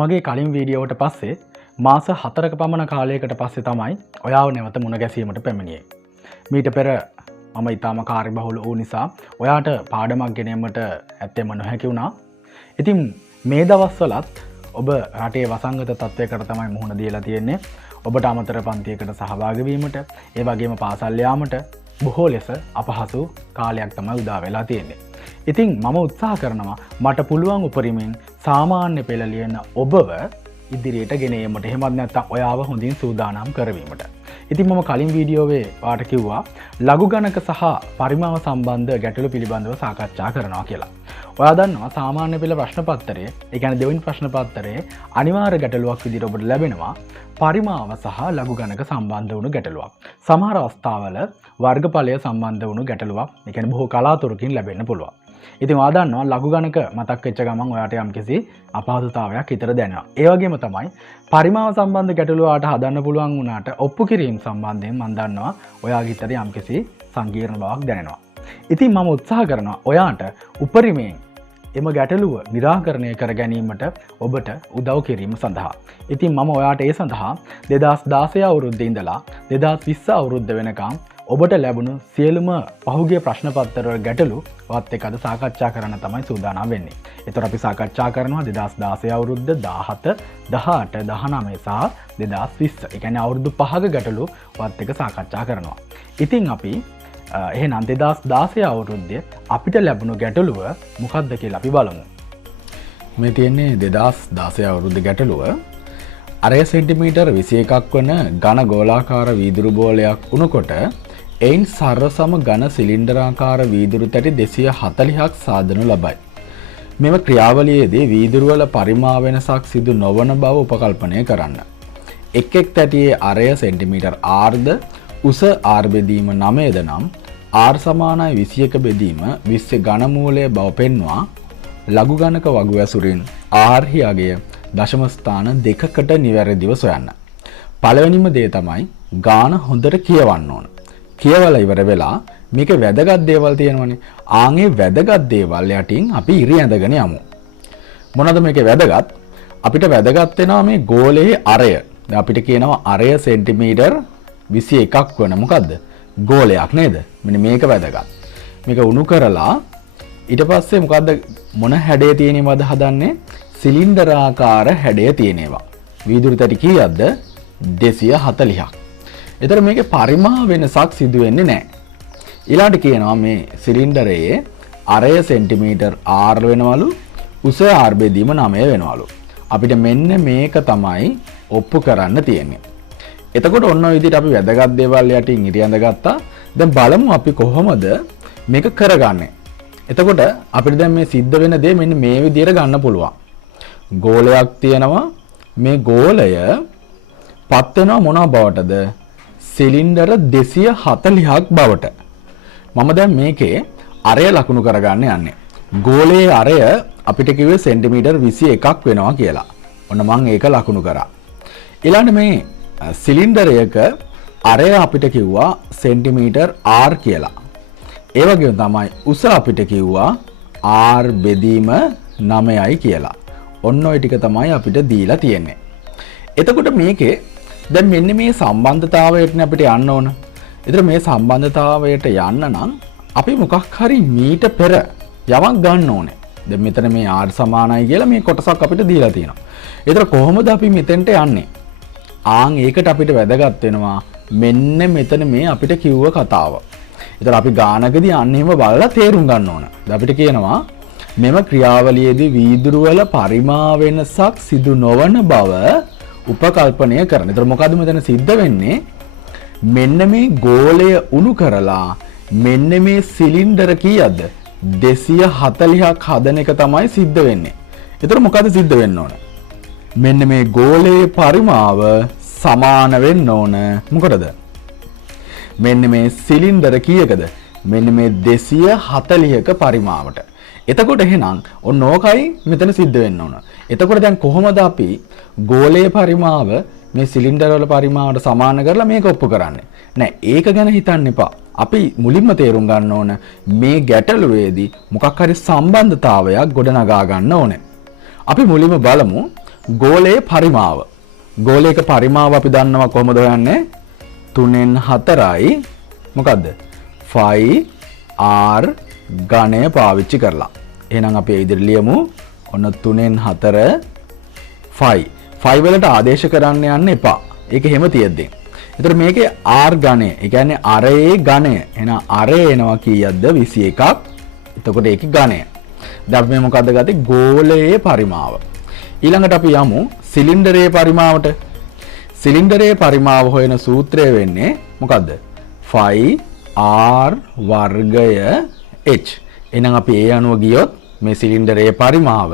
මගේ කලින් වීඩියෝවට පස්සේ මාස 4ක පමණ කාලයකට පස්සේ තමයි ඔයාව නැවත මුණ ගැසීමට පැමිණියේ. මීට පෙර මම ඊටම කාර්යබහුල වූ නිසා ඔයාට පාඩමක් ගෙනීමට ඇත්තෙම නොහැකි වුණා. ඉතින් මේ දවස්වලත් ඔබ රටේ වසංගත තත්ත්වයකට තමයි මුහුණ දීලා තියෙන්නේ. ඔබට අමතර පන්තියකට සහභාගී වීමට, ඒ වගේම පාසල් යාමට බොහෝ ලෙස අපහසු කාලයක් තමයි උදා වෙලා තියෙන්නේ. ඉතින් මම උත්සාහ කරනවා මට පුළුවන් උපරිමයෙන් සාමාන්‍ය පෙළ ලියන ඔබව ඉදිරියට ගෙන ඒමට, එහෙමත් නැත්නම් ඔයාව හොඳින් සූදානම් කරවීමට. ඉතින් මම කලින් වීඩියෝවේ වාට කිව්වා ලඝු ගණක සහ පරිමාව සම්බන්ධ ගැටලු පිළිබඳව සාකච්ඡා කරනවා කියලා. ඔයා දන්නවා සාමාන්‍ය පෙළ ප්‍රශ්න පත්‍රයේ, ඒ කියන්නේ දෙවෙනි ප්‍රශ්න පත්‍රයේ අනිවාර්ය ගැටලුවක් විදිහට ඔබට ලැබෙනවා පරිමාව සහ ලඝු ගණක සම්බන්ධ වුණු ගැටලුවක්. සමහර අවස්ථාවල වර්ගඵලය සම්බන්ධ වුණු ගැටලුවක්, ඒ කියන්නේ බොහෝ කලාතුරකින් ලැබෙන්න පුළුවන්. ඉතින් ඔයා දන්නවා ලඝු ගණක මතක් වෙච්ච ගමන් ඔයාට යම්කිසි අපහසුතාවයක් හිතට දැනෙනවා. ඒ වගේම තමයි පරිමාව සම්බන්ධ ගැටලුව ඔයාට හදන්න පුළුවන් වුණාට ඔප්පු කිරීම සම්බන්ධයෙන් මම දන්නවා ඔයාගේ හිතට යම්කිසි සංකීර්ණ බවක් දැනෙනවා. ඉතින් මම උත්සාහ කරනවා ඔයාට උපරිමයෙන් එම ගැටලුව निराකරණය කර ගැනීමට ඔබට උදව් කිරීම සඳහා. ඉතින් මම ඔයාට ඒ සඳහා 2016 අවුරුද්දේ ඉඳලා 2020 අවුරුද්ද වෙනකම් ඔබට ලැබුණු සියලුම පහුගිය ප්‍රශ්න පත්‍රවල ගැටලු වත් එක්ක අද සාකච්ඡා කරන්න තමයි සූදානම් වෙන්නේ. ඒතර අපි සාකච්ඡා කරනවා 2016 අවුරුද්ද 17, 18, 19 සහ 2020. ඒ කියන්නේ අවුරුදු 5ක ගැටලු වත් එක්ක සාකච්ඡා කරනවා. ඉතින් අපි එහෙනම් 2016 අවුරුද්දේ අපිට ලැබුණු ගැටලුව මොකක්ද කියලා අපි බලමු. මේ තියෙන්නේ 2016 අවුරුද්දේ ගැටලුව. අරය සෙන්ටිමීටර් 21ක් වන ඝන ගෝලාකාර වීදුරු බෝලයක් උණුකොට එයින් සර්වසම ඝන සිලින්ඩරාකාර වීදුරු තැටි 240ක් සාදනු ලබයි. මෙම ක්‍රියාවලියේදී වීදුරු වල පරිමාව වෙනසක් සිදු නොවන බව උපකල්පනය කරන්න. එක් එක් තැටියේ අරය සෙන්ටිමීටර් r ද උස r බෙදීම 9ද නම් r සමානයි 21 බෙදීම 20 ඝන මූලය බව පෙන්වා ලඝු ගණක වගු ඇසුරින් r හියගේ දශම ස්ථාන දෙකකට නිවැරදිව සොයන්න. පළවෙනිම දේ තමයි ගාන හොඳට කියවන්න ඕන. කියවලා ඉවර වෙලා මේක වැදගත් දේවල් තියෙනවනේ. ආන්ගේ වැදගත් දේවල් යටින් අපි ඉරි ඇඳගෙන යමු. මොනවද මේකේ වැදගත්? අපිට වැදගත් වෙනවා මේ ගෝලයේ අරය. දැන් අපිට කියනවා අරය සෙන්ටිමීටර් 21ක් වෙන මොකද්ද? ගෝලයක් නේද? මෙන්න මේක වැදගත්. මේක උණු කරලා ඊට පස්සේ මොකද්ද මොන හැඩය තියෙනවද හදන්නේ? සිලින්ඩරාකාර හැඩය තියෙනවා. වීදුරු තැටි කීයක්ද? 240ක්. ඒතර මේකේ පරිමාව වෙනසක් සිදු වෙන්නේ නැහැ. ඊළඟට කියනවා මේ සිලින්ඩරයේ අරය සෙන්ටිමීටර් r වෙනවලු, උස r බෙදීම 9 වෙනවලු. අපිට මෙන්න මේක තමයි ඔප්පු කරන්න තියෙන්නේ. එතකොට ඔන්න ඔය විදිහට අපි වැදගත් දේවල් යටින් ඉරි ඇඳගත්තා. දැන් බලමු අපි කොහොමද මේක කරගන්නේ. එතකොට අපිට දැන් මේ සිද්ධ වෙන දේ මෙන්න මේ විදිහට ගන්න පුළුවන්. ගෝලයක් තියෙනවා. මේ ගෝලය පත් වෙනවා මොනවා බවටද? සිලින්ඩර 240ක් බවට. මම දැන් මේකේ අරය ලකුණු කරගන්න යන්නේ. ගෝලයේ අරය අපිට කිව්වේ සෙන්ටිමීටර් 21ක් වෙනවා කියලා. ඔන්න මම ඒක ලකුණු කරා. ඊළඟ මේ සිලින්ඩරයක අරය අපිට කිව්වා සෙන්ටිමීටර් r කියලා. ඒ වගේම තමයි උස අපිට කිව්වා r බෙදීම 9යි කියලා. ඔන්න ඔය ටික තමයි අපිට දීලා තියෙන්නේ. එතකොට මේකේ දැන් මෙන්න මේ සම්බන්ධතාවයට අපිට යන්න ඕන. ඒතර මේ සම්බන්ධතාවයට යන්න නම් අපි මොකක් හරි මීට පෙර යමක් ගන්න ඕනේ. දැන් මෙතන මේ r සමානයි කියලා මේ කොටසක් අපිට දීලා තියෙනවා. ඒතර කොහොමද අපි මෙතෙන්ට යන්නේ? ආන් ඒකට අපිට වැදගත් වෙනවා මෙන්න මෙතන මේ අපිට කිව්ව කතාව. ඒතර අපි ගානකදී අන්නේම බලලා තේරුම් ගන්න ඕන. දැන් අපිට කියනවා මෙම ක්‍රියාවලියේදී වීදුරු වල පරිමාව වෙනසක් සිදු නොවන බව උපකල්පනය කරන. ඒතර මොකද්ද මෙතන සිද්ධ වෙන්නේ? මෙන්න මේ ගෝලය උණු කරලා මෙන්න මේ සිලින්ඩර කීයක්ද? 240ක් හදන එක තමයි සිද්ධ වෙන්නේ. ඒතර මොකද්ද සිද්ධ වෙන්න ඕන? මෙන්න මේ ගෝලයේ පරිමාව සමාන වෙන්න ඕන. මොකටද? මෙන්න මේ සිලින්ඩර කීයකද? මෙන්න මේ 240ක පරිමාවට. එතකොට එහෙනම් ඔන්න ඕකයි මෙතන සිද්ධ වෙන්න ඕන. එතකොට දැන් කොහොමද අපි ගෝලයේ පරිමාව මේ සිලින්ඩර් වල පරිමාවට සමාන කරලා මේක ඔප්පු කරන්නේ? නෑ, ඒක ගැන හිතන්න එපා. අපි මුලින්ම තේරුම් ගන්න ඕන මේ ගැටලුවේදී මොකක් හරි සම්බන්ධතාවයක් ගොඩනගා ගන්න ඕනේ. අපි මුලින්ම බලමු ගෝලයේ පරිමාව. ගෝලයක පරිමාව අපි දන්නවා කොහොමද හොයන්නේ? 3න් 4යි මොකද්ද? 5r ඝනය පාවිච්චි කරලා. එහෙනම් අපි ඉදිරිය ලියමු. ඔන්න 3න් 4 5. 5 වලට ආදේශ කරන්න යන්න එපා. ඒක එහෙම තියෙද්දි. ඒතර මේකේ r ඝනය. ඒ කියන්නේ අරේ ඝනය. එහෙනම් අරේ එනවා කීයක්ද? 21ක්. එතකොට ඒකේ ඝනය. දැන් අපි මේ මොකද්ද ගත්තේ? ගෝලයේ පරිමාව. ඊළඟට අපි යමු සිලින්ඩරයේ පරිමාවට. සිලින්ඩරයේ පරිමාව හොයන සූත්‍රය වෙන්නේ මොකද්ද? 5r වර්ගය h. එහෙනම් අපි ඒ අනුව ගියොත් මේ සිලින්ඩරයේ පරිමාව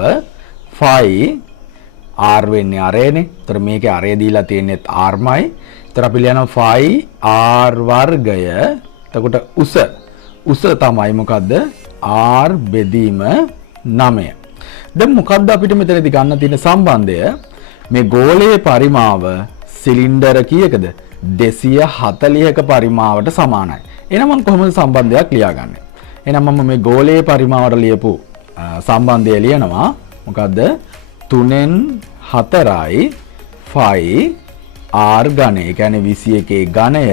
5r වෙන්නේ අරේනේ. ඒතර මේකේ අරේ දීලා තියෙන්නේ r-මයි. ඒතර අපි ලියනවා 5r වර්ගය. එතකොට උස තමයි මොකද්ද? r බෙදීම 9. දැන් මොකද්ද අපිට මෙතනදී ගන්න තියෙන සම්බන්ධය? මේ ගෝලයේ පරිමාව සිලින්ඩර කීයකද? 240ක පරිමාවට සමානයි. එහෙනම් මම කොහොමද සම්බන්ධයක් ලියාගන්නේ? එහෙනම් මම මේ ගෝලයේ පරිමාවට ලියපු සම්බන්ධය ලියනවා. මොකද්ද? 3න් 4යි 5r ඝනය. ඒ කියන්නේ 21 ඝනය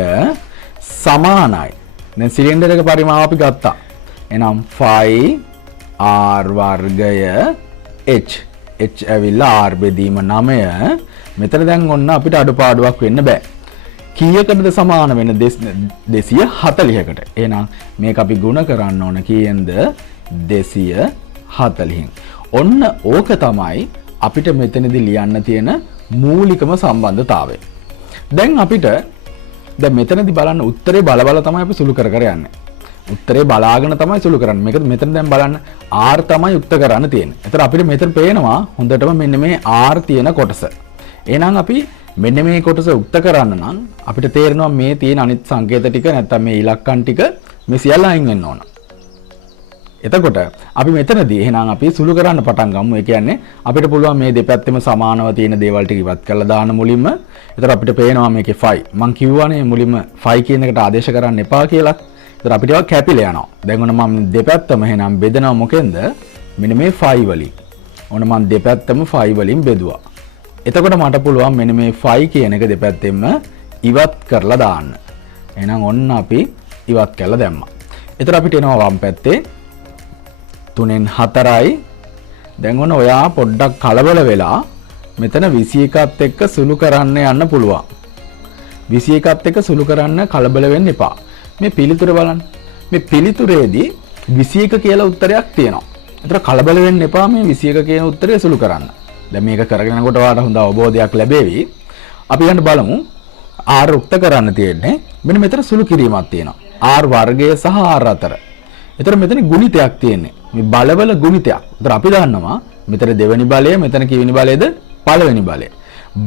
සමානයි. දැන් සිලින්ඩරයක පරිමාව අපි ගත්තා. එහෙනම් 5r වර්ගය h ඇවිල්ලා r බෙදීම 9. මෙතන දැන් ඔන්න අපිට අඩුපාඩුවක් වෙන්න බෑ. කීයකටද සමාන වෙන්නේ? 240කට. එහෙනම් මේක අපි ගුණ කරන්න ඕන කීයෙන්ද? 240න්. ඔන්න ඕක තමයි අපිට මෙතනදී ලියන්න තියෙන මූලිකම සම්බන්ධතාවය. දැන් අපිට දැන් මෙතනදී බලන්න උත්තරේ බල තමයි අපි සුළු කර යන්නේ. උත්තරේ බලාගෙන තමයි සුළු කරන්නේ. මේක මෙතන දැන් බලන්න r තමයි උත්තර කරන්න තියෙන්නේ. ඒතර අපිට මෙතන පේනවා හොඳටම මෙන්න මේ r තියෙන කොටස. එහෙනම් අපි මෙන්න මේ කොටස උක්ත කරන්න නම් අපිට තේරෙනවා මේ තියෙන අනිත් සංකේත ටික නැත්නම් මේ ඉලක්කම් ටික මේ සියල්ල අයින් වෙන්න ඕන. එතකොට අපි මෙතනදී එහෙනම් අපි සුළු කරන්න පටන් ගමු. ඒ කියන්නේ අපිට පුළුවන් මේ දෙපැත්තෙම සමානව තියෙන දේවල් ටික ඉවත් කරලා දාන්න මුලින්ම. එතකොට අපිට පේනවා මේකේ 5. මම කිව්වනේ මුලින්ම 5 කියන එකට ආදේශ කරන්න එපා කියලා. එතකොට අපිට ඒවා කැපිලා යනවා. දැන් ඔන්න මම දෙපැත්තම එහෙනම් බෙදනවා මොකෙන්ද? මෙන්න මේ 5 වලින්. ඔන්න මම දෙපැත්තම 5 වලින් බෙදුවා. එතකොට මට පුළුවන් මෙන්න මේ 5 කියන එක දෙපැත්තෙම ඉවත් කරලා දාන්න. එහෙනම් ඔන්න අපි ඉවත් කරලා දැම්මා. එතකොට අපිට එනවා වම් පැත්තේ 3න් 4යි. දැන් ඔන්න ඔයා පොඩ්ඩක් කලබල වෙලා මෙතන 21ත් එක්ක සුළු කරන්න යන්න පුළුවන්. 21ත් එක්ක සුළු කරන්න කලබල වෙන්න එපා. මේ පිළිතුර බලන්න. මේ පිළිතුරේදී 21 කියලා උත්තරයක් තියෙනවා. ඒතර කලබල වෙන්න එපා මේ 21 කියන උත්තරය සුළු කරන්න. දැන් මේක කරගෙන යනකොට ඔයාලට හොඳ අවබෝධයක් ලැබෙවි. අපි යන්න බලමු. r උක්ත කරන්න තියෙන්නේ මෙන්න මෙතන සුළු කිරීමක් තියෙනවා. r වර්ගය සහ r අතර. ඒතර මෙතන ගුණිතයක් තියෙන්නේ. මේ බලවල ගුණිතයක්. ඒතර අපි දන්නවා මෙතන දෙවෙනි බලය, මෙතන කීවෙනි බලයද? පළවෙනි බලය.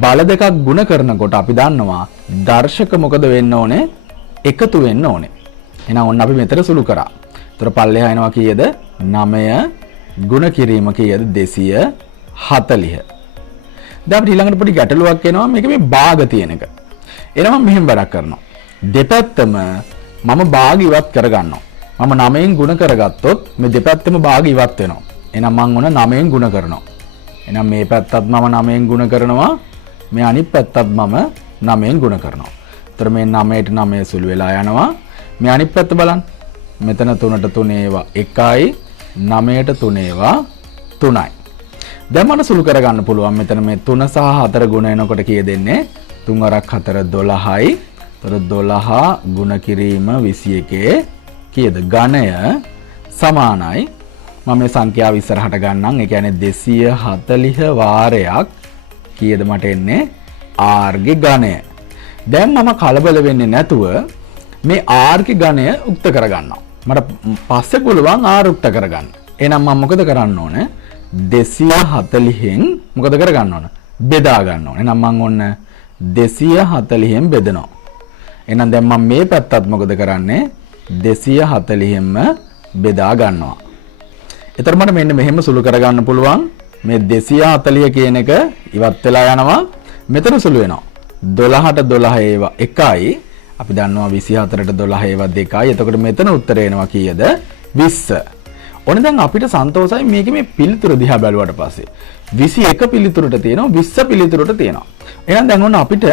බල දෙකක් ගුණ කරනකොට අපි දන්නවා දර්ශක මොකද වෙන්න ඕනේ? එකතු වෙන්න ඕනේ. එහෙනම් ඔන්න අපි මෙතන සුළු කරා. ඒතර පල්ලෙහා එනවා කීයද? 9 ගුණ කිරීම කීයද? 240. දැන් අපිට ඊළඟට පොඩි ගැටලුවක් එනවා මේක මේ භාග තියෙන එක. එහෙනම් මම මෙහෙම වැඩක් කරනවා. දෙපැත්තම මම භාග ඉවත් කරගන්නවා. මම 9න් ගුණ කරගත්තොත් මේ දෙපැත්තම භාග ඉවත් වෙනවා. එහෙනම් මම ඔන්න 9න් ගුණ කරනවා. එහෙනම් මේ පැත්තත් මම 9න් ගුණ කරනවා. මේ අනිත් පැත්තත් මම 9න් ගුණ කරනවා. ඒතර මේ 9ට 9 සුළු වෙලා යනවා. මේ අනිත් පැත්ත බලන්න. මෙතන 3ට 3 ඒවා 1යි, 9ට 3 ඒවා 3යි. දැන් මම සුළු කරගන්න පුළුවන්. මෙතන මේ 3 සහ 4 ගුණ එනකොට කීය දෙන්නේ? 3 වරක් 4 12යි. ඒතර 12 ගුණ කිරීම 21 කීයද? ඝනය සමානයි. මම මේ සංඛ්‍යාව ඉස්සරහට ගන්නම්. ඒ කියන්නේ 240 වාරයක් කීයද මට එන්නේ? r ගේ ඝනය. දැන් මම කලබල වෙන්නේ නැතුව මේ r ගේ ඝනය උක්ත කරගන්නවා. මට පස්සේ පුළුවන් r උක්ත කරගන්න. එහෙනම් මම මොකද කරන්න ඕනේ? 240න් මොකද කරගන්න ඕන? බෙදා ගන්න ඕන. එහෙනම් මම ඔන්න 240න් බෙදනවා. එහෙනම් දැන් මම මේ පැත්තත් මොකද කරන්නේ? 240න්ම බෙදා ගන්නවා. එතකොට මට මෙන්න මෙහෙම සුළු කරගන්න පුළුවන්. මේ 240 කියන එක ඉවත් වෙලා යනවා. මෙතන සුළු වෙනවා. 12ට 12 ඒවා 1යි. අපි දන්නවා 24ට 12 ඒවා 2යි. එතකොට මෙතන උත්තරය එනවා කීයද? 20. ඔන්න දැන් අපිට සන්තෝෂයි මේකේ මේ පිළිතුර දිහා බැලුවට පස්සේ. 21 පිළිතුරට තියෙනවා 20 පිළිතුරට තියෙනවා. එහෙනම් දැන් ඔන්න අපිට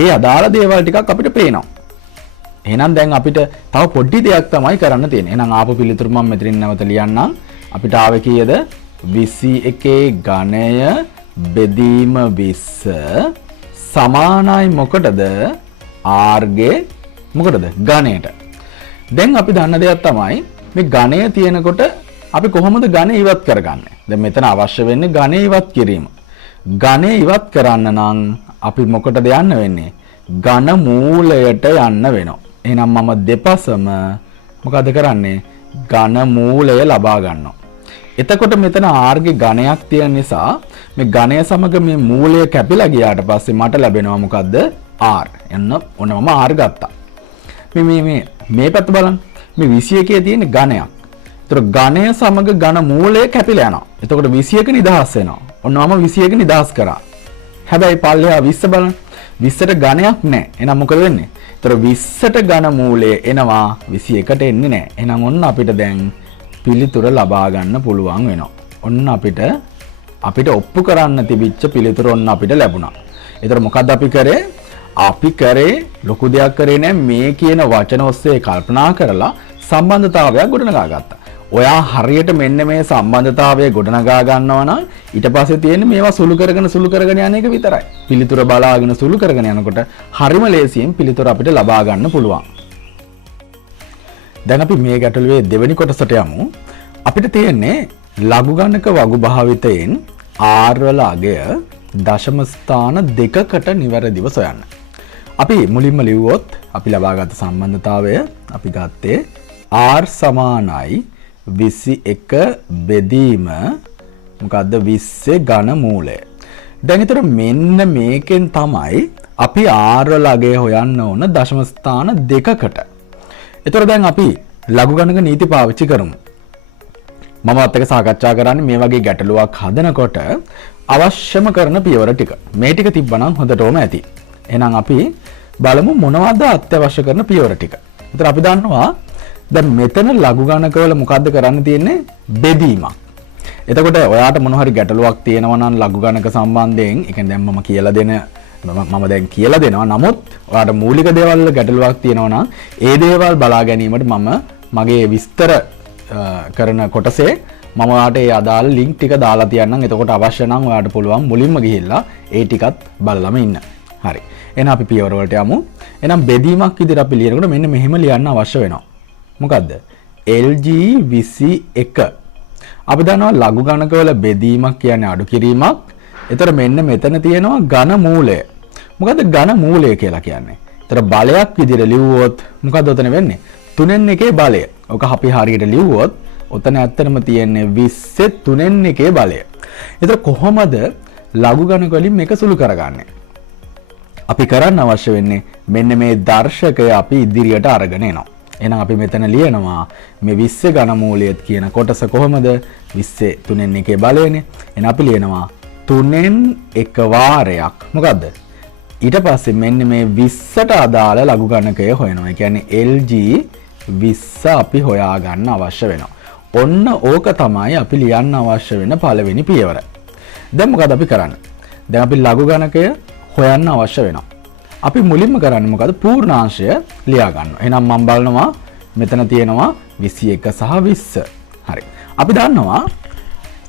ඒ අදාළ දේවල් ටිකක් අපිට පේනවා. එහෙනම් දැන් අපිට තව පොඩි දෙයක් තමයි කරන්න තියෙන්නේ. එහෙනම් ආපු පිළිතුරු මම මෙතනින් නැවත ලියන්නම්. අපිට ආවේ කීයද? 21 ඝනය බෙදීම 20 සමානයි මොකටද? r ගේ මොකටද? ඝනයට. දැන් අපි දන්න දෙයක් තමයි මේ ඝනය තියෙනකොට අපි කොහොමද ඝනය ඉවත් කරගන්නේ? දැන් මෙතන අවශ්‍ය වෙන්නේ ඝනය ඉවත් කිරීම. ඝනය ඉවත් කරන්න නම් අපි මොකටද යන්න වෙන්නේ? ඝන මූලයට යන්න වෙනවා. එහෙනම් මම දෙපසම මොකද කරන්නේ? ඝන මූලය ලබා ගන්නවා. එතකොට මෙතන r ගේ ඝනයක් තියෙන නිසා මේ ඝනය සමග මේ මූලය කැපිලා ගියාට පස්සේ මට ලැබෙනවා මොකද්ද? r. එන්න ඔන්න මම r ගත්තා. මේ පැත්ත බලන්න. මේ 21 තියෙන ඝනයක්. ඒතර ඝනය සමග ඝන මූලය කැපිලා යනවා. එතකොට 21 නිදහස් වෙනවා. ඔන්න මම 21 නිදහස් කරා. හැබැයි පල්ලෙහා 20 බලන්න. 20ට ඝනයක් නැහැ. එහෙනම් මොකද වෙන්නේ? ඒතර 20ට ඝන මූලය එනවා 21ට එන්නේ නැහැ. එහෙනම් ඔන්න අපිට දැන් පිළිතුර ලබා ගන්න පුළුවන් වෙනවා. ඔන්න අපිට ඔප්පු කරන්න තිබිච්ච පිළිතුර ඔන්න අපිට ලැබුණා. ඒතර මොකද්ද අපි කරේ? අපි කරේ ලොකු දෙයක් කරේ නෑ. මේ කියන වචන ඔස්සේ කල්පනා කරලා සම්බන්ධතාවයක් ගොඩනගා ගත්තා. ඔයා හරියට මෙන්න මේ සම්බන්ධතාවය ගොඩනගා ගන්නවා නම් ඊට පස්සේ තියෙන්නේ මේවා සුළු කරගෙන යන එක විතරයි. පිළිතුර බලාගෙන සුළු කරගෙන යනකොට හරිම ලේසියෙන් පිළිතුර අපිට ලබා ගන්න පුළුවන්. දැන් අපි මේ ගැටලුවේ දෙවෙනි කොටසට යමු. අපිට තියෙන්නේ ලඝු ගණක වගු භාවිතයෙන් r වල අගය දශම ස්ථාන දෙකකට නිවැරදිව සොයන්න. අපි මුලින්ම ලිව්වොත් අපි ලබාගත් සම්බන්ධතාවය අපි ගත්තේ r සමානයි 21 බෙදීම මොකද්ද 20 ඝන මූලය. දැන් ඊතර මෙන්න මේකෙන් තමයි අපි r වල අගය හොයන්න ඕන දශම ස්ථාන දෙකකට. ඒතර දැන් අපි ලඝු ගණක නීති පාවිච්චි කරමු. මමත් එක්ක සාකච්ඡා කරන්නේ මේ වගේ ගැටලුවක් හදනකොට අවශ්‍යම කරන පියවර ටික. මේ ටික තිබ්බනම් හොඳටම ඇති. එහෙනම් අපි බලමු මොනවද අත්‍යවශ්‍ය කරන පියවර ටික. ඒතර අපි දන්නවා දැන් මෙතන ලඝු ගණකවල මොකද්ද කරන්න තියෙන්නේ? බෙදීමක්. එතකොට ඔයාට මොන හරි ගැටලුවක් තියෙනවා නම් ලඝු ගණක සම්බන්ධයෙන්, ඒ කියන්නේ දැන් මම කියලා දෙනවා. නමුත් ඔයාට මූලික දේවල් වල ගැටලුවක් තියෙනවා නම් ඒ දේවල් බලා ගැනීමට මම මගේ විස්තර කරන කොටසේ මම ඔයාට ඒ අදාළ ලින්ක් ටික දාලා තියන්නම්. එතකොට අවශ්‍ය නම් ඔයාට පුළුවන් මුලින්ම ගිහිල්ලා ඒ ටිකත් බලලම ඉන්න. හරි. එහෙනම් අපි පියවර වලට යමු. එහෙනම් බෙදීමක් විදිහට අපි ලියනකොට මෙන්න මෙහෙම ලියන්න අවශ්‍ය වෙනවා. මොකද්ද? LG 21. අපි දන්නවා ලඝු ගණකවල බෙදීමක් කියන්නේ අඩු කිරීමක්. ඒතර මෙන්න මෙතන තියෙනවා ඝන මූලය. මොකද්ද ඝන මූලය කියලා කියන්නේ? ඒතර බලයක් විදිහට ලිව්වොත් මොකද්ද උතන වෙන්නේ? 3n1 බලය. ඔක අපි හරියට ලිව්වොත් උතන ඇත්තටම තියෙන්නේ 20 3n1 බලය. ඒතර කොහොමද ලඝු ගණක වලින් මේක සුළු කරගන්නේ? අපි කරන්න අවශ්‍ය වෙන්නේ මෙන්න මේ දර්ශකය අපි ඉදිරියට අරගෙන එනවා. එහෙනම් අපි මෙතන ලියනවා මේ 20 ඝන මූලයත් කියන කොටස කොහොමද? 20 3n1 බලයනේ. එහෙනම් අපි ලියනවා 3n1 වාරයක්. මොකද්ද? ඊට පස්සේ මෙන්න මේ 20ට අදාළ ලඝු ගණකය හොයනවා. ඒ කියන්නේ LG 20 අපි හොයා ගන්න අවශ්‍ය වෙනවා. ඔන්න ඕක තමයි අපි ලියන්න අවශ්‍ය වෙන පළවෙනි පියවර. දැන් මොකද අපි කරන්නේ? දැන් අපි ලඝු ගණකය හොයන්න අවශ්‍ය වෙනවා. අපි මුලින්ම කරන්නේ මොකද? පූර්ණාංශය ලියා ගන්නවා. එහෙනම් මම බලනවා මෙතන තියෙනවා 21 සහ 20. හරි. අපි දන්නවා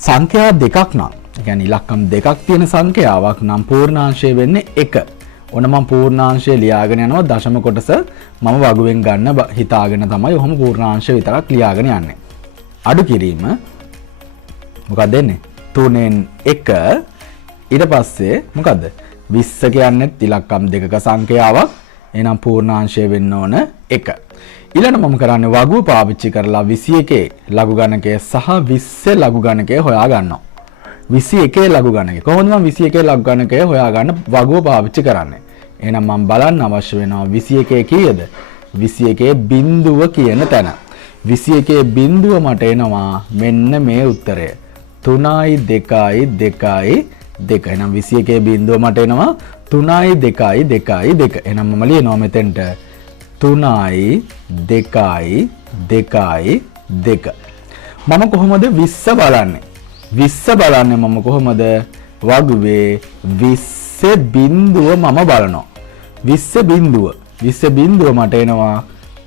සංඛ්‍යා දෙකක් නම්, ඒ කියන්නේ ඉලක්කම් දෙකක් තියෙන සංඛ්‍යාවක් නම් පූර්ණාංශය වෙන්නේ 1. ඔන්න මම පූර්ණාංශය ලියාගෙන යනවා. දශම කොටස මම වගුවෙන් ගන්න හිතාගෙන තමයි ඔහොම පූර්ණාංශය විතරක් ලියාගෙන යන්නේ. අඩු කිරීම මොකක්ද දෙන්නේ? 3n 1 ඊට පස්සේ මොකද්ද? 20 කියන්නේ ඉලක්කම් දෙකක සංඛ්‍යාවක්. එහෙනම් පූර්ණාංශය වෙන්න ඕන 1. ඊළඟ මම කරන්නේ වගුව පාවිච්චි කරලා 21 ලඝු ගණකය සහ 20 ලඝු ගණකය හොයා ගන්නවා. 21 ලඝු ගණකය. කොහොමද මම 21 ලඝු ගණකය හොයාගන්න වගුව පාවිච්චි කරන්නේ? එහෙනම් මම බලන්න අවශ්‍ය වෙනවා 21 කීයද? 21 බිඳුව කියන තැන. 21 බිඳුව මට එනවා මෙන්න මේ උත්තරය. 3යි 2යි 2යි 2. එහෙනම් 21 බිඳුව මට එනවා 3යි 2යි 2යි 2. එහෙනම් මම ලියනවා මෙතෙන්ට 3යි 2යි 2යි 2. මම කොහොමද 20 බලන්නේ? 20 බලන්නේ මම කොහොමද? වගුවේ 20 බිඳුව මම බලනවා. 20 බිඳුව. 20 බිඳුව මට එනවා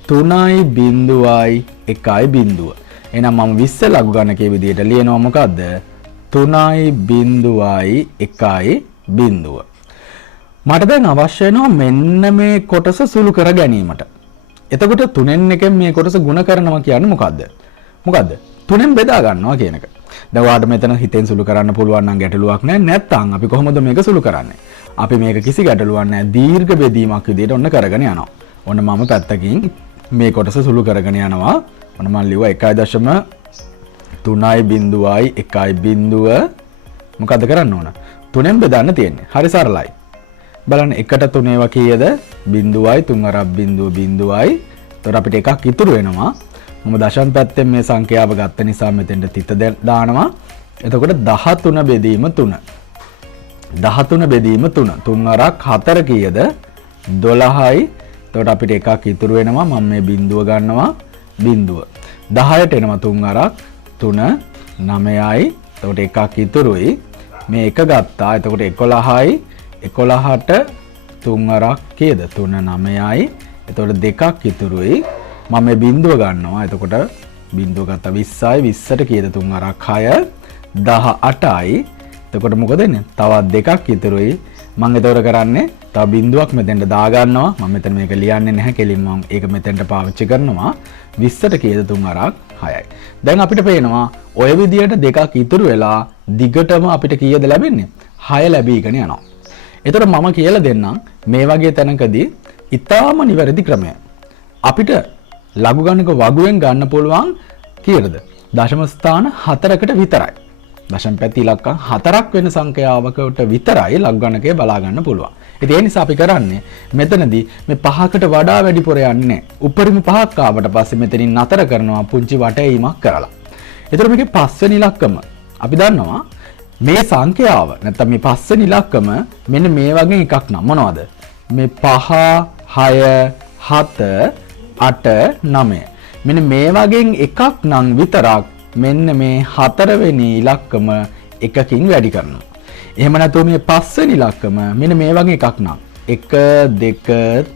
3.1 බිඳුව. එහෙනම් මම 20 ලඝු ගණකයේ විදිහට ලියනවා මොකද්ද? 3.1 බිඳුව. මට දැන් අවශ්‍ය වෙනවා මෙන්න මේ කොටස සුළු කර ගැනීමට. එතකොට 3න් එකෙන් මේ කොටස ಗುಣ කරනවා කියන්නේ මොකද්ද? මොකද්ද? 3න් බෙදා ගන්නවා කියන එක. දැන් ඔයාලට මෙතන හිතෙන් සුළු කරන්න පුළුවන් නම් ගැටලුවක් නැහැ. නැත්නම් අපි කොහොමද මේක සුළු කරන්නේ? අපි මේක කිසි ගැටලුවක් නැහැ. දීර්ඝ බෙදීමක් විදිහට ඔන්න කරගෙන යනවා. ඔන්න මම පැත්තකින් මේ කොටස සුළු කරගෙන යනවා. ඔන්න මම ලියුවා 1.3.1 බිඳුව මොකද කරන්න ඕන? 3න් බෙදන්න තියෙන්නේ. හරි සරලයි. බලන්න 1ට 3 ඒවා කීයද? බිඳුවයි 3 අරක් බිඳුව බිඳුවයි. එතකොට අපිට එකක් ඉතුරු වෙනවා. මම දශම පැත්තෙන් මේ සංඛ්‍යාව ගත්ත නිසා මෙතෙන්ට තිත දානවා. එතකොට 13 බෙදීම 3. 13 බෙදීම 3. 3 අරක් 4 කීයද? 12යි. එතකොට අපිට එකක් ඉතුරු වෙනවා. මම මේ බිඳුව ගන්නවා. බිඳුව. 10ට එනවා 3 අරක් 3 9යි. එතකොට එකක් ඉතුරුයි. මේ එක ගත්තා. එතකොට 11යි. 11ට 3 අරක් කීයද? 3 9යි. එතකොට දෙකක් ඉතුරුයි. මම මේ බිඳුව ගන්නවා. එතකොට බිඳුව ගත්තා 20යි. 20ට කීයද? 3 අරක් 6 18යි. එතකොට මොකද වෙන්නේ? තවත් දෙකක් ඉතුරුයි. මම එතකොට කරන්නේ තව බිඳුවක් මෙතෙන්ට දා ගන්නවා. මම මෙතන මේක ලියන්නේ නැහැ. කෙලින්ම මම ඒක මෙතෙන්ට පාවිච්චි කරනවා. 20ට කීයද? 3 අරක් 6යි. දැන් අපිට පේනවා ඔය විදියට දෙකක් ඉතුරු වෙලා දිගටම අපිට කීයද ලැබෙන්නේ? 6 ලැබීගෙන යනවා. එතකොට මම කියලා දෙන්නම් මේ වගේ තැනකදී ඊටාම නිවැරදි ක්‍රමය. අපිට ලඝු ගණක වගුවෙන් ගන්න පුළුවන් කීයද? දශම ස්ථාන 4කට විතරයි. දශම පැති ඉලක්කම් 4ක් වෙන සංඛ්‍යාවකට විතරයි ලඝු ගණකය බලා ගන්න පුළුවන්. ඉතින් ඒ නිසා අපි කරන්නේ මෙතනදී මේ 5කට වඩා වැඩිපුර යන්නේ. උපරිම 5ක් ආවට පස්සේ මෙතනින් නතර කරනවා පුංචි වටේීමක් කරලා. එතකොට මේකේ 5 වෙනි ඉලක්කම අපි දන්නවා මේ සංඛ්‍යාව නැත්නම් මේ 5 වෙනි ඉලක්කම මෙන්න මේ වගේ එකක් නම් මොනවද? මේ 5 6 7 8 9 මෙන්න මේ වගේ එකක් නම් විතරක් මෙන්න මේ 4 වෙනි ඉලක්කම එකකින් වැඩි කරනවා. එහෙම නැත්නම් මේ 5 වෙනි ඉලක්කම මෙන්න මේ වගේ එකක් නම් 1 2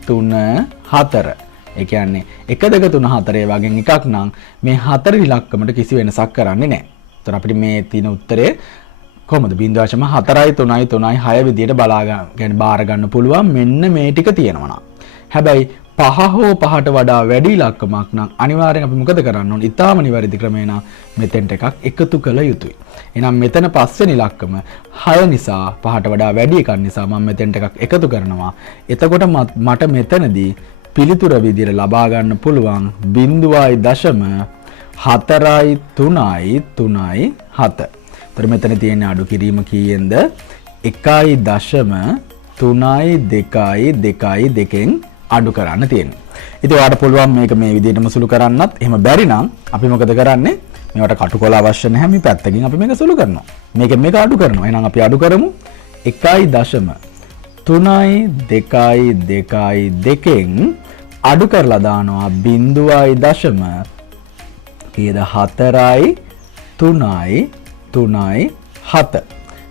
3 4 ඒ කියන්නේ 1 2 3 4 වගේ එකක් නම් මේ 4 ඉලක්කමට කිසි වෙනසක් කරන්නේ නැහැ. ඒතර අපිට මේ තියෙන උත්තරේ කොහොමද 0.4යි 3යි 3යි 6 විදියට බලා ගන්න බාර ගන්න පුළුවන් මෙන්න මේ ටික තියෙනවා නම්. හැබැයි 5 හෝ 5ට වඩා වැඩි ඉලක්කමක් නම් අනිවාර්යෙන් අපි මොකද කරන්න ඕන? ඊටාම නිවැරදි ක්‍රමේ නම් මෙතෙන්ට එකක් එකතු කළ යුතුයි. එහෙනම් මෙතන 5 වෙනි ඉලක්කම 6 නිසා 5ට වඩා වැඩි එකක් නිසා මම මෙතෙන්ට එකක් එකතු කරනවා. එතකොට මට මෙතනදී පිළිතුර විදියට ලබා ගන්න පුළුවන් 0.4යි 3යි 3යි 7. ඒතර මෙතන තියෙන අඩු කිරීම කීයෙන්ද? 1.3යි 2යි 2යි 2න් අඩු කරන්න තියෙනවා. ඉතින් ඔයාලට පුළුවන් මේක මේ විදිහටම සුළු කරන්නත්. එහෙම බැරි නම් අපි මොකද කරන්නේ? මේවට කටුකොල අවශ්‍ය නැහැ. මේ පැත්තකින් අපි මේක සුළු කරනවා. මේකෙන් මේක අඩු කරනවා. එහෙනම් අපි අඩු කරමු 1.3යි 2යි 2යි 2න් අඩු කරලා දානවා 0.4යි 3යි 3යි 7.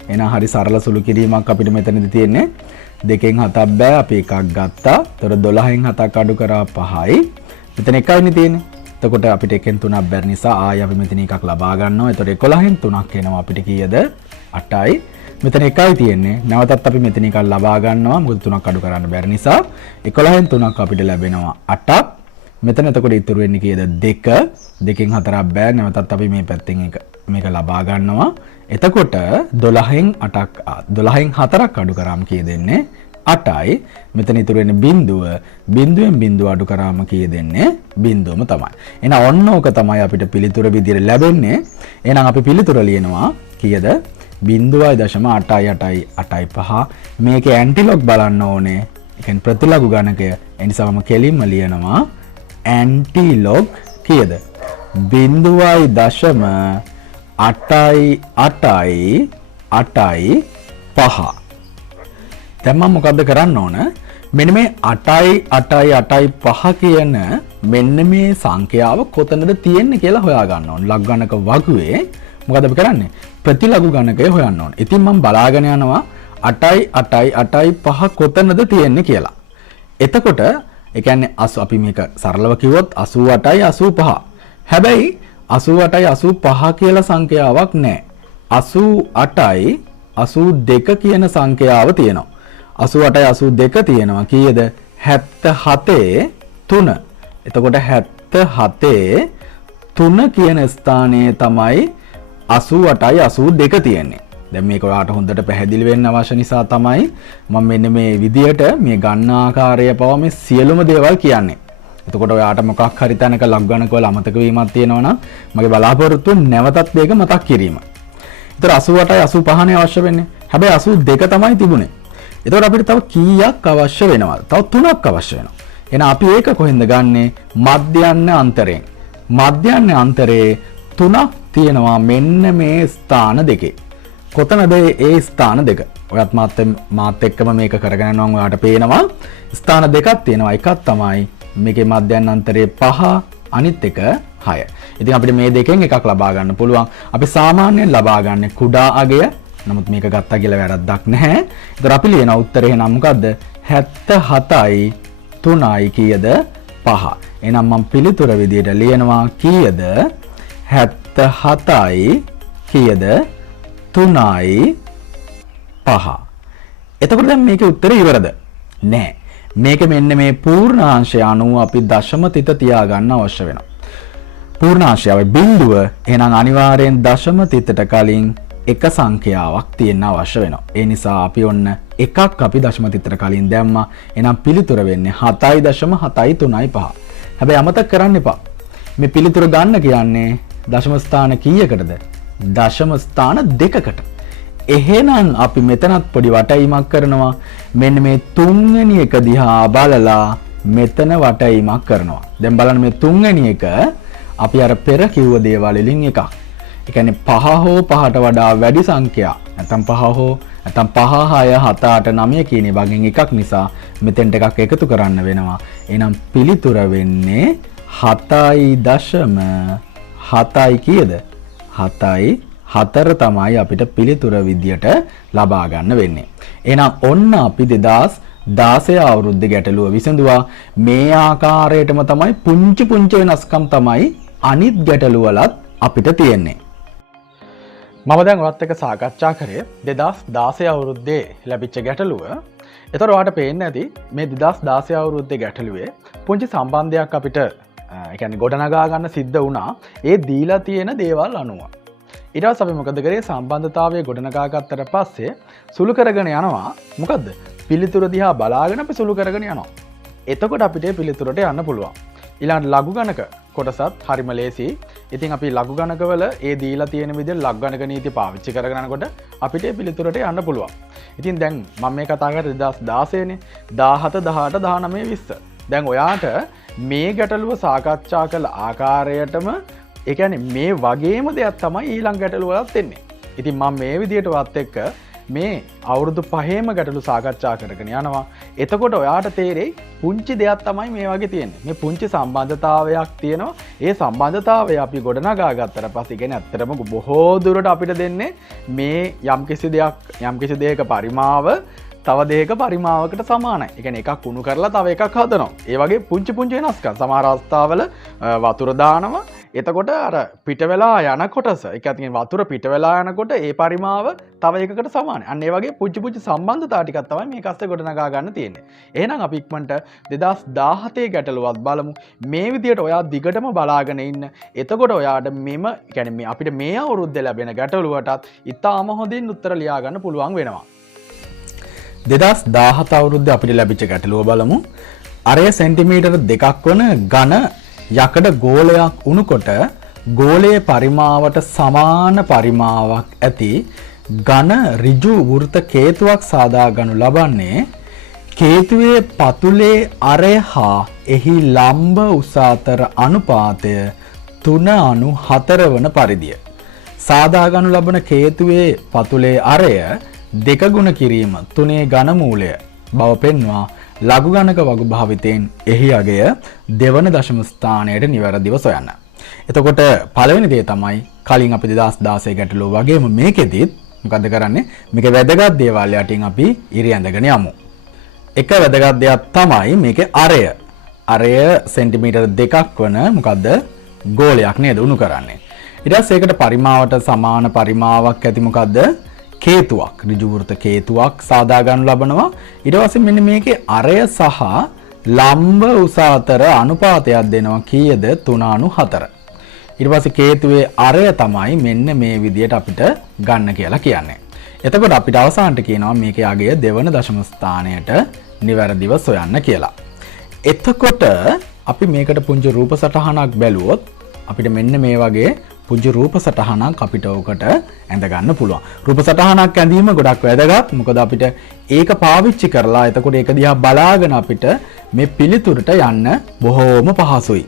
එහෙනම් හරි සරල සුළු කිරීමක් අපිට මෙතනදී තියෙන්නේ. 2න් 7ක් බෑ අපි එකක් ගත්තා. ඒතර 12න් 7ක් අඩු කරා 5යි. මෙතන එකයිනේ තියෙන්නේ. එතකොට අපිට 1න් 3ක් බැරි නිසා ආයෙ අපි මෙතන එකක් ලබා ගන්නවා. ඒතර 11න් 3ක් එනවා අපිට කීයද? 8යි. මෙතන එකයි තියෙන්නේ. නැවතත් අපි මෙතන එකක් ලබා ගන්නවා. මොකද 3ක් අඩු කරන්න බැරි නිසා 11න් 3ක් අපිට ලැබෙනවා 8ක්. මෙතන එතකොට ඉතුරු වෙන්නේ කීයද? 2. 2න් 4ක් බෑ. නැවතත් අපි මේ පැත්තෙන් මේක ලබා ගන්නවා. එතකොට 12න් 8ක් 12න් 4ක් අඩු කරාම කීය දෙන්නේ? 8යි. මෙතන ඉතුරු වෙන්නේ බිඳුව. බිඳුවෙන් බිඳුව අඩු කරාම කීය දෙන්නේ? බිඳුවම තමයි. එහෙනම් ඔන්න ඕක තමයි අපිට පිළිතුර විදියට ලැබෙන්නේ. එහෙනම් අපි පිළිතුර ලියනවා කීයද? 0.8යි 8යි 5. මේකේ ඇන්ටිලොග් බලන්න ඕනේ. ඒ කියන්නේ ප්‍රතිලඝු ගණකය. ඒ නිසා මම කෙලින්ම ලියනවා ඇන්ටිලොග් කීයද? 0.8යි 5. දැන් මම මොකද්ද කරන්න ඕන? මෙන්න මේ 8යි 8යි 8යි 5 කියන මෙන්න මේ සංඛ්‍යාව කොතනද තියෙන්නේ කියලා හොයා ගන්න ඕන. ලඝු ගණක වගුවේ මොකද අපි කරන්නේ? ප්‍රතිලඝු ගණකය හොයන්න ඕනේ. ඉතින් මම බලාගෙන යනවා 8යි 8යි 8යි 5 කොතනද තියෙන්නේ කියලා. එතකොට ඒ කියන්නේ අපි මේක සරලව කිව්වොත් 88යි 85. හැබැයි 88යි 85 කියලා සංඛ්‍යාවක් නැහැ. 88යි 82 කියන සංඛ්‍යාව තියෙනවා. 88යි 82 තියෙනවා. කීයද? 77 3. එතකොට 77 3 කියන ස්ථානයේ තමයි 88යි 82 තියෙන්නේ. දැන් මේක ඔයාලට හොඳට පැහැදිලි වෙන්න අවශ්‍ය නිසා තමයි මම මෙන්න මේ විදියට මේ ගන්න ආකාරය පව මේ සියලුම දේවල් කියන්නේ. එතකොට ඔයාලට මොකක් හරි තැනක ලඝු ගණක වල අමතක වීමක් තියෙනවා නම් මගේ බලාපොරොත්තුව නැවතත් මේක මතක් කිරීම. ඒතර 88යි 85 නේ අවශ්‍ය වෙන්නේ. හැබැයි 82 තමයි තිබුණේ. එතකොට අපිට තව කීයක් අවශ්‍ය වෙනවද? තව 3ක් අවශ්‍ය වෙනවා. එහෙනම් අපි ඒක කොහෙන්ද ගන්නෙ? මධ්‍යයන් අන්තරයෙන්. මධ්‍යයන් අන්තරයේ 3ක් තියෙනවා මෙන්න මේ ස්ථාන දෙකේ. කොතනද ඒ ස්ථාන දෙක? ඔයත් මාත් එක්කම මේක කරගෙන යනවා ඔයාලට පේනවා. ස්ථාන දෙකක් තියෙනවා. එකක් තමයි මේකේ මධ්‍යයන් අන්තරයේ 5 අනිත් එක 6. ඉතින් අපිට මේ දෙකෙන් එකක් ලබා ගන්න පුළුවන්. අපි සාමාන්‍යයෙන් ලබා ගන්න කුඩා අගය. නමුත් මේක ගත්තා කියලා වැරද්දක් නැහැ. ඒතර අපි ලියන උත්තරේ නම් මොකද්ද? 77යි 3යි කීයද? 5. එහෙනම් මම පිළිතුර විදියට ලියනවා කීයද? 77යි කීයද? 3යි 5. එතකොට දැන් මේකේ උත්තරේ ඉවරද? නෑ. මේක මෙන්න මේ පූර්ණාංශය අනුව අපි දශම තිත තියාගන්න අවශ්‍ය වෙනවා. පූර්ණාංශයයි බිඳුව එහෙනම් අනිවාර්යෙන් දශම තිතට කලින් එක සංඛ්‍යාවක් තියෙන්න අවශ්‍ය වෙනවා. ඒ නිසා අපි ඔන්න එකක් අපි දශම තිතට කලින් දැම්මා. එහෙනම් පිළිතුර වෙන්නේ 7.735. හැබැයි අමතක කරන්න එපා. මේ පිළිතුර ගන්න කියන්නේ දශම ස්ථාන කීයකටද? දශම ස්ථාන දෙකකට. එහෙනම් අපි මෙතනත් පොඩි වටීමක් කරනවා. මෙන්න මේ තුන්වෙනි එක දිහා බලලා මෙතන වටීමක් කරනවා. දැන් බලන්න මේ තුන්වෙනි එක අපි අර පෙර කිව්ව දේවල් වලින් එකක්. ඒ කියන්නේ 5 හෝ 5ට වඩා වැඩි සංඛ්‍යා. නැත්නම් 5 හෝ නැත්නම් 5 6 7 8 9 කියන වගේ එකක් නිසා මෙතෙන්ට එකක් එකතු කරන්න වෙනවා. එහෙනම් පිළිතුර වෙන්නේ 7.7යි කීයද? 7.4 තමයි අපිට පිළිතුර විදියට ලබා ගන්න වෙන්නේ. එහෙනම් ඔන්න අපි 2016 අවුරුද්දේ ගැටලුව විසඳුවා. මේ ආකාරයටම තමයි පුංචි වෙනස්කම් තමයි අනිත් ගැටලුවලත් අපිට තියෙන්නේ. මම දැන් ඔයත් එක්ක සාකච්ඡා කරේ 2016 අවුරුද්දේ ලැබිච්ච ගැටලුව. ඒතර ඔයාලට පේන්නේ නැති මේ 2016 අවුරුද්දේ ගැටලුවේ පුංචි සම්බන්ධයක් අපිට ඒ කියන්නේ ගොඩනගා ගන්න සිද්ධ වුණා. ඒ දීලා තියෙන දේවල් අනුව. ඊට පස්සේ අපි මොකද කරේ? සම්බන්ධතාවය ගොඩනගා ගත්තට පස්සේ සුළු කරගෙන යනවා. මොකද්ද? පිළිතුර දිහා බලාගෙන අපි සුළු කරගෙන යනවා. එතකොට අපිට පිළිතුරට යන්න පුළුවන්. ඊළඟට ලඝු ගණක කොටසත් හරිම ලේසියි. ඉතින් අපි ලඝු ගණකවල ඒ දීලා තියෙන විදිහට ලඝු ගණක නීති පාවිච්චි කරගෙන යනකොට අපිට පිළිතුරට යන්න පුළුවන්. ඉතින් දැන් මම මේ කතා කරේ 2016 නේ. 17 18 19 20. දැන් ඔයාට මේ ගැටලුව සාකච්ඡා කළ ආකාරයටම ඒ කියන්නේ මේ වගේම දෙයක් තමයි ඊළඟ ගැටලුවලත් එන්නේ. ඉතින් මම මේ විදිහටවත් එක්ක මේ අවුරුදු 5ේම ගැටලු සාකච්ඡා කරගෙන යනවා. එතකොට ඔයාට තේරෙයි පුංචි දෙයක් තමයි මේ වගේ තියෙන්නේ. මේ පුංචි සම්බන්ධතාවයක් තියෙනවා. ඒ සම්බන්ධතාවය අපි ගොඩනගා ගත්තට පස්සේ කියන්නේ ඇත්තටම බොහෝ දුරට අපිට දෙන්නේ මේ යම්කිසි දෙයක පරිමාව තව දෙයක පරිමාවකට සමානයි. ඒ කියන්නේ එකක් කුණු කරලා තව එකක් හදනවා. ඒ වගේ පුංචි වෙනස්කම්. සමහර අවස්ථාවල වතුර දානවා. එතකොට අර පිට වෙලා යන කොටස, ඒ කියන්නේ වතුර පිට වෙලා යනකොට ඒ පරිමාව තව එකකට සමානයි. අන්න ඒ වගේ පුංචි සම්බන්ධතා ටිකක් තමයි මේක අස්සේ ගොඩනගා ගන්න තියෙන්නේ. එහෙනම් අපි ඉක්මනට 2017 ගැටලුවත් බලමු. මේ විදියට ඔයා දිගටම බලාගෙන ඉන්න. එතකොට ඔයාට මෙම කියන්නේ අපිට මේ අවුරුද්දේ ලැබෙන ගැටලුවටත් ඉතාම හොඳින් උත්තර ලියා ගන්න පුළුවන් වෙනවා. 2017 අවුරුද්දේ අපිට ලැබිච්ච ගැටලුව බලමු. අරය සෙන්ටිමීටර් 2ක් වන ඝන යකඩ ගෝලයක් උණුකොට ගෝලයේ පරිමාවට සමාන පරිමාවක් ඇති ඝන ඍජු වෘත්ත කේතුවක් සාදා ගනු ලබන්නේ කේතුවේ පතුලේ අරය හා එහි ලම්බ උස අතර අනුපාතය 3:4 වන පරිදිය. සාදා ගනු ලබන කේතුවේ පතුලේ අරය දෙක ගුණ කිරීම 3 ඝන මූලය බව පෙන්වා ලඝු ගණක වගු භාවිතයෙන් එහි අගය දෙවන දශම ස්ථානයට නිවැරදිව සොයන්න. එතකොට පළවෙනි දේ තමයි කලින් අපි 2016 ගැටලුව වගේම මේකෙදිත් මොකද කරන්නේ? මේක වැදගත් දේවල් යටින් අපි ඉරි ඇඳගෙන යමු. එක වැදගත් දෙයක් තමයි මේකේ අරය. අරය සෙන්ටිමීටර් 2ක් වන මොකද්ද? ගෝලයක් නේද උණු කරන්නේ. ඊට පස්සේ ඒකට පරිමාවට සමාන පරිමාවක් ඇති මොකද්ද? කේතුවක්. ඍජු වෘත්ත කේතුවක් සාදා ගන්න ලබනවා. ඊට පස්සේ මෙන්න මේකේ අරය සහ ලම්බ උස අතර අනුපාතයක් දෙනවා කීයද? 3/4. ඊට පස්සේ කේතුවේ අරය තමයි මෙන්න මේ විදියට අපිට ගන්න කියලා කියන්නේ. එතකොට අපිට අවසානට කියනවා මේකේ අගය දෙවන දශම ස්ථානයට නිවැරදිව සොයන්න කියලා. එතකොට අපි මේකට පුංචි රූප සටහනක් බැලුවොත් අපිට මෙන්න මේ වගේ පුංචි රූප සටහනක් අපිට උකට ඇඳ ගන්න පුළුවන්. රූප සටහනක් ඇඳීම ගොඩක් වැදගත්. මොකද අපිට ඒක පාවිච්චි කරලා එතකොට ඒක දිහා බලාගෙන අපිට මේ පිළිතුරට යන්න බොහෝම පහසුයි.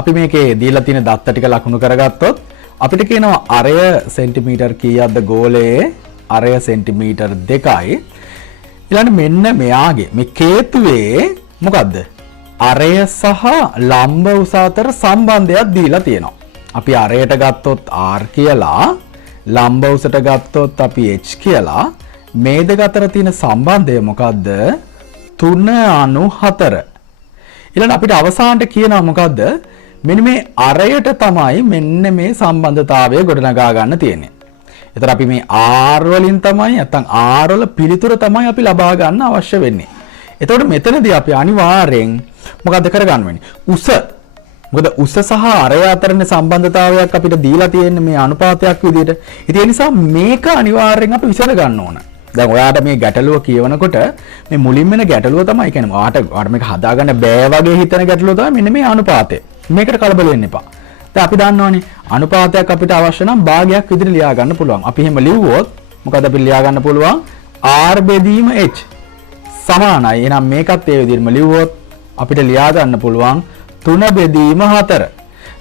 අපි මේකේ දීලා තියෙන දත්ත ටික ලකුණු කරගත්තොත් අපිට කියනවා අරය සෙන්ටිමීටර් කීයක්ද ගෝලයේ අරය සෙන්ටිමීටර් 2යි. ඊළඟ මෙන්න මෙයාගේ මේ කේතුවේ මොකද්ද? අරය සහ ලම්බ උස අතර සම්බන්ධයක් දීලා තියෙනවා. අපි අරයට ගත්තොත් r කියලා, ලම්බ උසට ගත්තොත් අපි h කියලා. මේ දෙක අතර තියෙන සම්බන්ධය මොකද්ද? 3/4. ඊළඟ අපිට අවසානට කියනවා මොකද්ද? මෙන්න මේ අරයට තමයි මෙන්න මේ සම්බන්ධතාවය ගොඩනගා ගන්න තියෙන්නේ. එතකොට අපි මේ r වලින් තමයි නැත්නම් r වල පිළිතුර තමයි අපි ලබා ගන්න අවශ්‍ය වෙන්නේ. එතකොට මෙතනදී අපි අනිවාර්යෙන් මොකද්ද කරගන්න වෙන්නේ? උස. මොකද උස සහ අරය අතරේ සම්බන්ධතාවයක් අපිට දීලා තියෙන්නේ මේ අනුපාතයක් විදිහට. ඉතින් ඒ නිසා මේක අනිවාර්යෙන් අපි විසඳ ගන්න ඕන. දැන් ඔයාට මේ ගැටලුව කියවනකොට මේ මුලින්ම එන ගැටලුව තමයි කියන්නේ ඔයාට මේක හදාගන්න බෑ වගේ හිතන ගැටලුව තමයි මෙන්න මේ අනුපාතය. මේකට කලබල වෙන්න එපා. දැන් අපි දන්නවනේ අනුපාතයක් අපිට අවශ්‍ය නම් භාගයක් විදිහට ලියා ගන්න පුළුවන්. අපි එහෙම ලිව්වොත් මොකද අපිට ලියා ගන්න පුළුවන් r බෙදීම h සමානයි. එහෙනම් මේකත් ඒ විදිහටම ලිව්වොත් අපිට ලියා ගන්න පුළුවන් 3 බෙදීම 4.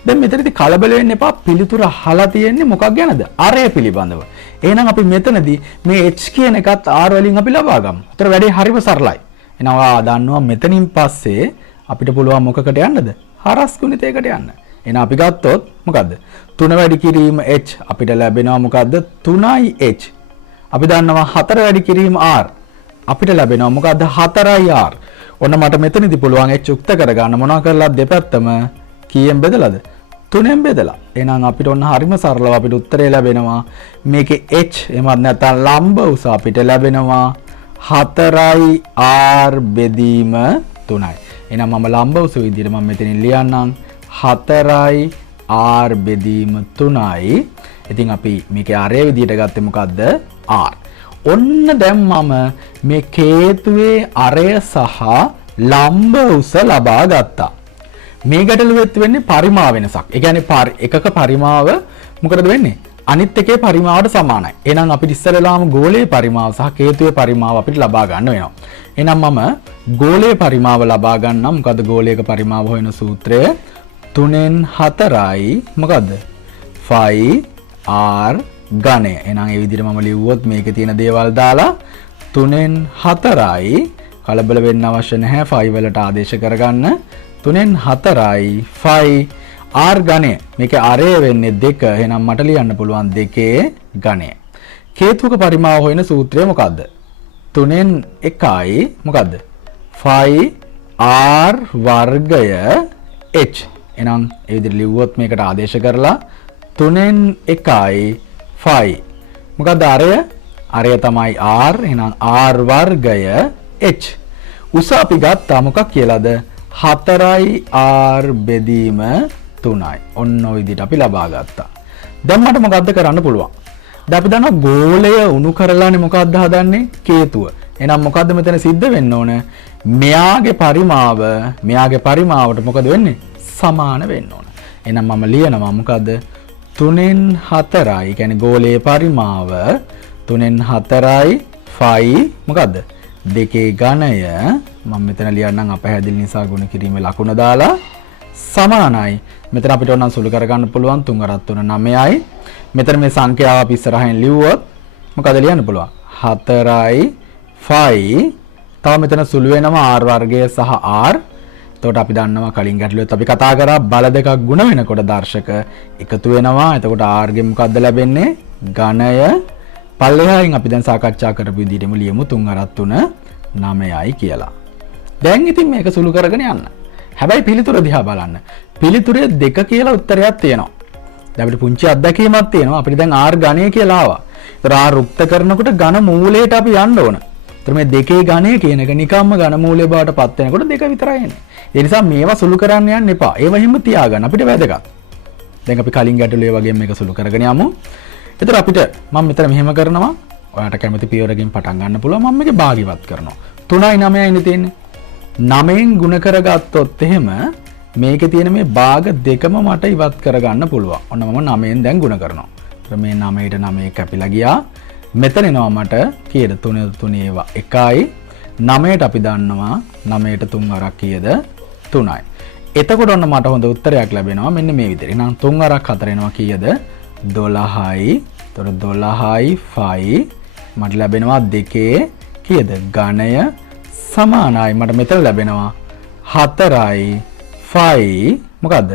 දැන් මෙතනදී කලබල වෙන්න එපා. පිළිතුර අහලා තියෙන්නේ මොකක් ගැනද? අරය පිළිබඳව. එහෙනම් අපි මෙතනදී මේ h කියන එකත් r වලින් අපි ලබා ගමු. ඒතර වැඩේ හරිම සරලයි. එහෙනම් ඔයා දන්නවා මෙතනින් පස්සේ අපිට පුළුවන් මොකකට යන්නද? හරස් ගුණිතයකට යන්න. එහෙනම් අපි ගත්තොත් මොකද්ද? 3 වැඩි කිරීම h අපිට ලැබෙනවා මොකද්ද? 3යි h. අපි දන්නවා 4 වැඩි කිරීම r අපිට ලැබෙනවා මොකද්ද? 4යි r. ඔන්න මට මෙතනදී පුළුවන් h උක්ත කරගන්න මොනවා කරලා දෙපැත්තම කීයෙන් බෙදලාද? 3ෙන් බෙදලා. එහෙනම් අපිට ඔන්න හරිම සරලව අපිට උත්තරේ ලැබෙනවා. මේකේ h එමත් නැත්නම් ලම්බ උස අපිට ලැබෙනවා 4යි r බෙදීම 3යි. එහෙනම් මම ලම්බ උස විදිහට මම මෙතනින් ලියන්නම් 4යි r බෙදීම 3යි. ඉතින් අපි මේකේ r විදිහට ගත්තේ මොකද්ද? r. ඔන්න දැන් මම මේ කේතුවේ අරය සහ ලම්බ උස ලබා ගත්තා. මේ ගැටලුවෙත් වෙන්නේ පරිමාව වෙනසක්. ඒ කියන්නේ එකක පරිමාව මොකද වෙන්නේ? අනිත් එකේ පරිමාවට සමානයි. එහෙනම් අපිට ඉස්සෙල්ලාම ගෝලයේ පරිමාව සහ කේතුවේ පරිමාව අපිට ලබා ගන්න වෙනවා. එහෙනම් මම ගෝලයේ පරිමාව ලබා ගන්නම්. මොකද ගෝලයක පරිමාව හොයන සූත්‍රය 3න් 4යි මොකද්ද? 5r ඝනය. එහෙනම් ඒ විදිහට මම ලිව්වොත් මේකේ තියෙන දේවල් දාලා 3න් 4යි කලබල වෙන්න අවශ්‍ය නැහැ 5 වලට ආදේශ කරගන්න 3න් 4යි 5r ඝනය. මේකේ අරය වෙන්නේ 2. එහෙනම් මට ලියන්න පුළුවන් 2 ඝනය. කේතුක පරිමාව හොයන සූත්‍රය මොකද්ද? 3න් 1යි මොකද්ද? 5r වර්ගය h. එහෙනම් ඒ විදිහට ලිව්වොත් මේකට ආදේශ කරලා 3න් 1යි 5 මොකද අරය තමයි r. එහෙනම් r වර්ගය h. උස අපි ගත්තා මොකක් කියලාද? 4යි r බෙදීම 3යි. ඔන්න ඔය විදිහට අපි ලබා ගත්තා. දැන් මට මොකද්ද කරන්න පුළුවන්? දැන් අපි දන්නවා ගෝලය උණු කරලානේ මොකද්ද හදන්නේ? කේතුව. එහෙනම් මොකද්ද මෙතන සිද්ධ වෙන්න ඕන? මෙයාගේ පරිමාවට මොකද වෙන්නේ? සමාන වෙන්න ඕන. එහෙනම් මම ලියනවා මොකද්ද? 3න් 4යි කියන්නේ ගෝලයේ පරිමාව 3න් 4යි 5 මොකද්ද? 2 ඝනය මම මෙතන ලියන්නම් අපහැදිලි නිසා ගුණ කිරීමේ ලකුණ දාලා සමානයි. මෙතන අපිට ඕන සුළු කරගන්න පුළුවන් 3 3 9යි. මෙතන මේ සංඛ්‍යාව අපි ඉස්සරහින් ලිව්වොත් මොකද ලියන්න පුළුවන්? 4යි 5 තව මෙතන සුළු වෙනවා r වර්ගය සහ r එතකොට අපි දන්නවා කලින් ගැටලුවෙත් අපි කතා කරා බල දෙකක් ಗುಣ වෙනකොට දර්ශක එකතු වෙනවා. එතකොට R ගෙන් මොකද්ද ලැබෙන්නේ? ඝනය පල්ලෙහායින් අපි දැන් සාකච්ඡා කරපු විදිහටම ලියමු 3 9යි කියලා. දැන් ඉතින් මේක සුළු කරගෙන යන්න. හැබැයි පිළිතුර දිහා බලන්න. පිළිතුරේ 2 කියලා උත්තරයක් තියෙනවා. දැන් අපිට පුංචි අත්දැකීමක් තියෙනවා. අපිට දැන් R ඝනය කියලා ආවා. ඒතර R රුක්ත කරනකොට ඝන මූලයට අපි යන්න ඕන. ඒතර මේ 2 ඝනය කියන එක නිකම්ම ඝන මූලය බවට පත් වෙනකොට 2 විතරයි එන්නේ. ඒ නිසා මේවා සුළු කරන්න යන්න එපා. ඒව හිම තියාගන්න අපිට වැදගත්. දැන් අපි කලින් ගැටලුවේ වගේ මේක සුළු කරගෙන යමු. ඒතර අපිට මම මෙතන මෙහෙම කරනවා. ඔයාලට කැමති පියවරකින් පටන් ගන්න පුළුවන්. මම මේකේ භාගිවත් කරනවා. 3යි 9යි ඉන්නේ තියෙන්නේ. 9න් ගුණ කරගත්තොත් එහෙම මේකේ තියෙන මේ භාග දෙකම මට ඉවත් කරගන්න පුළුවන්. ඔන්න මම 9න් දැන් ගුණ කරනවා. ඒතර මේ 9ට 9 කැපිලා ගියා. මෙතන එනවා මට කීයද 3 3 ඒවා 1යි. 9ට අපි දන්නවා 9ට 3 වරක් කීයද 3යි. එතකොට ඔන්න මට හොඳ උත්තරයක් ලැබෙනවා මෙන්න මේ විදිහට. එහෙනම් 3 වරක් 4 එනවා කීයද 12යි. ඒතර 12යි 5 මට ලැබෙනවා 2 කීයද ඝනය සමානයි. මට මෙතන ලැබෙනවා 4යි 5 මොකද්ද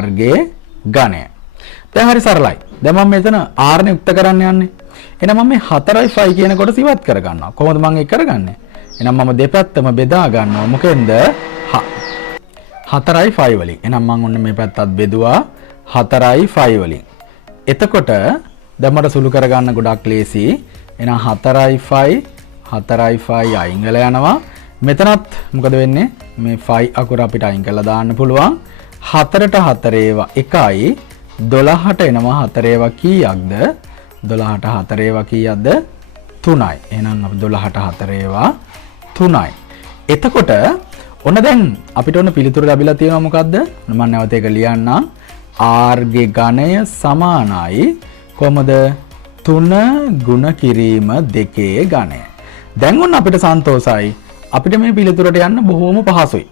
R ගේ ඝනය. දැන් හරි සරලයි. දැන් මම මෙතන R නේ උක්ත කරන්න යන්නේ. එහෙනම් මම මේ 4යි 5 කියන කොටස ඉවත් කර ගන්නවා. කොහොමද මම ඒක කරගන්නේ? එහෙනම් මම දෙපැත්තම බෙදා ගන්නවා. මොකෙන්ද? 4යි 5 වලින්. එහෙනම් මම ඔන්න මේ පැත්තත් බෙදුවා 4යි 5 වලින්. එතකොට දැන් මට සුළු කරගන්න ගොඩක් ලේසි. එහෙනම් 4යි 5 අයින් වෙලා යනවා. මෙතනත් මොකද වෙන්නේ? මේ 5 අකුර අපිට අයින් කරලා දාන්න පුළුවන්. 4ට 4 ඒවා 1යි 12ට එනවා 4 ඒවා කීයක්ද? 12ට 4 ඒවා කීයක්ද? 3යි. එහෙනම් අපි 12ට 4 ඒවා 3යි. එතකොට ඔන්න දැන් අපිට ඔන්න පිළිතුර ලැබිලා තියෙනවා මොකද්ද? මම නැවත ඒක ලියන්නම්. R ගේ ඝනය සමානයි කොහමද? 3 ගුණ කිරීම 2 ඝනය. දැන් ඔන්න අපිට සන්තෝසයි. අපිට මේ පිළිතුරට යන්න බොහොම පහසුයි.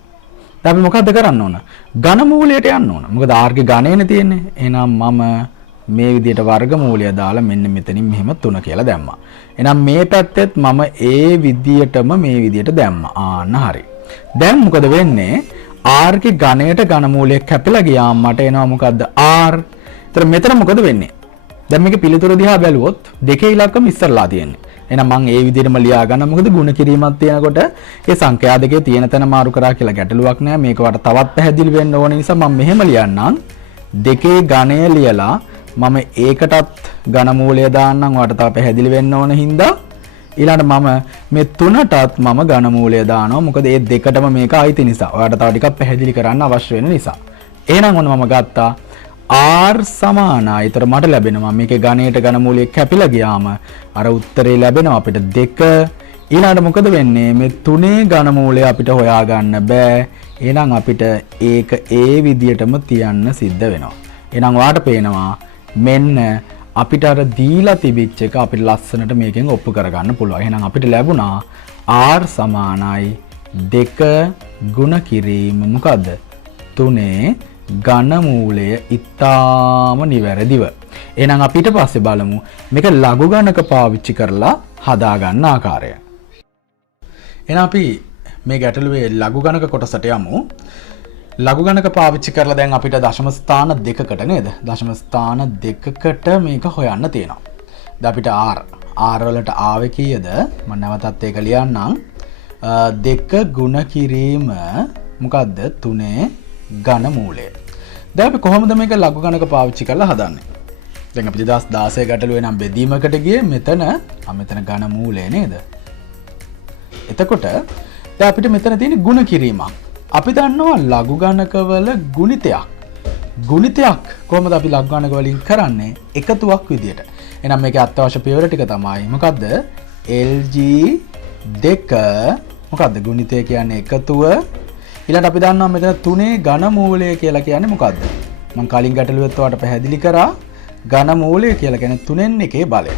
දැන් අපි මොකද්ද කරන්න ඕන? ඝන මූලයට යන්න ඕන. මොකද R ගේ ඝනයනේ තියෙන්නේ. එහෙනම් මම මේ විදිහට වර්ගමූලය දාලා මෙන්න මෙතනින් මෙහෙම 3 කියලා දැම්මා. එහෙනම් මේ පැත්තෙත් මම ඒ විදිහටම මේ විදිහට දැම්මා. ආන්න හරි. දැන් මොකද වෙන්නේ? R ගේ ඝනයට ඝනමූලය කැපිලා ගියාම මට එනවා මොකද්ද? R. ඒතර මෙතන මොකද වෙන්නේ? දැන් මේකේ පිළිතුර දිහා බැලුවොත් දෙකේ ඉලක්කම ඉස්සරලා තියෙන්නේ. එහෙනම් මම ඒ විදිහටම ලියා ගන්න. මොකද ಗುಣ කිරීමක් තියෙනකොට ඒ සංඛ්‍යා දෙකේ තියෙන තැන මාරු කරා කියලා ගැටලුවක් නෑ. මේක වට තවත් පැහැදිලි වෙන්න ඕන නිසා මම මෙහෙම ලියන්නම්. දෙකේ ඝනය ලියලා මම ඒකටත් ඝනමූලය දාන්නම්. වට තව පැහැදිලි වෙන්න ඕන හින්දා ඊළඟට මම මේ 3ටත් මම ඝනමූලය දානවා. මොකද මේ දෙකටම මේක අයිති නිසා. ඔයාලට තව ටිකක් පැහැදිලි කරන්න අවශ්‍ය වෙන නිසා. එහෙනම් ඔන්න මම ගත්තා R සමානයි. ඒතර මට ලැබෙනවා මේකේ ඝනයට ඝනමූලය කැපිලා ගියාම අර උත්තරේ ලැබෙනවා අපිට 2. ඊළඟට මොකද වෙන්නේ? මේ 3 ඝනමූලය අපිට හොයාගන්න බෑ. එහෙනම් අපිට ඒක ඒ විදියටම තියන්න සිද්ධ වෙනවා. එහෙනම් ඔයාලට පේනවා මෙන්න අපිට අර දීලා තිබිච්ච එක අපිට ලස්සනට මේකෙන් ඔප්පු කරගන්න පුළුවන්. එහෙනම් අපිට ලැබුණා R සමානයි 2 ගුණ කිරීම මොකද්ද? 3 ඝනමූලය ඉතාම නිවැරදිව. එහෙනම් අපි ඊට පස්සේ බලමු මේක ලඝු ගණක පාවිච්චි කරලා හදා ගන්න ආකාරය. එහෙනම් අපි මේ ගැටලුවේ ලඝු ගණක කොටසට යමු. ලඝු ගණක පාවිච්චි කරලා දැන් අපිට දශම ස්ථාන දෙකකට නේද? දශම ස්ථාන දෙකකට මේක හොයන්න තියෙනවා. දැන් අපිට R වලට ආවේ කීයද? මම නැවතත් ඒක ලියන්නම්. 2 ගුණ කිරීම මොකද්ද? 3 ඝනමූලය. දැන් අපි කොහොමද මේක ලඝු ගණක පාවිච්චි කරලා හදන්නේ? දැන් අපි 2016 ගැටලුවේ නම් බෙදීමකට ගියේ මෙතන ඝනමූලය නේද? එතකොට දැන් අපිට මෙතන තියෙන ගුණ කිරීමක්. අපි දන්නවා ලඝු ගණකවල ගුණිතයක් කොහොමද අපි ලඝු ගණක වලින් කරන්නේ? එකතුවක් විදියට. එහෙනම් මේකේ අත්‍යවශ්‍ය පියවර ටික තමයි මොකද්ද? LG2 මොකද්ද? ගුණිතය කියන්නේ එකතුව. ඊළඟට අපි දන්නවා මෙතන 3 ඝනමූලය කියලා කියන්නේ මොකද්ද? මම කලින් ගැටලුවෙත් ඔයාලට පැහැදිලි කරා. ඝනමූලය කියලා කියන්නේ 3න් එකේ බලය.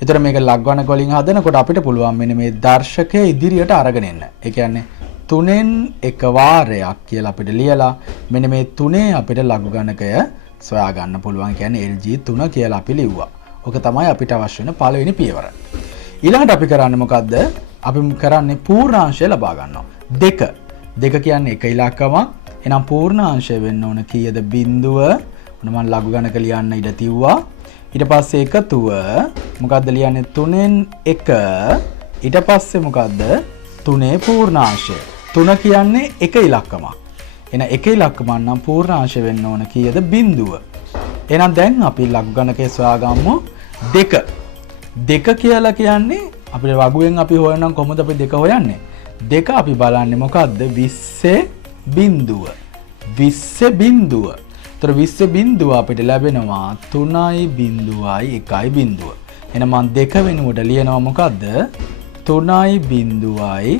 ඒතර මේක ලඝු ගණක වලින් හදනකොට අපිට පුළුවන් මෙන්න මේ දර්ශකයේ ඉදිරියට අරගෙන එන්න. ඒ කියන්නේ 3න් එක වාරයක් කියලා අපිට ලියලා මෙන්න මේ 3 අපිට ලඝු ගණකය සොයා ගන්න පුළුවන්. කියන්නේ LG3 කියලා අපි ලිව්වා. ඔක තමයි අපිට අවශ්‍ය වෙන පළවෙනි පියවර. ඊළඟට අපි කරන්නේ මොකද්ද? අපි කරන්නේ පූර්ණාංශය ලබා ගන්නවා. දෙක කියන්නේ එක ඉලක්කමක්. එහෙනම් පූර්ණාංශය වෙන්න ඕන කීයද? බිඳුව. මොන මම ලඝු ගණක ලියන්න ඉඩ තියුවා. ඊට පස්සේ එකතුව මොකද්ද ලියන්නේ? 3න් 1. ඊට පස්සේ මොකද්ද? 3 පූර්ණාංශය. 3 කියන්නේ එක ඉලක්කමක්. එහෙනම් එක ඉලක්කමක් නම් පූර්ණාංශය වෙන්න ඕන කීයද? බිඳුව. එහෙනම් දැන් අපි ලඝු ගණකේ සොයාගමු 2. 2 කියලා කියන්නේ අපිට වගුවෙන් අපි හොයනනම් කොහොමද අපි 2 හොයන්නේ? 2 අපි බලන්නේ මොකද්ද? 20 බිඳුව. 20 බිඳුව. ඒතර 20 බිඳුව අපිට ලැබෙනවා 3යි බිඳුවයි 1යි බිඳුව. එහෙනම් මම 2 වෙනුවට ලියනවා මොකද්ද? 3යි බිඳුවයි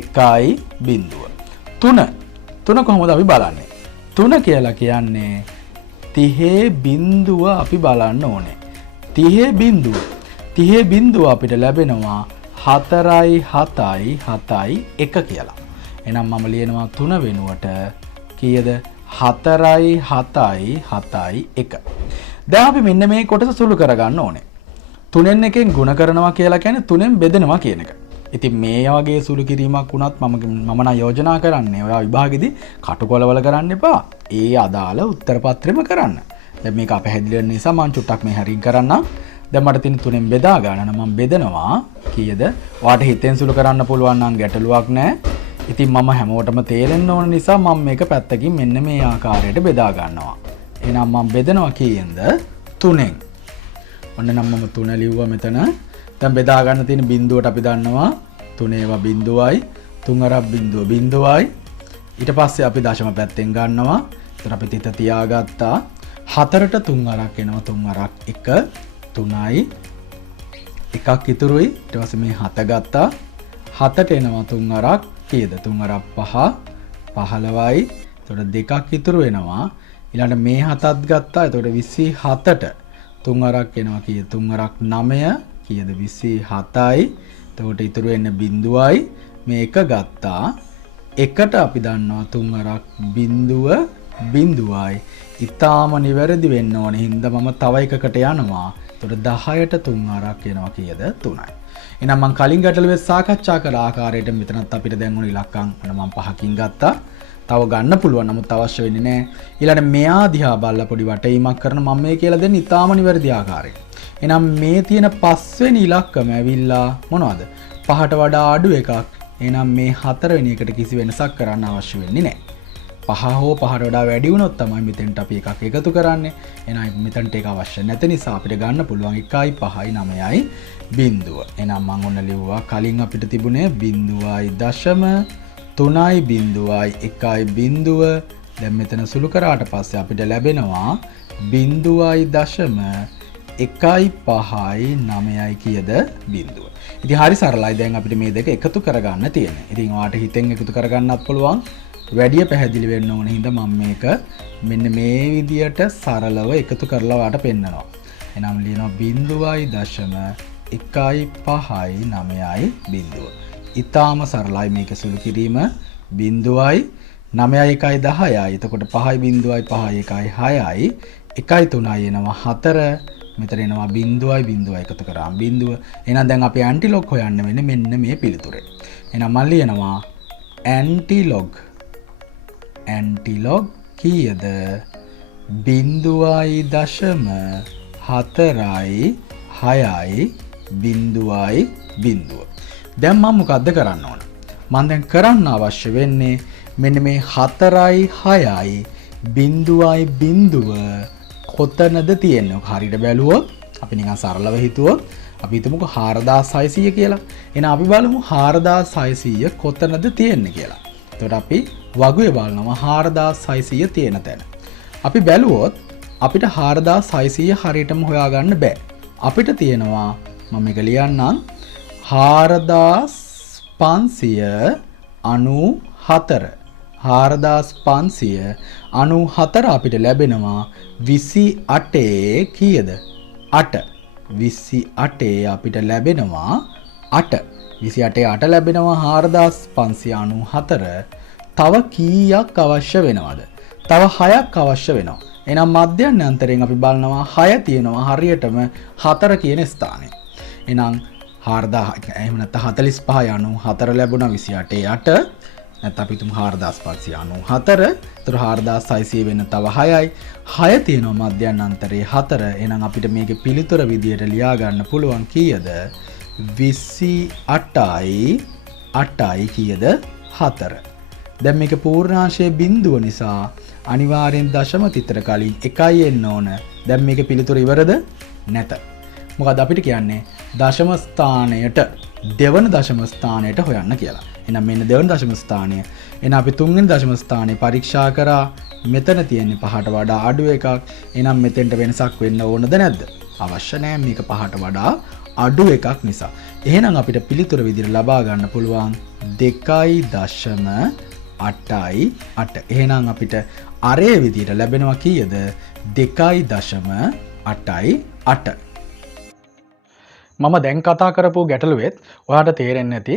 1යි බිඳුව. 3 කොහොමද අපි බලන්නේ? 3 කියලා කියන්නේ 30 බිඳුව අපි බලන්න ඕනේ. 30 බිඳුව. 30 බිඳුව අපිට ලැබෙනවා 4යි 7යි 7යි 1 කියලා. එහෙනම් මම ලියනවා 3 වෙනුවට කීයද? 4යි 7යි 7යි 1. දැන් අපි මෙන්න මේ කොටස සුළු කරගන්න ඕනේ. 3න් 1ෙන් ගුණ කරනවා කියලා කියන්නේ 3ෙන් බෙදෙනවා කියන එක. ඉතින් මේ වගේ සුළු කිරීමක් වුණත් මම නම් යෝජනා කරන්නේ ඔයා විභාගෙදී කටුකොලවල කරන්න එපා. ඒ අදාළ උත්තර පත්‍රෙම කරන්න. දැන් මේක අපහැදිලි වෙන නිසා මම චුට්ටක් මේ හරින් කරන්නම්. දැන් මට තියෙන 3ෙන් බෙදා ගන්න නම් මම බෙදනවා කීයද? ඔයාට හිතෙන් සුළු කරන්න පුළුවන් නම් ගැටලුවක් නැහැ. ඉතින් මම හැමෝටම තේරෙන්න ඕන නිසා මම මේක පැත්තකින් මෙන්න මේ ආකාරයට බෙදා ගන්නවා. එහෙනම් මම බෙදනවා කීයෙන්ද? 3ෙන්. ඔන්න නම් මම 3 ලිව්වා මෙතන. දැන් බෙදා ගන්න තියෙන බිඳුවට අපි දන්නවා 3 ඒවා බිඳුවයි 3 අරක් බිඳුව බිඳුවයි. ඊට පස්සේ අපි දශම පැත්තෙන් ගන්නවා. ඒතර අපි තිත තියාගත්තා. 4ට 3 අරක් එනවා 3 අරක් 1 3යි එකක් ඉතුරුයි. ඊට පස්සේ මේ 7 ගත්තා. 7ට එනවා 3 අරක් කීයද? 3 අරක් 5 15යි. එතකොට දෙකක් ඉතුරු වෙනවා. ඊළඟට මේ 7ත් ගත්තා. එතකොට 27ට 3 අරක් එනවා කීයද? 3 අරක් 9 කීයද? 27යි. එතකොට ඉතුරු වෙන්නේ බිඳුවයි. මේ එක ගත්තා. එකට අපි දන්නවා 3 අරක් බිඳුව බිඳුවයි. ඊටාම නිවැරදි වෙන්න ඕනේ. හින්දා මම තව එකකට යනවා. එතකොට 10ට 3 අරක් එනවා කීයද? 3යි. එහෙනම් මම කලින් ගැටලුවේ සාකච්ඡා කළ ආකාරයට මෙතනත් අපිට දැන් උණු ඉලක්කම් මම 5කින් ගත්තා. තව ගන්න පුළුවන් නමුත් අවශ්‍ය වෙන්නේ නැහැ. ඊළඟට මෙයා දිහා බලලා පොඩි වටීමක් කරන මම මේ කියලා දෙන්නේ ඊටාම නිවැරදි ආකාරයට. එහෙනම් මේ තියෙන 5 වෙනි ඉලක්කම ඇවිල්ලා මොනවද? 5ට වඩා අඩු එකක්. එහෙනම් මේ 4 වෙනි එකට කිසි වෙනසක් කරන්න අවශ්‍ය වෙන්නේ නැහැ. 5 හෝ 5ට වඩා වැඩි වුණොත් තමයි මෙතෙන්ට අපි එකක් එකතු කරන්නේ. එහෙනම් මෙතනට ඒක අවශ්‍ය නැති නිසා අපිට ගන්න පුළුවන් 1යි 5යි 9යි බිඳුව. එහෙනම් මම ඔන්න ලිව්වා කලින් අපිට තිබුණේ බිඳුවයි දශම 3යි බිඳුවයි 1යි බිඳුව. දැන් මෙතන සුළු කරාට පස්සේ අපිට ලැබෙනවා බිඳුවයි දශම 1යි 5යි 9යි කීයද? බිඳුව. ඉතින් හරි සරලයි. දැන් අපිට මේ දෙක එකතු කරගන්න තියෙනවා. ඉතින් ඔයාලට හිතෙන් එකතු කරගන්නත් පුළුවන්. වැඩි පැහැදිලි වෙන්න ඕන හින්දා මම මේක මෙන්න මේ විදියට සරලව එකතු කරලා ඔයාලට පෙන්නනවා. එහෙනම් ලියනවා බිඳුවයි දශම 1යි 5යි 9යි බිඳුව. ඊටාම සරලයි මේක සුළු කිරීම. බිඳුවයි 9යි 1යි 10යි. එතකොට 5යි බිඳුවයි 5යි 1යි 6යි 1යි 3යි එනවා 4. මෙතන එනවා බිඳුවයි බිඳුවයි එකතු කරාම බිඳුව. එහෙනම් දැන් අපි ඇන්ටිලොග් හොයන්න වෙන්නේ මෙන්න මේ පිළිතුරේ. එහෙනම් මම ලියනවා ඇන්ටිලොග් කීයද? බිඳුවයි දශම 4යි 6යි බිඳුවයි බිඳුව. දැන් මම මොකද්ද කරන්න ඕන? මම දැන් කරන්න අවශ්‍ය වෙන්නේ මෙන්න මේ 4යි 6යි බිඳුවයි බිඳුව කොතනද තියෙන්නේ? හරියට බැලුවොත් අපි නිකන් සරලව හිතුවොත් අපි හිතමුකෝ 4600 කියලා. එහෙනම් අපි බලමු 4600 කොතනද තියෙන්නේ කියලා. එතකොට අපි වගුවේ බලනවා 4600 තියෙන තැන. අපි බැලුවොත් අපිට 4600 හරියටම හොයාගන්න බෑ. අපිට තියෙනවා මම මේක ලියන්නම් 4594 4594 අපිට ලැබෙනවා 28 කීයද? 8 28 අපිට ලැබෙනවා 8 28 ලැබෙනවා 4594. තව කීයක් අවශ්‍ය වෙනවද? තව 6ක් අවශ්‍ය වෙනවා. එහෙනම් මධ්‍යස්ථ අන්තරයෙන් අපි බලනවා 6 තියෙනවා හරියටම 4 කියන ස්ථානේ. එහෙනම් 4000 එහෙම නැත්නම් 45 94 ලැබුණා 28 8 නැත්නම් අපි තුමු 4594. ඒතර 4600 වෙන තව 6යි. 6 තියෙනවා මධ්‍යන්තරේ 4. එහෙනම් අපිට මේකේ පිළිතුර විදියට ලියා ගන්න පුළුවන් කීයද? 28යි 8යි කීයද? 4. දැන් මේක පූර්ණාංශයේ බිඳුව නිසා අනිවාර්යෙන් දශම තිතර කලින් 1යි එන්න ඕන. දැන් මේකේ පිළිතුර ඉවරද? නැත. මොකද අපිට කියන්නේ දශම ස්ථානයට දෙවන දශම ස්ථානයට හොයන්න කියලා. එහෙනම් මෙන්න දෙවන දශම ස්ථානය. එහෙනම් අපි තුන්වෙනි දශම ස්ථානේ පරීක්ෂා කරා. මෙතන තියෙන්නේ 5ට වඩා අඩු එකක්. එහෙනම් මෙතෙන්ට වෙනසක් වෙන්න ඕනද නැද්ද? අවශ්‍ය නැහැ. මේක 5ට වඩා අඩු එකක් නිසා. එහෙනම් අපිට පිළිතුර විදිහට ලබා ගන්න පුළුවන් 2.8. එහෙනම් අපිට අරේ විදිහට ලැබෙනවා කීයද? 2.8. මම දැන් කතා කරපු ගැටලුවෙත් ඔයාට තේරෙන්නේ නැති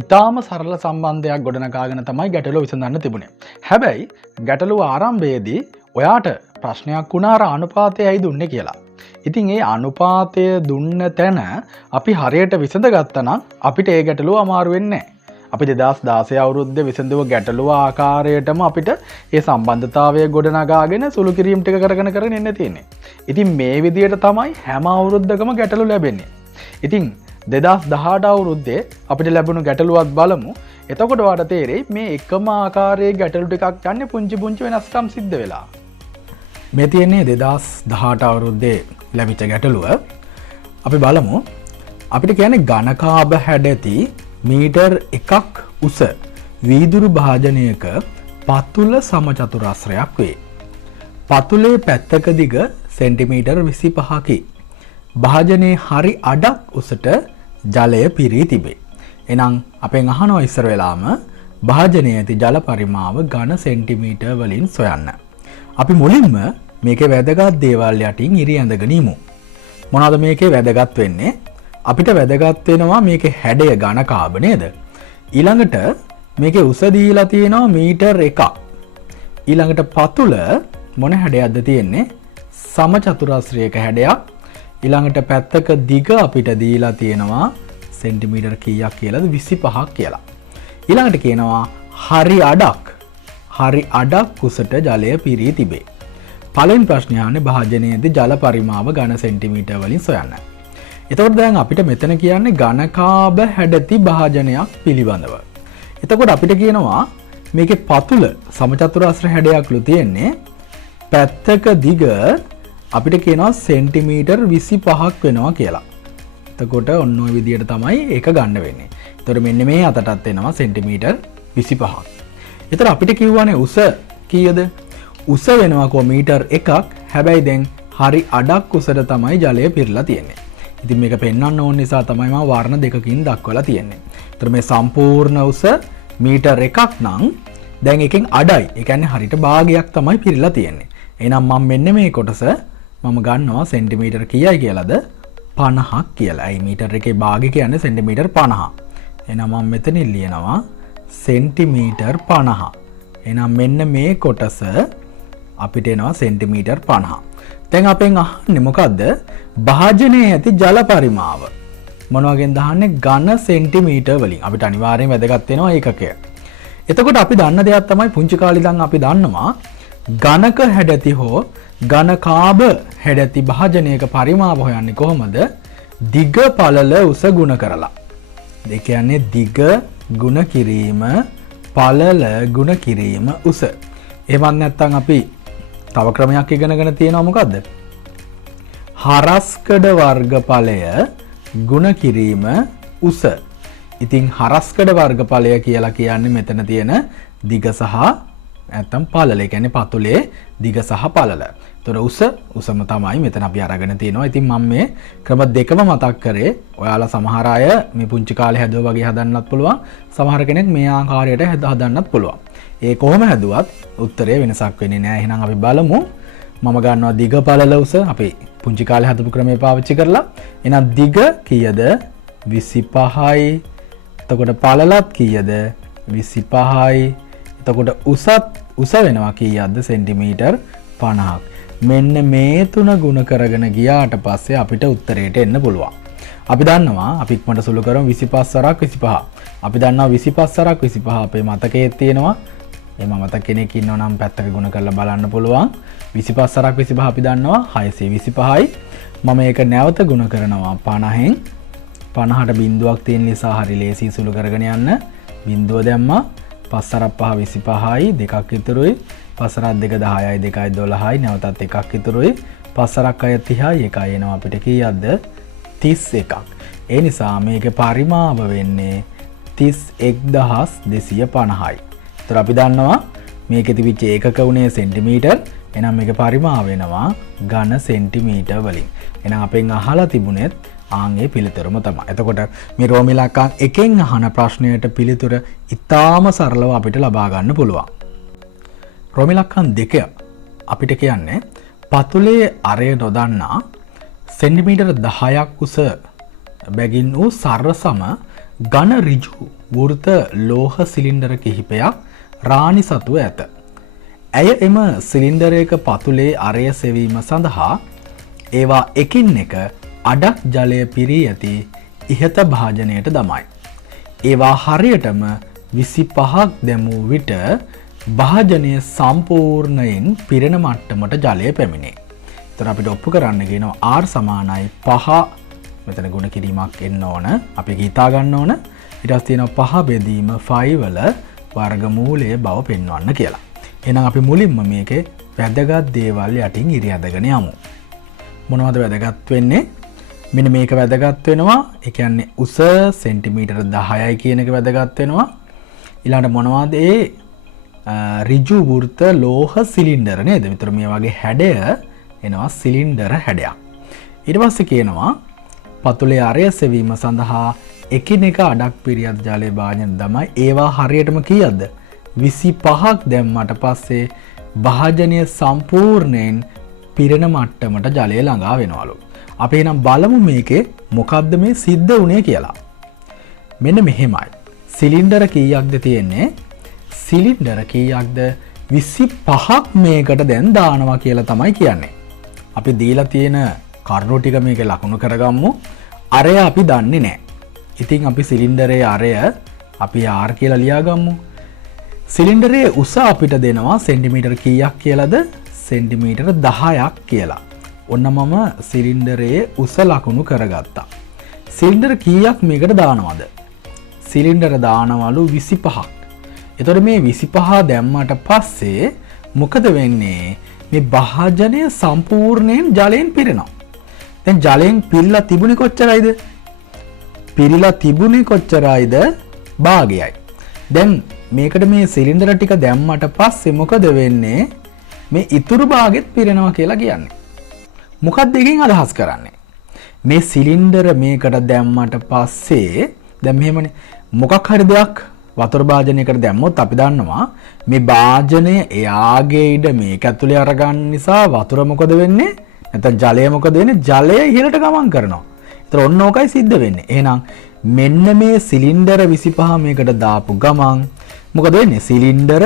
ඊටාම සරල සම්බන්ධයක් ගොඩනගාගෙන තමයි ගැටලුව විසඳන්න තිබුණේ. හැබැයි ගැටලුව ආරම්භයේදී ඔයාට ප්‍රශ්නයක් වුණා අර අනුපාතයයි දුන්නේ කියලා. ඉතින් ඒ අනුපාතය දුන්න තැන අපි හරියට විසඳගත්තා නම් අපිට ඒ ගැටලුව අමාරු වෙන්නේ නැහැ. අපි 2016 අවුරුද්දේ විසඳුව ගැටලුව ආකාරයටම අපිට ඒ සම්බන්ධතාවය ගොඩනගාගෙන සුළු කිරීම් ටික කරගෙන එන්න තියෙන්නේ. ඉතින් මේ විදියට තමයි හැම අවුරුද්දකම ගැටලු ලැබෙන්නේ. ඉතින් 2018 අවුරුද්දේ අපිට ලැබුණු ගැටලුවත් බලමු. එතකොට ඔයාලට තේරෙයි මේ එකම ආකාරයේ ගැටලු ටිකක් යන්නේ පුංචි වෙනස්කම් සිද්ධ වෙලා. මේ තියෙන්නේ 2018 අවුරුද්දේ ලැබිච්ච ගැටලුව. අපි බලමු. අපිට කියන්නේ ඝනකාභ හැඩැති මීටර් 1ක් උස වීදුරු භාජනයක පතුල සමචතුරස්‍රයක් වේ. පතුලේ පැත්තක දිග සෙන්ටිමීටර් 25කි. භාජනයේ හරි අඩක් උසට ජලය පිරී තිබේ. එහෙනම් අපෙන් අහනවා ඉස්සර වෙලාම භාජනයේ ඇති ජල පරිමාව ඝන සෙන්ටිමීටර් වලින් සොයන්න. අපි මුලින්ම මේකේ වැදගත් දේවල් යටින් ඉරි ඇඳගෙන ඉමු. මොනවාද මේකේ වැදගත් වෙන්නේ? අපිට වැදගත් වෙනවා මේකේ හැඩය ඝනකාභ නේද? ඊළඟට මේකේ උස දීලා තියෙනවා මීටර් 1ක්. ඊළඟට පතුල මොන හැඩයක්ද තියෙන්නේ? සමචතුරස්‍රයක හැඩයක්. ඊළඟට පැත්තක දිග අපිට දීලා තියෙනවා සෙන්ටිමීටර් කීයක් කියලාද? 25ක් කියලා. ඊළඟට කියනවා හරි අඩක් උසට ජලය පිරී තිබේ. පළවෙනි ප්‍රශ්නය අහන්නේ භාජනයේදී ජල පරිමාව ඝන සෙන්ටිමීටර් වලින් සොයන්න. එතකොට දැන් අපිට මෙතන කියන්නේ ඝනකාභ හැඩති භාජනයක් පිළිබඳව. එතකොට අපිට කියනවා මේකේ පතුල සමචතුරස්‍ර හැඩයක්ලු තියෙන්නේ. පැත්තක දිග අපිට කියනවා සෙන්ටිමීටර් 25ක් වෙනවා කියලා. එතකොට ඔන්න ඔය විදිහට තමයි ඒක ගන්න වෙන්නේ. එතකොට මෙන්න මේ අතටත් එනවා සෙන්ටිමීටර් 25ක්. එතකොට අපිට කියවනේ උස කීයද? උස වෙනවා මීටර් 1ක්. හැබැයි දැන් හරි අඩක් උසට තමයි ජලය පිරලා තියෙන්නේ. ඉතින් මේක පෙන්වන්න ඕන නිසා තමයි මම වර්ණ දෙකකින් දක්වලා තියෙන්නේ. එතකොට මේ සම්පූර්ණ උස මීටර් 1ක් නම් දැන් එකෙන් අඩයි. ඒ කියන්නේ හරියට භාගයක් තමයි පිරලා තියෙන්නේ. එහෙනම් මම මෙන්න මේ කොටස මම ගන්නවා සෙන්ටිමීටර් කීයයි කියලාද? 50ක් කියලා. ඒ මීටර් එකේ භාගය කියන්නේ සෙන්ටිමීටර් 50. එහෙනම් මම මෙතනින් ලියනවා සෙන්ටිමීටර් 50. එහෙනම් මෙන්න මේ කොටස අපිට එනවා සෙන්ටිමීටර් 50. දැන් අපෙන් අහන්නේ මොකද්ද? භාජනයේ ඇති ජල පරිමාව. මොන වගේද අහන්නේ? ඝන සෙන්ටිමීටර් වලින්. අපිට අනිවාර්යයෙන් වැදගත් වෙනවා ඒකකය. එතකොට අපි දන්න දෙයක් තමයි පුංචි කාලේ ඉඳන් අපි දන්නවා ඝනක හැඩති හෝ ඝනකාභ හැඩති භාජනයක පරිමාව හොයන්නේ කොහොමද? දිග පළල උස ගුණ කරලා. ඒ කියන්නේ දිග ගුණ කිරීම පළල ගුණ කිරීම උස. එහෙමත් නැත්නම් අපි තව ක්‍රමයක් ඉගෙනගෙන තියෙනවා මොකද්ද? හරස්කඩ වර්ගඵලය ගුණ කිරීම උස. ඉතින් හරස්කඩ වර්ගඵලය කියලා කියන්නේ මෙතන තියෙන දිග සහ නැත්නම් පළල. ඒ කියන්නේ පතුලේ දිග සහ පළල. ඒතර උසම තමයි මෙතන අපි අරගෙන තියෙනවා. ඉතින් මම මේ ක්‍රම දෙකම මතක් කරේ. ඔයාලා සමහර අය මේ පුංචි කාලේ හැදුවා වගේ හදන්නත් පුළුවන්. සමහර කෙනෙක් මේ ආකාරයට හදන්නත් පුළුවන්. ඒ කොහොම හැදුවත් උත්තරේ වෙනසක් වෙන්නේ නැහැ. එහෙනම් අපි බලමු. මම ගන්නවා දිග පළල උස. අපි පුංචි කාලේ හදපු ක්‍රමය පාවිච්චි කරලා. එහෙනම් දිග කීයද? 25යි. එතකොට පළලත් කීයද? 25යි. එතකොට උස වෙනවා කීයක්ද? සෙන්ටිමීටර් 50ක්. මෙන්න මේ තුන ගුණ කරගෙන ගියාට පස්සේ අපිට උත්තරයට එන්න පුළුවන්. අපි දන්නවා අපි ඉක්මනට සුළු කරමු 25 සරක් 25. අපි දන්නවා 25 සරක් 25 අපේ මතකයේ තියෙනවා. එම මතක කෙනෙක් ඉන්නව නම් පැත්තක ගුණ කරලා බලන්න පුළුවන්. 25 සරක් 25 අපි දන්නවා 625යි. මම ඒක නැවත ගුණ කරනවා 50න්. 50ට බිඳුවක් තියෙන නිසා හරි ලේසි සුළු කරගෙන යන්න. බිඳුව දැම්මා. 5 සරක් 5 25යි දෙකක් ඉතුරුයි. 5 සරක් 2 10යි 2යි 12යි නැවතත් එකක් ඉතුරුයි. 5 සරක් 6 30යි එකයි එනවා අපිට කීයක්ද 31ක්. ඒ නිසා මේකේ පරිමාව වෙන්නේ 31250යි. ඒතර අපි දන්නවා මේකේ තිබිච්ච ඒකක උනේ සෙන්ටිමීටර්. එහෙනම් මේකේ පරිමාව වෙනවා ඝන සෙන්ටිමීටර් වලින්. එහෙනම් අපෙන් අහලා තිබුණෙත් ආන්ගේ පිළිතුරම තමයි. එතකොට මේ රෝම ඉලක්කම් එකෙන් අහන ප්‍රශ්නයට පිළිතුර ඉතාම සරලව අපිට ලබා ගන්න පුළුවන්. රෝම ඉලක්කම් 2 අපිට කියන්නේ පතුලේ අරය නොදන්නා සෙන්ටිමීටර් 10ක් උස බැගින් වූ සරසම ඝන ඍජු වෘත ලෝහ සිලින්ඩර කිහිපයක් රාණි සතුව ඇත. ඇය එම සිලින්ඩරයක පතුලේ අරය සෙවීම සඳහා ඒවා එකින් එක අඩක් ජලය පිරී ඇති ඉහත භාජනයට දමයි. ඒවා හරියටම 25ක් දැමූ විට භාජනය සම්පූර්ණයෙන් පිරෙන මට්ටමට ජලය පැමිණේ. එතකොට අපිට ඔප්පු කරන්න කියනවා R සමානයි 5 මෙතන ගුණ කිරීමක් එන්න ඕන. අපි හිතා ගන්න ඕන. ඊට පස්සේ තියෙනවා 5 බෙදීම 5 වල වර්ගමූලයේ බව පෙන්වන්න කියලා. එහෙනම් අපි මුලින්ම මේකේ වැදගත් දේවල් යටින් ඉරි අදගෙන යමු. මොනවද වැදගත් වෙන්නේ? මෙන්න මේක වැදගත් වෙනවා. ඒ කියන්නේ උස සෙන්ටිමීටර 10යි කියන එක වැදගත් වෙනවා. ඊළඟට මොනවද ඒ ඍජු වෘත ලෝහ සිලින්ඩර නේද? විතර මේ වගේ හැඩය එනවා සිලින්ඩර හැඩයක්. ඊට පස්සේ කියනවා පතුලේ අරය සෙවීම සඳහා එකිනෙක අඩක් පිරියත් ජලය භාජන තමයි. ඒවා හරියටම කීයක්ද? 25ක් දැම්මට පස්සේ භාජනය සම්පූර්ණයෙන් පිරෙන මට්ටමට ජලය ළඟා වෙනවලු. අපි එහෙනම් බලමු මේකේ මොකද්ද මේ සිද්ධ වුනේ කියලා. මෙන්න මෙහෙමයි. සිලින්ඩර කීයක්ද තියෙන්නේ? සිලින්ඩර කීයක්ද? 25ක් මේකට දැන් දානවා කියලා තමයි කියන්නේ. අපි දීලා තියෙන කරුණු ටික මේකේ ලකුණු කරගමු. අරය අපි දන්නේ නැහැ. ඉතින් අපි සිලින්ඩරයේ අරය අපි R කියලා ලියාගමු. සිලින්ඩරයේ උස අපිට දෙනවා සෙන්ටිමීටර කීයක් කියලාද? සෙන්ටිමීටර 10ක් කියලා. ඔන්න මම සිලින්ඩරයේ උස ලකුණු කරගත්තා. සිලින්ඩර කීයක් මේකට දානවද? සිලින්ඩර දානවලු 25ක්. එතකොට මේ 25 දැම්මට පස්සේ මොකද වෙන්නේ? මේ භාජනය සම්පූර්ණයෙන් ජලයෙන් පිරෙනවා. දැන් ජලයෙන් පිරලා තිබුණේ කොච්චරයිද? පිරලා තිබුණේ කොච්චරයිද? භාගයයි. දැන් මේකට මේ සිලින්ඩර ටික දැම්මට පස්සේ මොකද වෙන්නේ? මේ ඉතුරු භාගෙත් පිරෙනවා කියලා කියන්නේ. මොකක්ද එකෙන් අදහස් කරන්නේ? මේ සිලින්ඩර මේකට දැම්මට පස්සේ දැන් මෙහෙමනේ මොකක් හරි දෙයක් වතුර භාජනයකට දැම්මොත් අපි දන්නවා මේ භාජනය එයාගේ ඉඩ මේක ඇතුලේ අරගන්න නිසා වතුර මොකද වෙන්නේ? නැත්නම් ජලය මොකද වෙන්නේ? ජලය ඉහළට ගමන් කරනවා. ඒතර ඔන්න ඕකයි සිද්ධ වෙන්නේ. එහෙනම් මෙන්න මේ සිලින්ඩර 25 මේකට දාපු ගමන් මොකද වෙන්නේ? සිලින්ඩර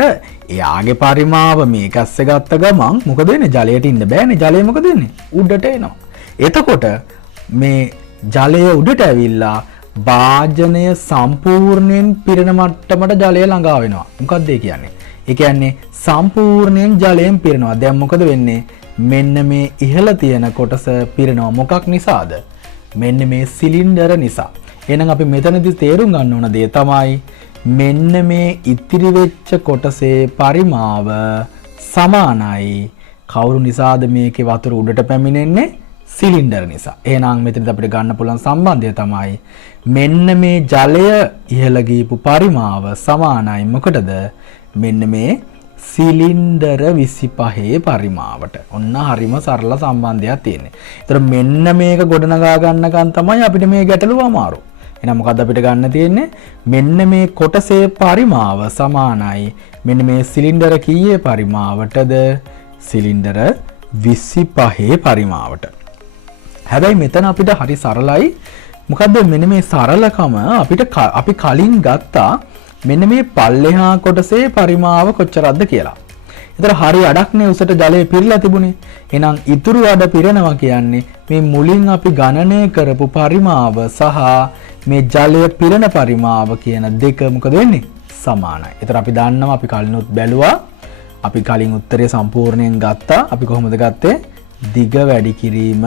එයාගේ පරිමාව මේක ඇස්සේ ගත්ත ගමන් මොකද වෙන්නේ? ජලයට ඉන්න බෑනේ. ජලය මොකද වෙන්නේ? උඩට එනවා. එතකොට මේ ජලය උඩට ඇවිල්ලා භාජනය සම්පූර්ණයෙන් පිරෙන මට්ටමට ජලය ළඟා වෙනවා. මොකක්ද ඒ කියන්නේ? ඒ කියන්නේ සම්පූර්ණයෙන් ජලයෙන් පිරෙනවා. දැන් මොකද වෙන්නේ? මෙන්න මේ ඉහළ තියෙන කොටස පිරෙනවා. මොකක් නිසාද? මෙන්න මේ සිලින්ඩර නිසා. එහෙනම් අපි මෙතනදී තේරුම් ගන්න ඕන දේ තමයි මෙන්න මේ ඉතිරි වෙච්ච කොටසේ පරිමාව සමානයි. කවුරු නිසාද මේකේ වතුර උඩට පැමිණෙන්නේ? සිලින්ඩර නිසා. එහෙනම් මෙතනදී අපිට ගන්න පුළුවන් සම්බන්ධය තමයි මෙන්න මේ ජලය ඉහළ ගියපු පරිමාව සමානයි මොකටද? මෙන්න මේ සිලින්ඩර 25 පරිමාවට. ඔන්න හරිම සරල සම්බන්ධයක් තියෙන්නේ. ඒතර මෙන්න මේක ගොඩනගා ගන්නකන් තමයි අපිට මේ ගැටලුව අමාරු. එහෙනම් මොකද්ද අපිට ගන්න තියෙන්නේ? මෙන්න මේ කොටසේ පරිමාව සමානයි මෙන්න මේ සිලින්ඩර කීයේ පරිමාවටද? සිලින්ඩර 25 පරිමාවට. හැබැයි මෙතන අපිට හරි සරලයි. මොකද්ද මෙන්න මේ සරලකම අපි කලින් ගත්තා මෙන්න මේ පල්ලෙහා කොටසේ පරිමාව කොච්චරක්ද කියලා. ඒතර හරි අඩක්නේ උසට ජලය පිරලා තිබුණේ. එහෙනම් ඉතුරු අඩ පිරෙනවා කියන්නේ මේ මුලින් අපි ගණනය කරපු පරිමාව සහ මේ ජලය පිරෙන පරිමාව කියන දෙක මොකද වෙන්නේ? සමානයි. ඒතර අපි දන්නවා අපි කලිනුත් බැලුවා. අපි කලින් උත්තරේ සම්පූර්ණයෙන් ගත්තා. අපි කොහොමද ගත්තේ? දිග වැඩි කිරීම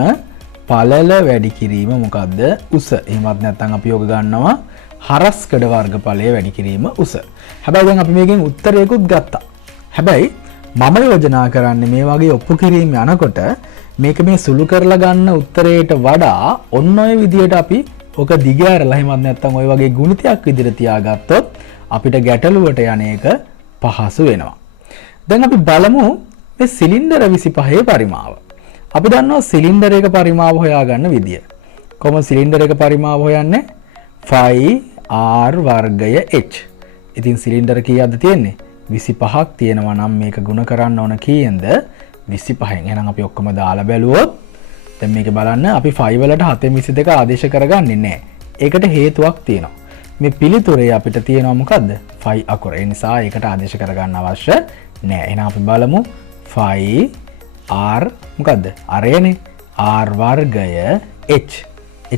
පළල වැඩි කිරීම මොකද්ද? උස. එහෙමත් නැත්නම් අපි යෝග ගන්නවා හරස්කඩ වර්ගඵලය වැඩි කිරීම උස. හැබැයි දැන් අපි මේකෙන් උත්තරයකුත් ගත්තා. හැබැයි මම යෝජනා කරන්නේ මේ වගේ ඔප්පු කිරීම යනකොට මේක මේ සුළු කරලා ගන්න උත්තරයට වඩා ඔන්න ඔය විදියට අපි ඔක දිග ඇරලා එහෙමත් නැත්නම් ඔය වගේ ගුණිතයක් විදිහට තියාගත්තොත් අපිට ගැටලුවට යන එක පහසු වෙනවා. දැන් අපි බලමු මේ සිලින්ඩර 25 පරිමාව. අපි දන්නවා සිලින්ඩර් එක පරිමාව හොයාගන්න විදිය. කොහොමද සිලින්ඩර් එක පරිමාව හොයන්නේ? 5r වර්ගය h. ඉතින් සිලින්ඩර් කීයක්ද තියෙන්නේ? 25ක් තියෙනවා නම් මේක ගුණ කරන්න ඕන කීයෙන්ද? 25න්. එහෙනම් අපි ඔක්කොම දාලා බැලුවොත් දැන් මේක බලන්න අපි 5 වලට 722 ආදේශ කරගන්නේ නැහැ. ඒකට හේතුවක් තියෙනවා. මේ පිළිතුරේ අපිට තියෙනවා මොකද්ද? 5 අකුර. ඒ නිසා ඒකට ආදේශ කරගන්න අවශ්‍ය නැහැ. එහෙනම් අපි බලමු 5r මොකද්ද? අරයනේ r වර්ගය h.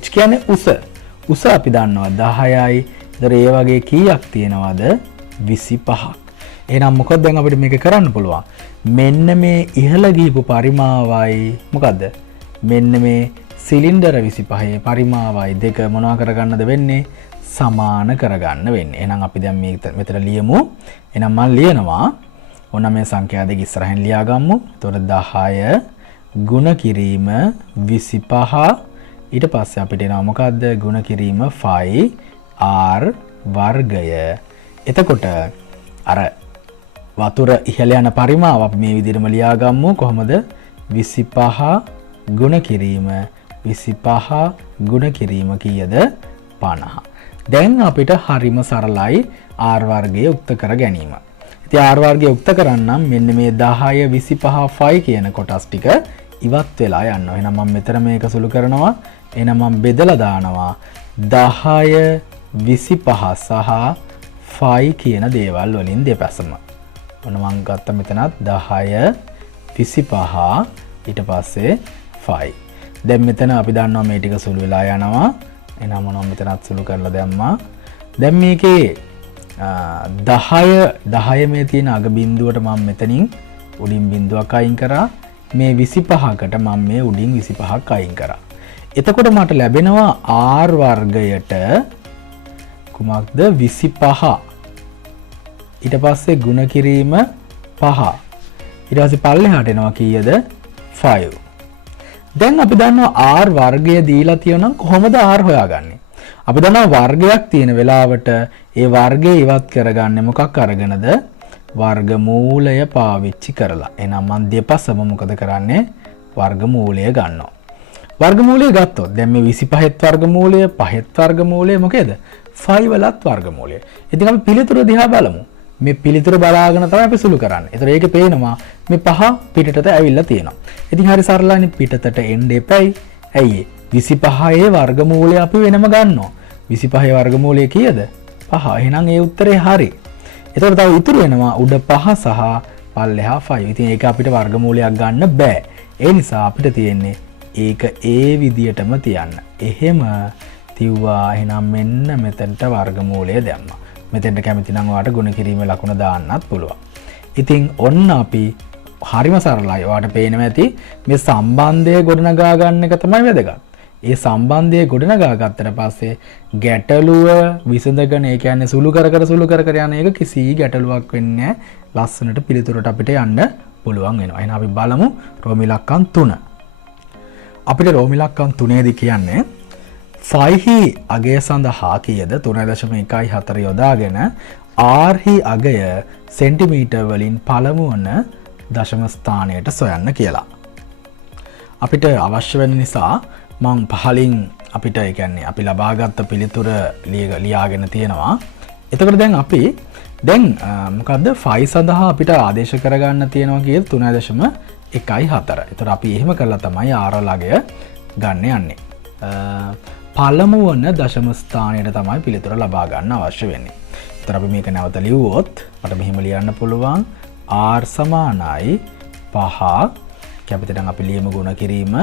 h කියන්නේ උස. උස අපි දන්නවා 10යි. ඒතර ඒ වගේ කීයක් තියෙනවද? 25ක්. එහෙනම් මොකද දැන් අපිට මේක කරන්න පුළුවන්? මෙන්න මේ ඉහළ ගිහපු පරිමාවයි මොකද්ද? මෙන්න මේ සිලින්ඩර 25 පරිමාවයි දෙක මොනවා කරගන්නද වෙන්නේ? සමාන කරගන්න වෙන්නේ. එහෙනම් අපි දැන් මේක මෙතන ලියමු. එහෙනම් මම ලියනවා ඔන්න මේ සංඛ්‍යා දෙක ඉස්සරහින් ලියාගමු. එතකොට 10 ගුණ කිරීම 25 ඊට පස්සේ අපිට එනවා මොකද්ද? ගුණ කිරීම 5r වර්ගය. එතකොට අර වතුර ඉහළ යන පරිමාව අපි මේ විදිහටම ලියාගමු. කොහොමද? 25 ගුණ කිරීම 25 ගුණ කිරීම කීයද? 50. දැන් අපිට හරිම සරලයි r වර්ගය උක්ත කර ගැනීම. ඉතින් r වර්ගය උක්ත කරන්නම් මෙන්න මේ 10 25 5 කියන කොටස් ටික ඉවත් වෙලා යනවා. එහෙනම් මම මෙතන මේක සුළු කරනවා. එහෙනම් මම බෙදලා දානවා 10 25 සහ 5 කියන දේවල් වලින් දෙපැසම. ඔන්න මම ගත්ත මෙතනත් 10 25 ඊට පස්සේ 5. දැන් මෙතන අපි දන්නවා මේ ටික සුළු වෙලා යනවා. එහෙනම් මොනවා මෙතනත් සුළු කරලා දැම්මා. දැන් මේකේ 10 මේ තියෙන අග බිඳුවට මම මෙතනින් උඩින් බිඳුවක් අයින් කරා. මේ 25කට මම මේ උඩින් 25ක් අයින් කරා. එතකොට මට ලැබෙනවා r වර්ගයට කුමක්ද? 25. ඊට පස්සේ ගුණ කිරීම 5. ඊට පස්සේ පල්ලෙහාට එනවා කීයද? 5. දැන් අපි දන්නවා r වර්ගය දීලා තියෙනවා නම් කොහොමද r හොයාගන්නේ? අපි දන්නවා වර්ගයක් තියෙන වෙලාවට ඒ වර්ගය ඉවත් කරගන්නේ මොකක් අරගෙනද? වර්ගමූලය පාවිච්චි කරලා. එහෙනම් මම දෙපසම මොකද කරන්නේ? වර්ගමූලය ගන්නවා. වර්ගමූලය ගත්තොත් දැන් මේ 25ත් වර්ගමූලය 5ත් වර්ගමූලය මොකේද? 5 වලත් වර්ගමූලය. ඉතින් අපි පිළිතුර දිහා බලමු. මේ පිළිතුර බලාගෙන තමයි අපි සුළු කරන්නේ. ඒතර ඒකේ පේනවා මේ 5 පිටතට ඇවිල්ලා තියෙනවා. ඉතින් හරි සරලයිනේ පිටතට එන්න එපයි. ඇයි 25 වර්ගමූලය අපි වෙනම ගන්නවා. 25 වර්ගමූලය කීයද? 5. එහෙනම් ඒ උත්තරේ හරි. ඒතර තව ඉතුරු වෙනවා උඩ 5 සහ පල්ලෙහා 5. ඉතින් ඒක අපිට වර්ගමූලයක් ගන්න බෑ. ඒ නිසා අපිට තියෙන්නේ ඒක ඒ විදියටම තියන්න. එහෙම තියුවා. එහෙනම් මෙන්න මෙතනට වර්ගමූලය දැම්මා. මෙතෙන්ට කැමති නම් ඔයාලට ගුණ කිරීමේ ලකුණ දාන්නත් පුළුවන්. ඉතින් ඔන්න අපි හරිම සරලයි. ඔයාලට පේනවා ඇති මේ සම්බන්ධය ගොඩනගා ගන්න එක තමයි වැදගත්. ඒ සම්බන්ධය ගොඩනගා ගත්තට පස්සේ ගැටලුව විසඳගෙන ඒ කියන්නේ සුළු කර කර යන එක කිසි ගැටලුවක් වෙන්නේ නැහැ. ලස්සනට පිළිතුරට අපිට යන්න පුළුවන් වෙනවා. එහෙනම් අපි බලමු රෝම ඉලක්කම් 3. අපිට රෝම ඉලක්කම් 3 දී කියන්නේ 5 හි අගය සඳහා කීයද? 3.14 යොදාගෙන r හි අගය සෙන්ටිමීටර් වලින් පළමු වන දශම ස්ථානයට සොයන්න කියලා. අපිට අවශ්‍ය වෙන නිසා මම පහලින් අපිට ඒ කියන්නේ අපි ලබාගත් පිළිතුර ලියාගෙන තියෙනවා. එතකොට දැන් අපි මොකද්ද 5 සඳහා අපිට ආදේශ කරගන්න තියෙනවා කීයද? 3.14. එතකොට අපි එහෙම කරලා තමයි r ළගය ගන්න යන්නේ. පළමු වන දශම ස්ථානයට තමයි පිළිතුර ලබා ගන්න අවශ්‍ය වෙන්නේ. එතකොට අපි මේක නැවත ලියුවොත් මට මෙහෙම ලියන්න පුළුවන් r සමානයි 5 කැපිටල් අපි ලියමු ගුණ කිරීම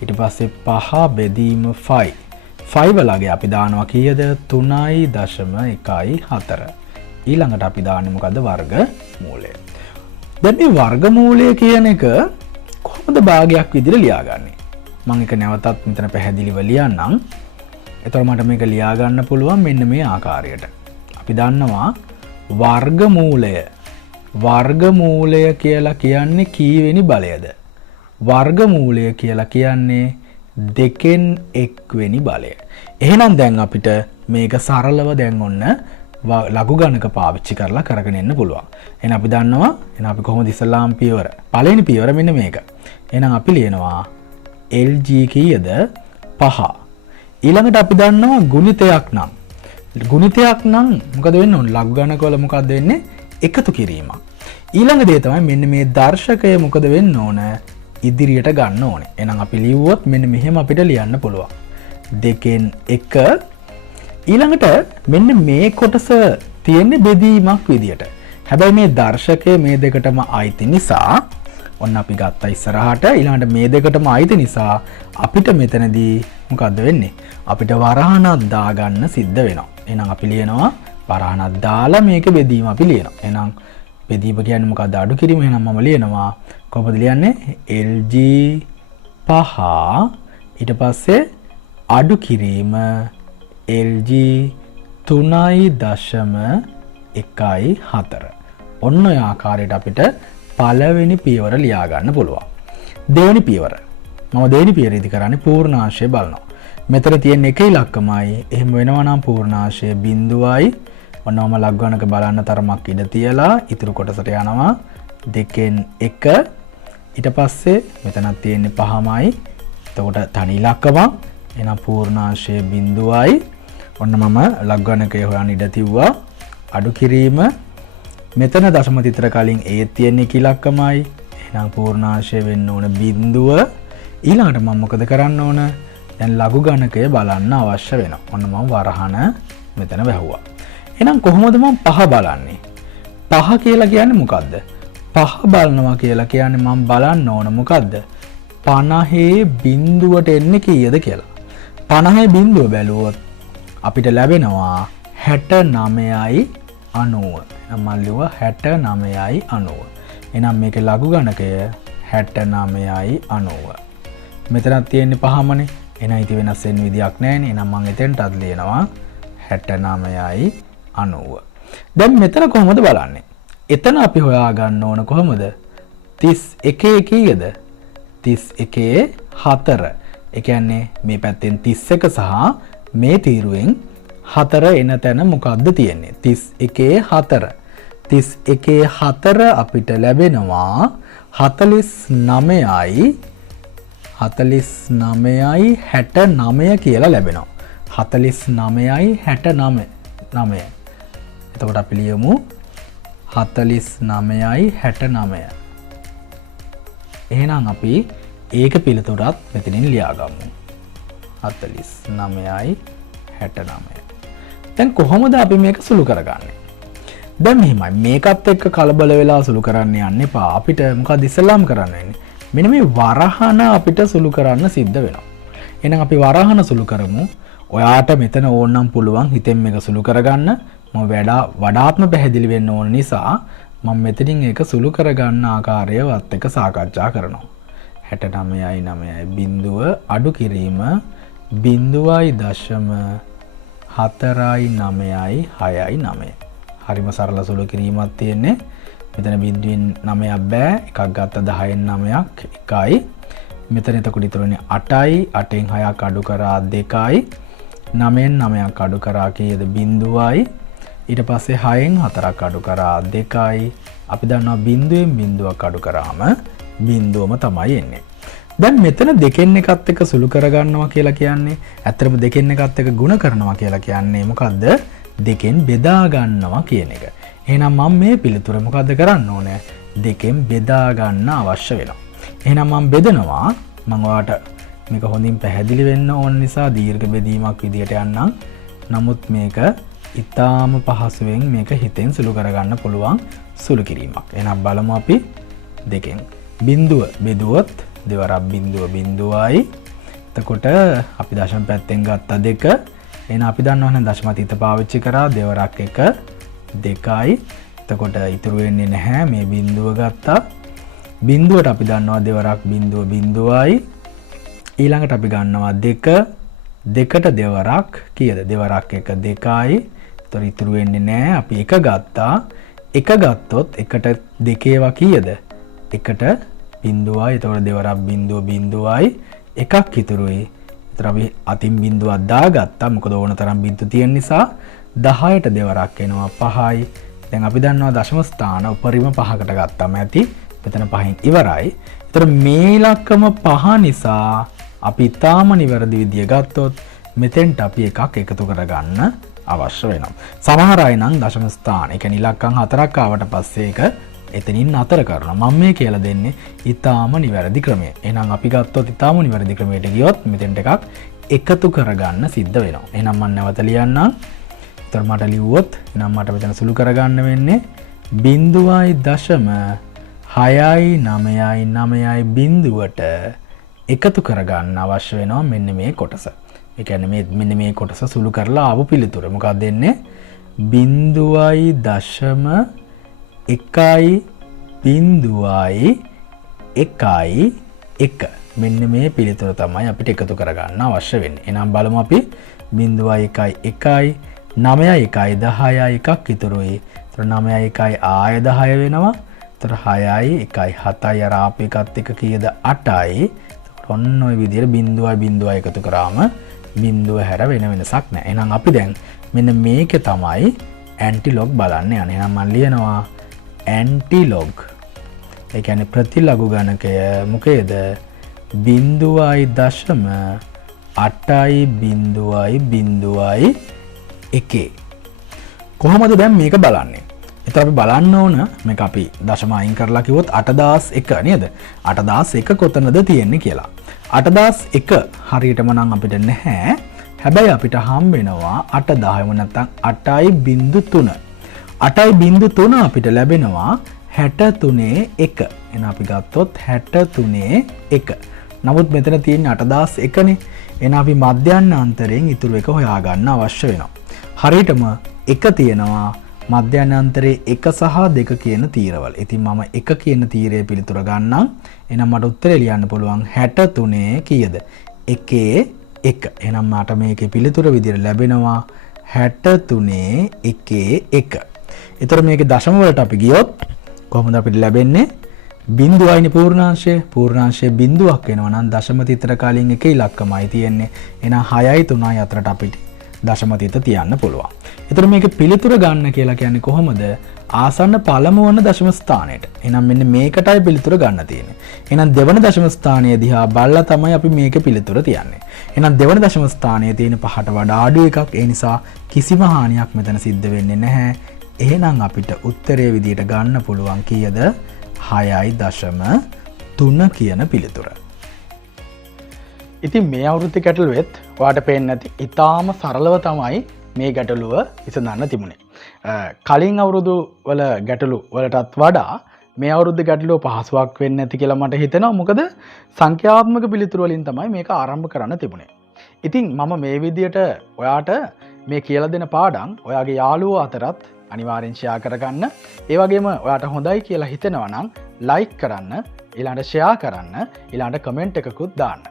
ඊට පස්සේ 5 බෙදීම 5 5 වලගේ අපි දානවා කීයද 3.14 ඊළඟට අපි දාන්නේ මොකද්ද වර්ග මූලය දැන් මේ වර්ග මූලය කියන එක කොහොමද භාගයක් විදිහට ලියාගන්නේ මම එක නැවතත් මෙතන පැහැදිලිව ලියන්නම් එතකොට මට මේක ලියා ගන්න පුළුවන් මෙන්න මේ ආකාරයට අපි දන්නවා වර්ගමූලය කියලා කියන්නේ කීවෙනි බලයද වර්ගමූලය කියලා කියන්නේ 2න් 1 වෙනි බලය. එහෙනම් දැන් අපිට මේක සරලව දැන් ඔන්න ලඝු ගණක පාවිච්චි කරලා කරගෙන යන්න පුළුවන්. එහෙනම් අපි දන්නවා එහෙනම් අපි කොහොමද ඉස්ලාම් පියවර පළවෙනි පියවර මෙන්න මේක. එහෙනම් අපි ලියනවා LG කීයද 5. ඊළඟට අපි දන්නවා ගුණිතයක් නම් මොකද වෙන්නේ ඕන ලඝු ගණක වල මොකද්ද වෙන්නේ එකතු කිරීමක්. ඊළඟ දේ තමයි මෙන්න මේ දර්ශකය මොකද වෙන්න ඕන ඉදිරියට ගන්න ඕනේ. එහෙනම් අපි ලියුවොත් මෙන්න මෙහෙම අපිට ලියන්න පුළුවන්. 2න් 1 ඊළඟට මෙන්න මේ කොටස තියෙන්නේ බෙදීමක් විදියට. හැබැයි මේ දර්ශකය මේ දෙකටම අයිති නිසා ඔන්න අපි ගත්තා ඉස්සරහට ඊළඟට මේ දෙකටම අයිති නිසා අපිට මෙතනදී මොකද්ද වෙන්නේ? අපිට වරහණක් දාගන්න සිද්ධ වෙනවා. එහෙනම් අපි ලියනවා වරහණක් දාලා මේක බෙදීම අපි ලියනවා. එහෙනම් බෙදීම කියන්නේ මොකද්ද? අඩු කිරීම. එහෙනම් මම ලියනවා කොහොමද ලියන්නේ? LG 5 ඊට පස්සේ අඩු කිරීම LG 3.14 ඔන්න ඔය ආකාරයට අපිට පළවෙනි පියවර ලියා ගන්න පුළුවන්. දෙවෙනි පියවර මම දෙවෙනි පියවරේදී කරන්නේ පූර්ණාංශය බලනවා. මෙතන තියෙන එක ඉලක්කමයි. එහෙම වෙනවා නම් පූර්ණාංශය බිඳුවයි. ඔන්න මම ලඝු ගණක බලන්න තරමක් ඉඩ තියලා ඉතුරු කොටසට යනවා 2න් 1 ඊට පස්සේ මෙතනක් තියෙන්නේ 5මයි. එතකොට තනි ඉලක්කමක්. එහෙනම් පූර්ණාංශය බිඳුවයි. ඔන්න මම ලඝු ගණකේ හොයන්න ඉඩ තියුවා. අඩු කිරීම මෙතන දශම තිතර කලින් ඒ තියෙන්නේ ඉලක්කමයි. එහෙනම් පූර්ණාංශය වෙන්න ඕන බිඳුව. ඊළඟට මම මොකද කරන්න ඕන? දැන් ලඝු ගණකය බලන්න අවශ්‍ය වෙනවා. ඔන්න මම වරහණ මෙතන වැහුවා. එහෙනම් කොහොමද මම 5 බලන්නේ? 5 කියලා කියන්නේ මොකද්ද? 5 බලනවා කියලා කියන්නේ මම බලන්න ඕන මොකද්ද? 50 බිඳුවට එන්නේ කීයද කියලා. 50 බිඳුව බැලුවොත් අපිට ලැබෙනවා 69යි 90. එහෙනම් මම ලියුවා 69යි 90. එහෙනම් මේකේ ලඝු ගණකය 69යි 90. මෙතනක් තියෙන්නේ 5මනේ. එහෙනම් ඉති වෙනස් වෙන විදියක් නැහැනේ. එහෙනම් මම එතෙන්ටත් ලියනවා 69යි 90. දැන් මෙතන කොහොමද බලන්නේ? එතන අපි හොයා ගන්න ඕන කොහොමද? 31 කීයද? 31 4. ඒ කියන්නේ මේ පැත්තෙන් 31 සහ මේ තීරුවෙන් 4 එන තැන මොකද්ද තියෙන්නේ? 31 4. 31 4 අපිට ලැබෙනවා 49යි 69 කියලා ලැබෙනවා. 49යි 69. එතකොට අපි ලියමු 49යි 69. එහෙනම් අපි ඒක පිළිතුරත් මෙතනින් ලියාගමු. 49යි 69. දැන් කොහොමද අපි මේක සුළු කරගන්නේ? දැන් මෙහෙමයි මේකත් එක්ක කලබල වෙලා සුළු කරන්න යන්න එපා. අපිට මොකද ඉස්සෙල්ලාම කරන්න වෙන්නේ? මෙන්න මේ වරහන අපිට සුළු කරන්න සිද්ධ වෙනවා. එහෙනම් අපි වරහන සුළු කරමු. ඔයාට මෙතන ඕනනම් පුළුවන් හිතෙන් මේක සුළු කරගන්න. මම වඩාත්ම පැහැදිලි වෙන්න ඕන නිසා මම මෙතනින් ඒක සුළු කරගන්න ආකාරය වත් එක්ක සාකච්ඡා කරනවා. 69යි 9යි බිඳුව අඩු කිරීම 0.4යි 9යි 6යි 9. හරිම සරල සුළු කිරීමක් තියෙන්නේ. මෙතන බිඳුවෙන් 9ක් බෑ. එකක් ගත්ත 10න් 9ක් 1යි. මෙතන එතකොට ඉතුරුනේ 8යි 8න් 6ක් අඩු කරා 2යි 9න් 9ක් අඩු කරා කීයද 0යි. ඊට පස්සේ 6න් 4ක් අඩු කරා 2යි. අපි දන්නවා බිඳුවෙන් බිඳුවක් අඩු කරාම බිඳුවම තමයි එන්නේ. දැන් මෙතන දෙකෙන් එකත් එක්ක සුළු කරගන්නවා කියලා කියන්නේ ඇත්තටම දෙකෙන් එකත් එක්ක ගුණ කරනවා කියලා කියන්නේ මොකද්ද? දෙකෙන් බෙදා ගන්නවා කියන එක. එහෙනම් මම මේ පිළිතුර මොකද්ද කරන්න ඕනේ? දෙකෙන් බෙදා ගන්න අවශ්‍ය වෙනවා. එහෙනම් මම බෙදනවා. මම ඔයාලට මේක හොඳින් පැහැදිලි වෙන්න ඕන නිසා දීර්ඝ බෙදීමක් විදියට යන්නම්. නමුත් මේක ඉතාම පහසුවෙන් මේක හිතෙන් සුළු කරගන්න පුළුවන් සුළු කිරීමක්. එහෙනම් බලමු අපි දෙකෙන්. බිඳුව බෙදුවොත් දෙවරක් බිඳුව බිඳුවයි. එතකොට අපි දශම පැත්තෙන් ගත්ත 2. එහෙනම් අපි දන්නවනේ දශම අතීත පාවිච්චි කරා දෙවරක් 1 2යි. එතකොට ඉතුරු වෙන්නේ නැහැ මේ බිඳුව ගත්තා. බිඳුවට අපි දන්නවා දෙවරක් බිඳුව බිඳුවයි. ඊළඟට අපි ගන්නවා 2 දෙකට දෙවරක් කීයද? දෙවරක් 1 2යි. ඒතර ඉතුරු වෙන්නේ නැහැ. අපි 1 ගත්තා. 1 ගත්තොත් 1ට 2 ඒවා කීයද? 1ට බිඳුවයි. ඒතකොට දෙවරක් බිඳුව බිඳුවයි. එකක් ඉතුරුයි. ඒතර අපි අතින් බිඳුවක් දාගත්තා. මොකද ඕන තරම් බිඳු තියෙන නිසා 10ට දෙවරක් එනවා 5යි. දැන් අපි දන්නවා දශම ස්ථාන උපරිම 5කට ගත්තම ඇති. මෙතන 5න් ඉවරයි. ඒතර මේ ඉලක්කම 5 නිසා අපි තාම නිවැරදි විදිය ගත්තොත් මෙතෙන්ට අපි එකක් එකතු කරගන්න අවශ්‍ය වෙනවා. සමහර අය නම් දශම ස්ථාන, ඒ කියන්නේ ඉලක්කම් 4ක් ආවට පස්සේ ඒක එතනින් නතර කරනවා. මම මේ කියලා දෙන්නේ ඊටාම නිවැරදි ක්‍රමය. එහෙනම් අපි ගත්තොත් ඊටාම නිවැරදි ක්‍රමයට ගියොත් මෙතෙන්ට එකක් එකතු කරගන්න සිද්ධ වෙනවා. එහෙනම් මම නැවත ලියන්නම්. ඒතර මට ලිව්වොත් එහෙනම් මට මෙතන සුළු කරගන්න වෙන්නේ 0.699යි බිඳුවට එකතු කරගන්න අවශ්‍ය වෙනවා මෙන්න මේ කොටස. ඒ කියන්නේ මෙන්න මේ කොටස සුළු කරලා ආපු පිළිතුර. මොකක්ද දෙන්නේ? 0.1 මෙන්න මේ පිළිතුර තමයි අපිට එකතු කරගන්න අවශ්‍ය වෙන්නේ. එහෙනම් බලමු අපි 0.1 9යි 1යි 10යි එකක් ඉතුරුයි. ඒතර 9යි 1යි ආය 10 වෙනවා. ඒතර 6යි 1යි 7යි අර ආපු එකත් එක කීයද? 8යි. ඔන්න ඔය විදිහට බිඳුවයි බිඳුවයි එකතු කරාම බිඳුව හැර වෙන වෙනසක් නැහැ. එහෙනම් අපි දැන් මෙන්න මේකේ තමයි ඇන්ටිලොග් බලන්න යන්නේ. එහෙනම් මම ලියනවා ඇන්ටිලොග්. ඒ කියන්නේ ප්‍රතිලඝු ගණකය මොකේද? 0.8.1. කොහොමද දැන් මේක බලන්නේ? ඒත් අපි බලන්න ඕන මේක අපි දශම අයින් කරලා කිව්වොත් 8001 නේද? 8001 කොතනද තියෙන්නේ කියලා. 8001 හරියටම නම් අපිට නැහැ. හැබැයි අපිට හම් වෙනවා 810ම නැත්නම් 8.3. 8.3 අපිට ලැබෙනවා 63.1. එහෙනම් අපි ගත්තොත් 63.1. නමුත් මෙතන තියෙන්නේ 8001 නේ. එහෙනම් අපි මධ්‍යන්තරයෙන් ඉතුරු එක හොයාගන්න අවශ්‍ය වෙනවා. හරියටම 1 තියෙනවා මධ්‍යන්තරයේ 1 සහ 2 කියන තීරවල. ඉතින් මම 1 කියන තීරයේ පිළිතුර ගන්නම්. එහෙනම් මට උත්තරේ ලියන්න පුළුවන් 63 කීයද? 1. එහෙනම් මට මේකේ පිළිතුර විදිහට ලැබෙනවා 63.1. ඒතර මේකේ දශම වලට අපි ගියොත් කොහොමද අපිට ලැබෙන්නේ? බිඳුවයිනේ පූර්ණාංශය. පූර්ණාංශය බිඳුවක් වෙනවා නම් දශම තිතර කාලින් එක ඉලක්කමයි තියෙන්නේ. එහෙනම් 6යි 3යි අතරට අපිට දශම තිත තියන්න පුළුවන්. ඒතර මේක පිළිතුර ගන්න කියලා කියන්නේ කොහොමද? ආසන්න පළමු වන දශම ස්ථානයට. එහෙනම් මෙන්න මේකටයි පිළිතුර ගන්න තියෙන්නේ. එහෙනම් දෙවන දශම ස්ථානයේ දිහා බලලා තමයි අපි මේක පිළිතුර තියන්නේ. එහෙනම් දෙවන දශම ස්ථානයේ තියෙන 5ට වඩා අඩු එකක්. ඒ නිසා කිසිම හානියක් මෙතන සිද්ධ වෙන්නේ නැහැ. එහෙනම් අපිට උත්තරයේ විදියට ගන්න පුළුවන් කීයද? 6.3 කියන පිළිතුර. ඉතින් මේ අවුරුද්දේ ගැටලුවෙත් ඔයාට පේන්නේ නැති ඊටාම සරලව තමයි මේ ගැටලුව විසඳන්න තිබුණේ. කලින් අවුරුදු වල ගැටලු වලටත් වඩා මේ අවුරුද්ද ගැටලුව පහසුවක් වෙන්නේ නැති කියලා මට හිතෙනවා. මොකද සංඛ්‍යාත්මක පිළිතුරු වලින් තමයි මේක ආරම්භ කරන්න තිබුණේ. ඉතින් මම මේ විදියට ඔයාට මේ කියලා දෙන පාඩම් ඔයාගේ යාළුවෝ අතරත් අනිවාර්යෙන් ෂෙයා කරගන්න. ඒ වගේම ඔයාට හොඳයි කියලා හිතෙනවා නම් ලයික් කරන්න, ඊළඟට ෂෙයා කරන්න, ඊළඟට කමෙන්ට් එකකුත් දාන්න.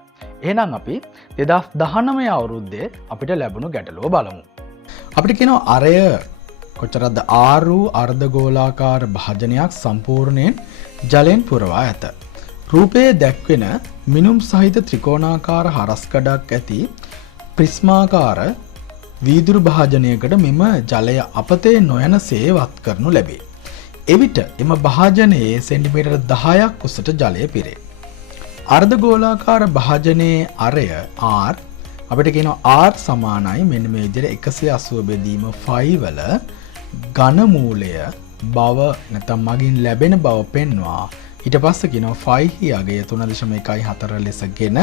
එහෙනම් අපි 2019 අවුරුද්දේ අපිට ලැබුණු ගැටලුව බලමු. අපිට කියනවා අරය කොච්චරද? ආරු අර්ධගෝලාකාර භාජනයක් සම්පූර්ණයෙන් ජලයෙන් පුරවා ඇත. රූපයේ දැක්වෙන මිනුම් සහිත ත්‍රිකෝණාකාර හරස්කඩක් ඇති ප්‍රිස්මාකාර වීදුරු භාජනයකට මෙම ජලය අපතේ නොයන සේවත් කරනු ලැබේ. එවිට එම භාජනයේ සෙන්ටිමීටර් 10ක් උසට ජලය පිරේ. අර්ධගෝලාකාර භාජනයේ අරය R අපිට කියනවා R සමානයි මෙන්න මේ විදිහට 180 බෙදීම 5 වල ඝනමූලය බව නැත්නම් මගින් ලැබෙන බව පෙන්වා. ඊට පස්සේ කියනවා 5 යගය 3.14 ලෙසගෙන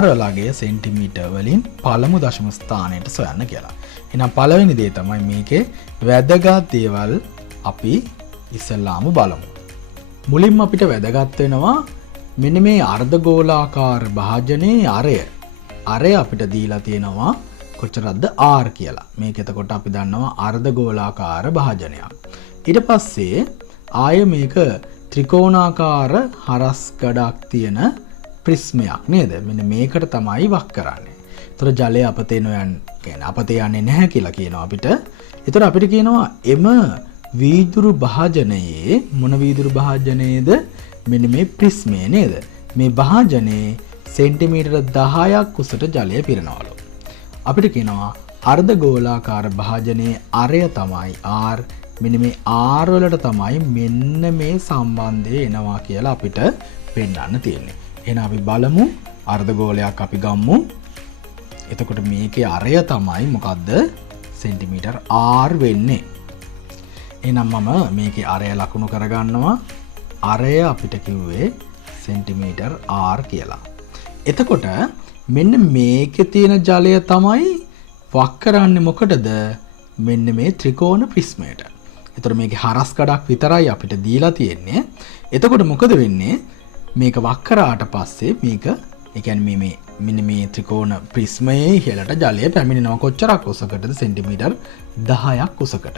R ලගය සෙන්ටිමීටර් වලින් පළමු දශම ස්ථානයට සොයන්න කියලා. එහෙනම් පළවෙනි දේ තමයි මේකේ වැදගත් දේවල් අපි ඉස්සල්ලාම බලමු. මුලින්ම අපිට වැදගත් වෙනවා මෙන්න මේ අර්ධගෝලාකාර භාජනයේ අරය අපිට දීලා තියෙනවා කොච්චරද R කියලා. මේක එතකොට අපි දන්නවා අර්ධගෝලාකාර භාජනයක්. ඊට පස්සේ ආයේ මේක ත්‍රිකෝණාකාර හරස් ගඩක් තියෙන ප්‍රිස්මයක් නේද? මෙන්න මේකට තමයි වක් කරන්නේ. ඒතර ජලය අපතේ කියන්නේ අපතේ යන්නේ නැහැ කියලා කියනවා අපිට. ඒතර අපිට කියනවා එම වීදුරු භාජනයේ මොන වීදුරු භාජනයේද? මෙන්න මේ ප්‍රිස්මේ නේද? මේ භාජනයේ සෙන්ටිමීටර 10ක් උසට ජලය පිරෙනවලු. අපිට කියනවා අර්ධගෝලාකාර භාජනයේ අරය තමයි R. මෙන්න මේ R වලට තමයි මෙන්න මේ සම්බන්ධය එනවා කියලා අපිට පෙන්වන්න තියෙන්නේ. එහෙනම් අපි බලමු අර්ධගෝලයක් අපි ගමු. එතකොට මේකේ අරය තමයි මොකද්ද? සෙන්ටිමීටර R වෙන්නේ. එහෙනම් මම මේකේ අරය ලකුණු කරගන්නවා. අරය අපිට කිව්වේ සෙන්ටිමීටර R කියලා. එතකොට මෙන්න මේකේ තියෙන ජලය තමයි වක් කරන්නේ මොකටද? මෙන්න මේ ත්‍රිකෝණ ප්‍රිස්මයට. එතකොට මේකේ හරස් කඩක් විතරයි අපිට දීලා තියෙන්නේ. එතකොට මොකද වෙන්නේ? මේක වක් කරාට පස්සේ මේක ඒ කියන්නේ මේ මෙන්න මේ ත්‍රිකෝණ ප්‍රිස්මයේ ඉහළට ජලය පැමිණෙනවා කොච්චරක් උසකටද? සෙන්ටිමීටර් 10ක් උසකට.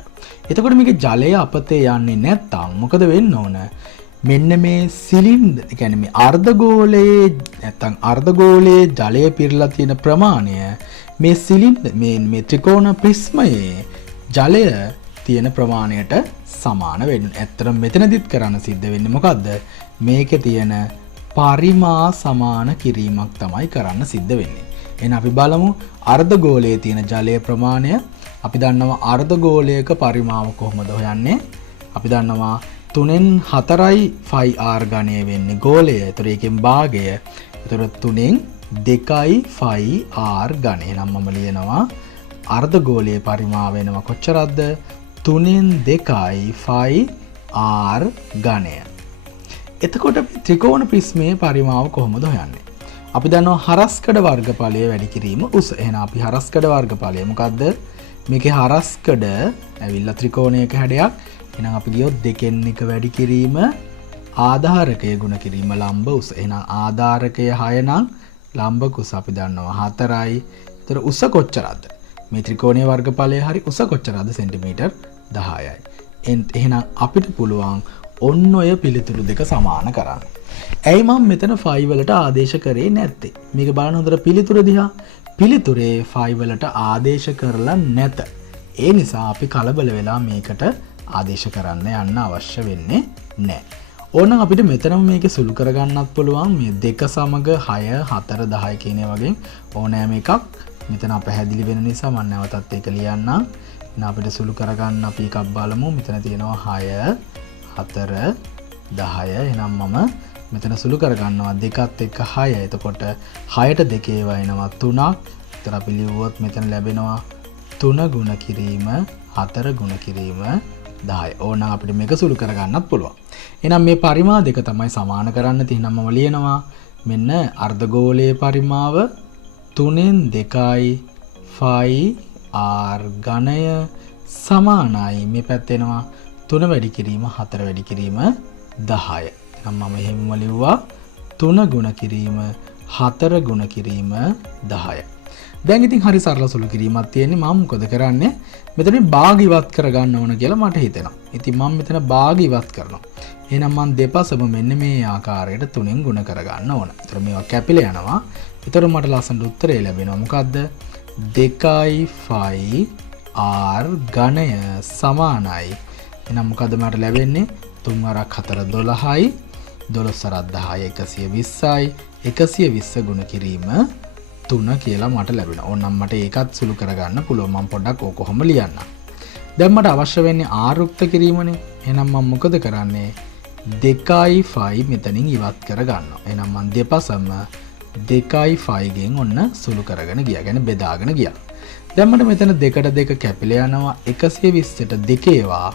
එතකොට මේකේ ජලය අපතේ යන්නේ නැත්තම් මොකද වෙන්න ඕන? මෙන්න මේ සිලින්ඩර් ඒ කියන්නේ මේ අර්ධගෝලයේ නැත්තම් අර්ධගෝලයේ ජලය පිරලා තියෙන ප්‍රමාණය මේ සිලින්ඩර් මේ ත්‍රිකෝණ ප්‍රිස්මයේ ජලය තියෙන ප්‍රමාණයට සමාන වෙන්න. ඇත්තටම මෙතනදිත් කරන්න සිද්ධ වෙන්නේ මොකද්ද? මේකේ තියෙන පරිමා සමාන කිරීමක් තමයි කරන්න සිද්ධ වෙන්නේ. එහෙනම් අපි බලමු අර්ධගෝලයේ තියෙන ජලයේ ප්‍රමාණය. අපි දන්නවා අර්ධගෝලයක පරිමාව කොහොමද හොයන්නේ? අපි දන්නවා 3න් 4යි 5R ඝනය වෙන්නේ ගෝලය. ඒතර ඒකෙන් භාගය. ඒතර 3න් 2යි 5R ඝනය. එහෙනම් මම ලියනවා අර්ධගෝලයේ පරිමාව වෙනවා කොච්චරද? 3න් 2යි 5R ඝනය. එතකොට ත්‍රිකෝණ ප්‍රිස්මයේ පරිමාව කොහොමද හොයන්නේ? අපි දන්නවා හරස්කඩ වර්ගඵලය වැඩි කිරීම උස. එහෙනම් අපි හරස්කඩ වර්ගඵලය මොකද්ද? මේකේ හරස්කඩ ඇවිල්ලා ත්‍රිකෝණයක හැඩයක්. එහෙනම් අපි ගියොත් 2න් 1 වැඩි කිරීම ආධාරකය ගුණ කිරීම ලම්බ උස. එහෙනම් ආධාරකය 6 නම් ලම්බ උස අපි දන්නවා 4යි. ඒතර උස කොච්චරද? මේ ත්‍රිකෝණයේ වර්ගඵලය හරි උස කොච්චරද? සෙන්ටිමීටර් 10යි. එහෙනම් අපිට පුළුවන් ඔන්න ඔය පිළිතුරු දෙක සමාන කරන්න. ඇයි මම මෙතන 5 වලට ආදේශ කරේ නැත්තේ? මේක බලන්න හොඳට පිළිතුර දිහා. පිළිතුරේ 5 වලට ආදේශ කරලා නැත. ඒ නිසා අපි කලබල වෙලා මේකට ආදේශ කරන්න යන්න අවශ්‍ය වෙන්නේ නැහැ. ඕනනම් අපිට මෙතනම මේක සුළු කරගන්නත් පුළුවන්. මේ 2 සමග 6 4 10 කියන වගේ ඕනෑම එකක් මෙතන පැහැදිලි වෙන නිසා මම නැවතත් ඒක ලියන්නම්. එහෙනම් අපිට සුළු කරගන්න අපි එකක් බලමු. මෙතන තියෙනවා 6 4 10. එහෙනම් මම මෙතන සුළු කරගන්නවා 2ත් එක්ක 6. එතකොට 6ට 2 ඒවා එනවා 3ක්. ඒතර අපි ලියුවොත් මෙතන ලැබෙනවා 3 ගුණ කිරීම 4 ගුණ කිරීම 10. ඕනනම් අපිට මේක සුළු කරගන්නත් පුළුවන්. එහෙනම් මේ පරිමා දෙක තමයි සමාන කරන්න තියෙන. මම ලියනවා මෙන්න අර්ධගෝලයේ පරිමාව 3න් 2යි 5R ඝනය සමානයි. මේ පැත්තේ එනවා 3 වැඩි කිරීම 4 වැඩි කිරීම 10. එහෙනම් මම එහෙමම ලිව්වා 3 ගුණ කිරීම 4 ගුණ කිරීම 10. දැන් ඉතින් හරි සරල සුළු කිරීමක් තියෙන්නේ. මම මොකද කරන්නේ? මෙතන භාග ඉවත් කරගන්න ඕන කියලා මට හිතෙනවා. ඉතින් මම මෙතන භාග ඉවත් කරනවා. එහෙනම් මම දෙපසම මෙන්න මේ ආකාරයට 3න් ගුණ කරගන්න ඕන. ඒතර මේවා කැපිලා යනවා. ඒතර මට ලස්සන උත්තරය ලැබෙනවා. මොකද්ද? 2යි 5R ඝනය සමානයි. එහෙනම් මොකද මට ලැබෙන්නේ? 3 වරක් 4 12යි 12 වරක් 10 120යි 120 ගුණ කිරීම 3 කියලා මට ලැබෙනවා. ඕනම් මට ඒකත් සුළු කරගන්න පුළුවන්. මම පොඩ්ඩක් ඕක කොහොම ලියන්න. දැන් මට අවශ්‍ය වෙන්නේ ආරුක්ත කිරීමනේ. එහෙනම් මම මොකද කරන්නේ? 2යි 5 මෙතනින් ඉවත් කරගන්නවා. එහෙනම් මම දෙපසම 2යි 5 ගෙන් ඔන්න සුළු කරගෙන ගියා. يعني බෙදාගෙන ගියා. දැන් මට මෙතන 2ට 2 කැපිලා යනවා. 120ට 2 ඒවා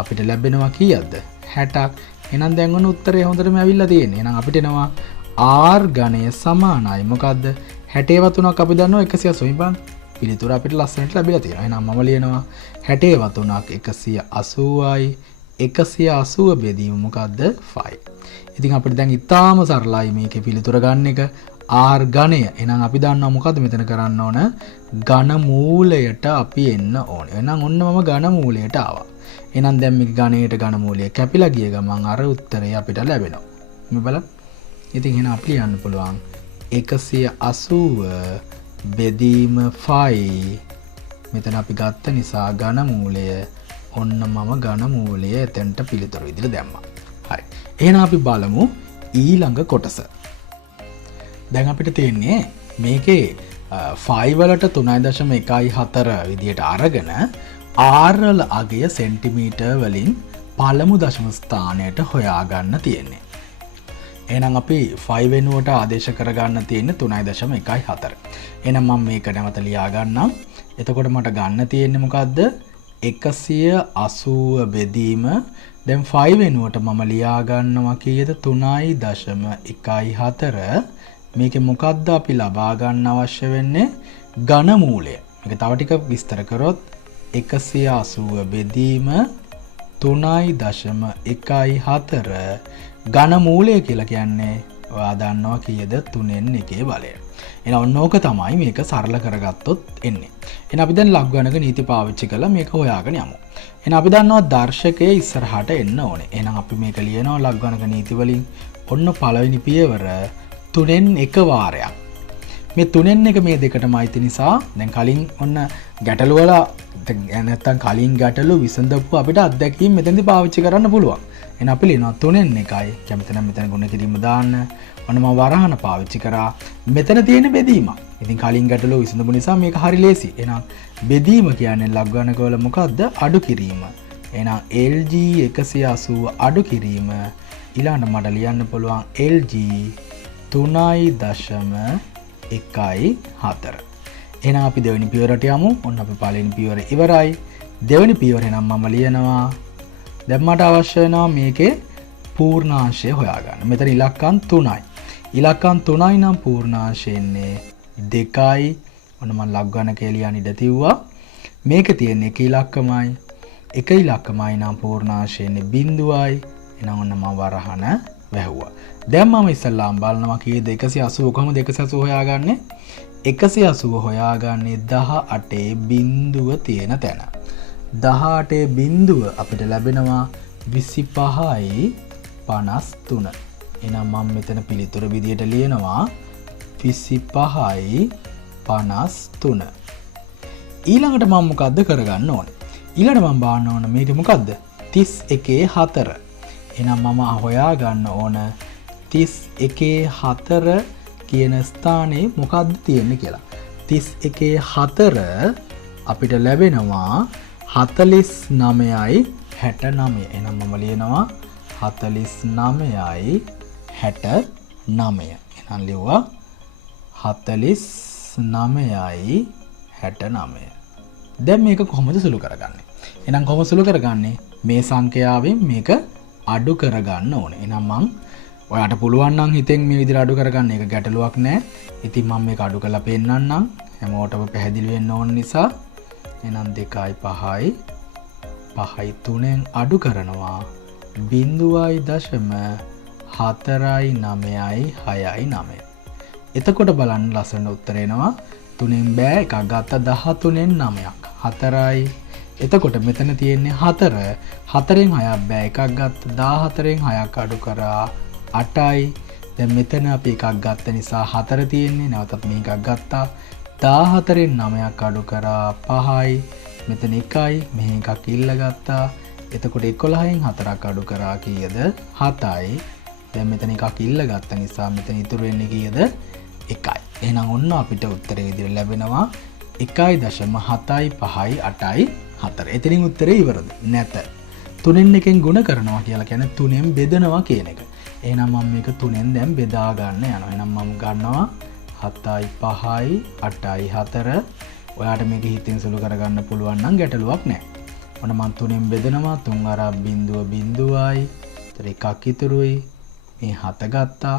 අපිට ලැබෙනවා කීයක්ද? 60ක්. එහෙනම් දැන් ඔන්න උත්තරය හොඳටම ඇවිල්ලා තියෙන්නේ. එහෙනම් අපිට එනවා R ඝනය සමානයි මොකද්ද? 60 වතුනක් අපි දන්නවා 180 බලන්න. පිළිතුර අපිට ලස්සනට ලැබිලා තියෙනවා. එහෙනම් මම ලියනවා 63ක් 180යි 180 බෙදීම මොකද්ද 5. ඉතින් අපිට දැන් ඉතාලම සරලයි මේකේ පිළිතුර ගන්න එක. r ඝණය. එහෙනම් අපි දන්නවා මොකද්ද මෙතන කරන්න ඕන? ඝන මූලයට අපි එන්න ඕනේ. එහෙනම් ඔන්න මම ඝන මූලයට ආවා. එහෙනම් දැන් මේක ඝණයට ඝන මූලය කැපිලා ගිය ගමන් අර උත්තරය අපිට ලැබෙනවා. මේ බලන්න. ඉතින් එහෙනම් අපි ලියන්න පුළුවන් 180 බෙදීම 5. මෙතන අපි ගත්ත නිසා ඝන මූලය ඔන්න මම ඝන මූලය එතෙන්ට පිළිතුර විදිහට දැම්මා. හරි. එහෙනම් අපි බලමු ඊළඟ කොටස. දැන් අපිට තියෙන්නේ මේකේ 5 වලට 3.14 විදිහට අරගෙන r වල අගය සෙන්ටිමීටර් වලින් පළමු දශම ස්ථානයට හොයාගන්න තියෙන්නේ. එහෙනම් අපි 5 වෙනුවට ආදේශ කරගන්න තියෙන්නේ 3.14. එහෙනම් මම මේක නැවත ලියා ගන්නම්. එතකොට මට ගන්න තියෙන්නේ මොකද්ද? 180 බෙදීම දැන් 5 වෙනුවට මම ලියා ගන්නවා කීයද? 3.14. මේකේ මොකද්ද අපි ලබා ගන්න අවශ්‍ය වෙන්නේ? ඝන මූලය. මේක තව ටික විස්තර කරොත් 180 බෙදීම 3.14 ඝන මූලය කියලා කියන්නේ ඔයා දන්නවා කීයද? 3න් 1 බලය. එහෙනම් ඔන්න ඕක තමයි මේක සරල කරගත්තොත් එන්නේ. එහෙනම් අපි දැන් ලඝුගණක නීති පාවිච්චි කරලා මේක හොයාගෙන යමු. එහෙනම් අපි දන්නවා දර්ශකයේ ඉස්සරහට එන්න ඕනේ. එහෙනම් අපි මේක ලියනවා ලඝුගණක නීති වලින්. ඔන්න පළවෙනි පියවර 3න් 1 වාරයක්. මේ 3න් 1 මේ දෙකටම අයිති නිසා දැන් කලින් ඔන්න ගැටළු වල නැත්තම් කලින් ගැටළු විසඳපු අපිට අත්දැකීම් මෙතෙන්දී පාවිච්චි කරන්න පුළුවන්. එහෙනම් අපි ලියනවා 3න් 1යි. කැමති නම් මෙතන ගුණ කිරීම දාන්න. ඔන්න මම වරහන පාවිච්චි කරා. මෙතන තියෙන බෙදීමක්. ඉතින් කලින් ගැටළු විසඳපු නිසා මේක හරි ලේසි. එහෙනම් බෙදීම කියන්නේ ලඝුගණක වල මොකද්ද? අඩු කිරීම. එහෙනම් LG 180 අඩු කිරීම. ඊළඟට මට ලියන්න පුළුවන් LG 3.14. එහෙනම් අපි දෙවෙනි පියවරට යමු. ඔන්න අපි පළවෙනි පියවර ඉවරයි. දෙවෙනි පියවරේ නම් මම ලියනවා. දැන් මට අවශ්‍ය වෙනවා මේකේ පූර්ණාංශය හොයාගන්න. මෙතන ඉලක්කම් 3යි. ඉලක්කම් 3යි නම් පූර්ණාංශය එන්නේ 2යි. ඔන්න මම ලඝුගණකේ ලියන්න ඉඩ තියුවා. මේකේ තියෙන එක ඉලක්කමයි. එක ඉලක්කමයි නම් පූර්ණාංශය එන්නේ 0යි. එහෙනම් ඔන්න මම වරහන වැහුවා. දැන් මම ඉස්සල්ලාම බලනවා කීයද 180 කොහොමද 180 හොයාගන්නේ? 180 හොයාගන්නේ 18 බිඳුව තියෙන තැන. 18 බිඳුව අපිට ලැබෙනවා 25යි 53. එහෙනම් මම මෙතන පිළිතුර විදියට ලියනවා 25යි 53. ඊළඟට මම මොකද්ද කරගන්න ඕනේ? ඊළඟට මම බලන්න ඕන මේක මොකද්ද? 31 4. එහෙනම් මම හොයා ගන්න ඕන 31 4 කියන ස්ථානේ මොකද්ද තියෙන්නේ කියලා. 31 4 අපිට ලැබෙනවා 49යි 69. එහෙනම් මම ලියනවා 49යි 69. එහෙනම් ලියුවා 49යි 69. දැන් මේක කොහොමද සුළු කරගන්නේ? එහෙනම් කොහොමද සුළු කරගන්නේ? මේ සංඛ්‍යාවෙන් මේක අඩු කරගන්න ඕනේ. එහෙනම් මං ඔයාට පුළුවන් නම් හිතෙන් මේ විදිහට අඩු කරගන්න එක ගැටලුවක් නෑ. ඉතින් මම මේක අඩු කරලා පෙන්නන්නම්. හැමෝටම පැහැදිලි වෙන්න ඕන නිසා. එහෙනම් 2යි 5යි 5යි 3ෙන් අඩු කරනවා 0.4යි 9යි 6යි 9. එතකොට බලන්න ලස්සන උත්තර එනවා. 3ෙන් බෑ එකක් ගත්තා 13ෙන් 9ක් 4යි. එතකොට මෙතන තියෙන්නේ 4. 4ෙන් 6ක් බෑ එකක් ගත්තා 14ෙන් 6ක් අඩු කරා 8යි. දැන් මෙතන අපි එකක් ගත්ත නිසා 4 තියෙන්නේ. නැවතත් මේකක් ගත්තා 14ෙන් 9ක් අඩු කරා 5යි. මෙතන 1යි. මෙහි එකක් ඉල්ල ගත්තා. එතකොට 11න් 4ක් අඩු කරා කීයද? 7යි. දැන් මෙතන එකක් ඉල්ල ගත්ත නිසා මෙතන ඉතුරු වෙන්නේ කීයද? 1යි. එහෙනම් ඔන්න අපිට උත්තරේ විදිහට ලැබෙනවා 1.7යි 5යි 8යි 4. එතනින් උත්තරේ ඉවරද? නැත. 3න් 1ෙන් ගුණ කරනවා කියලා කියන්නේ 3ෙන් බෙදනවා කියන එක. එහෙනම් මම මේක 3ෙන් දැන් බෙදා ගන්න යනවා. එහෙනම් මම ගන්නවා 7යි 5යි 8යි 4. ඔයාට මේක හිතින් සුළු කරගන්න පුළුවන් නම් ගැටලුවක් නැහැ. ඔන්න මම 3ෙන් බෙදනවා 3 අරක් 0.0යි. ඒතර එකක් ඉතුරුයි. මේ 7 ගත්තා.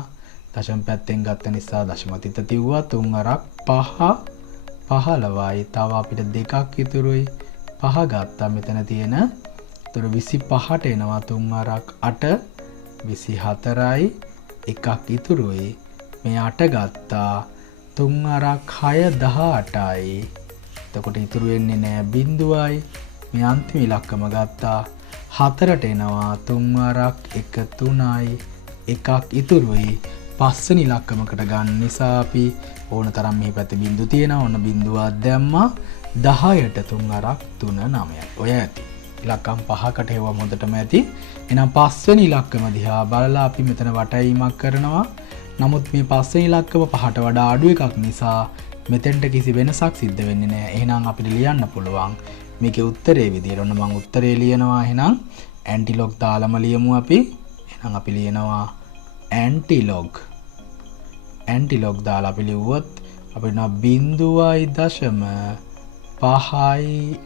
දශම පැත්තෙන් ගත්ත නිසා දශම තිත තියුවා 3 අරක් 5 15යි. තව අපිට දෙකක් ඉතුරුයි. 5 ගත්තා මෙතන තියෙන. ඒතර 25ට එනවා 3 අරක් 8 24යි. එකක් ඉතුරුයි. මේ 8 ගත්තා 3 අරක් 6 18යි. එතකොට ඉතුරු වෙන්නේ නෑ බිඳුවයි. මේ අන්තිම ඉලක්කම ගත්තා 4ට එනවා 3 අරක් 1 3යි. එකක් ඉතුරුයි. පස්වෙනි ඉලක්කමකට ගන්න නිසා අපි ඕන තරම් මේ පැත්තේ බිඳු තියෙනවා. ඕන බිඳුවක් දැම්මා 10ට 3 අරක් 3 9යි. ඔය ඇති. ඉලක්කම් 5කට හේවම හොඳටම ඇති. එහෙනම් පස්වෙනි ඉලක්කම දිහා බලලා අපි මෙතන වටයිමක් කරනවා. නමුත් මේ පස්වෙනි ඉලක්කම 5ට වඩා අඩු එකක් නිසා මෙතෙන්ට කිසි වෙනසක් සිද්ධ වෙන්නේ නැහැ. එහෙනම් අපිට ලියන්න පුළුවන් මේකේ උත්තරේ විදියට. ඔන්න මම උත්තරේ ලියනවා. එහෙනම් ඇන්ටිලොග් දාලම ලියමු අපි. එහෙනම් අපි ලියනවා ඇන්ටිලොග් දාලා අපි ලිව්වොත් අපිට 0.5යි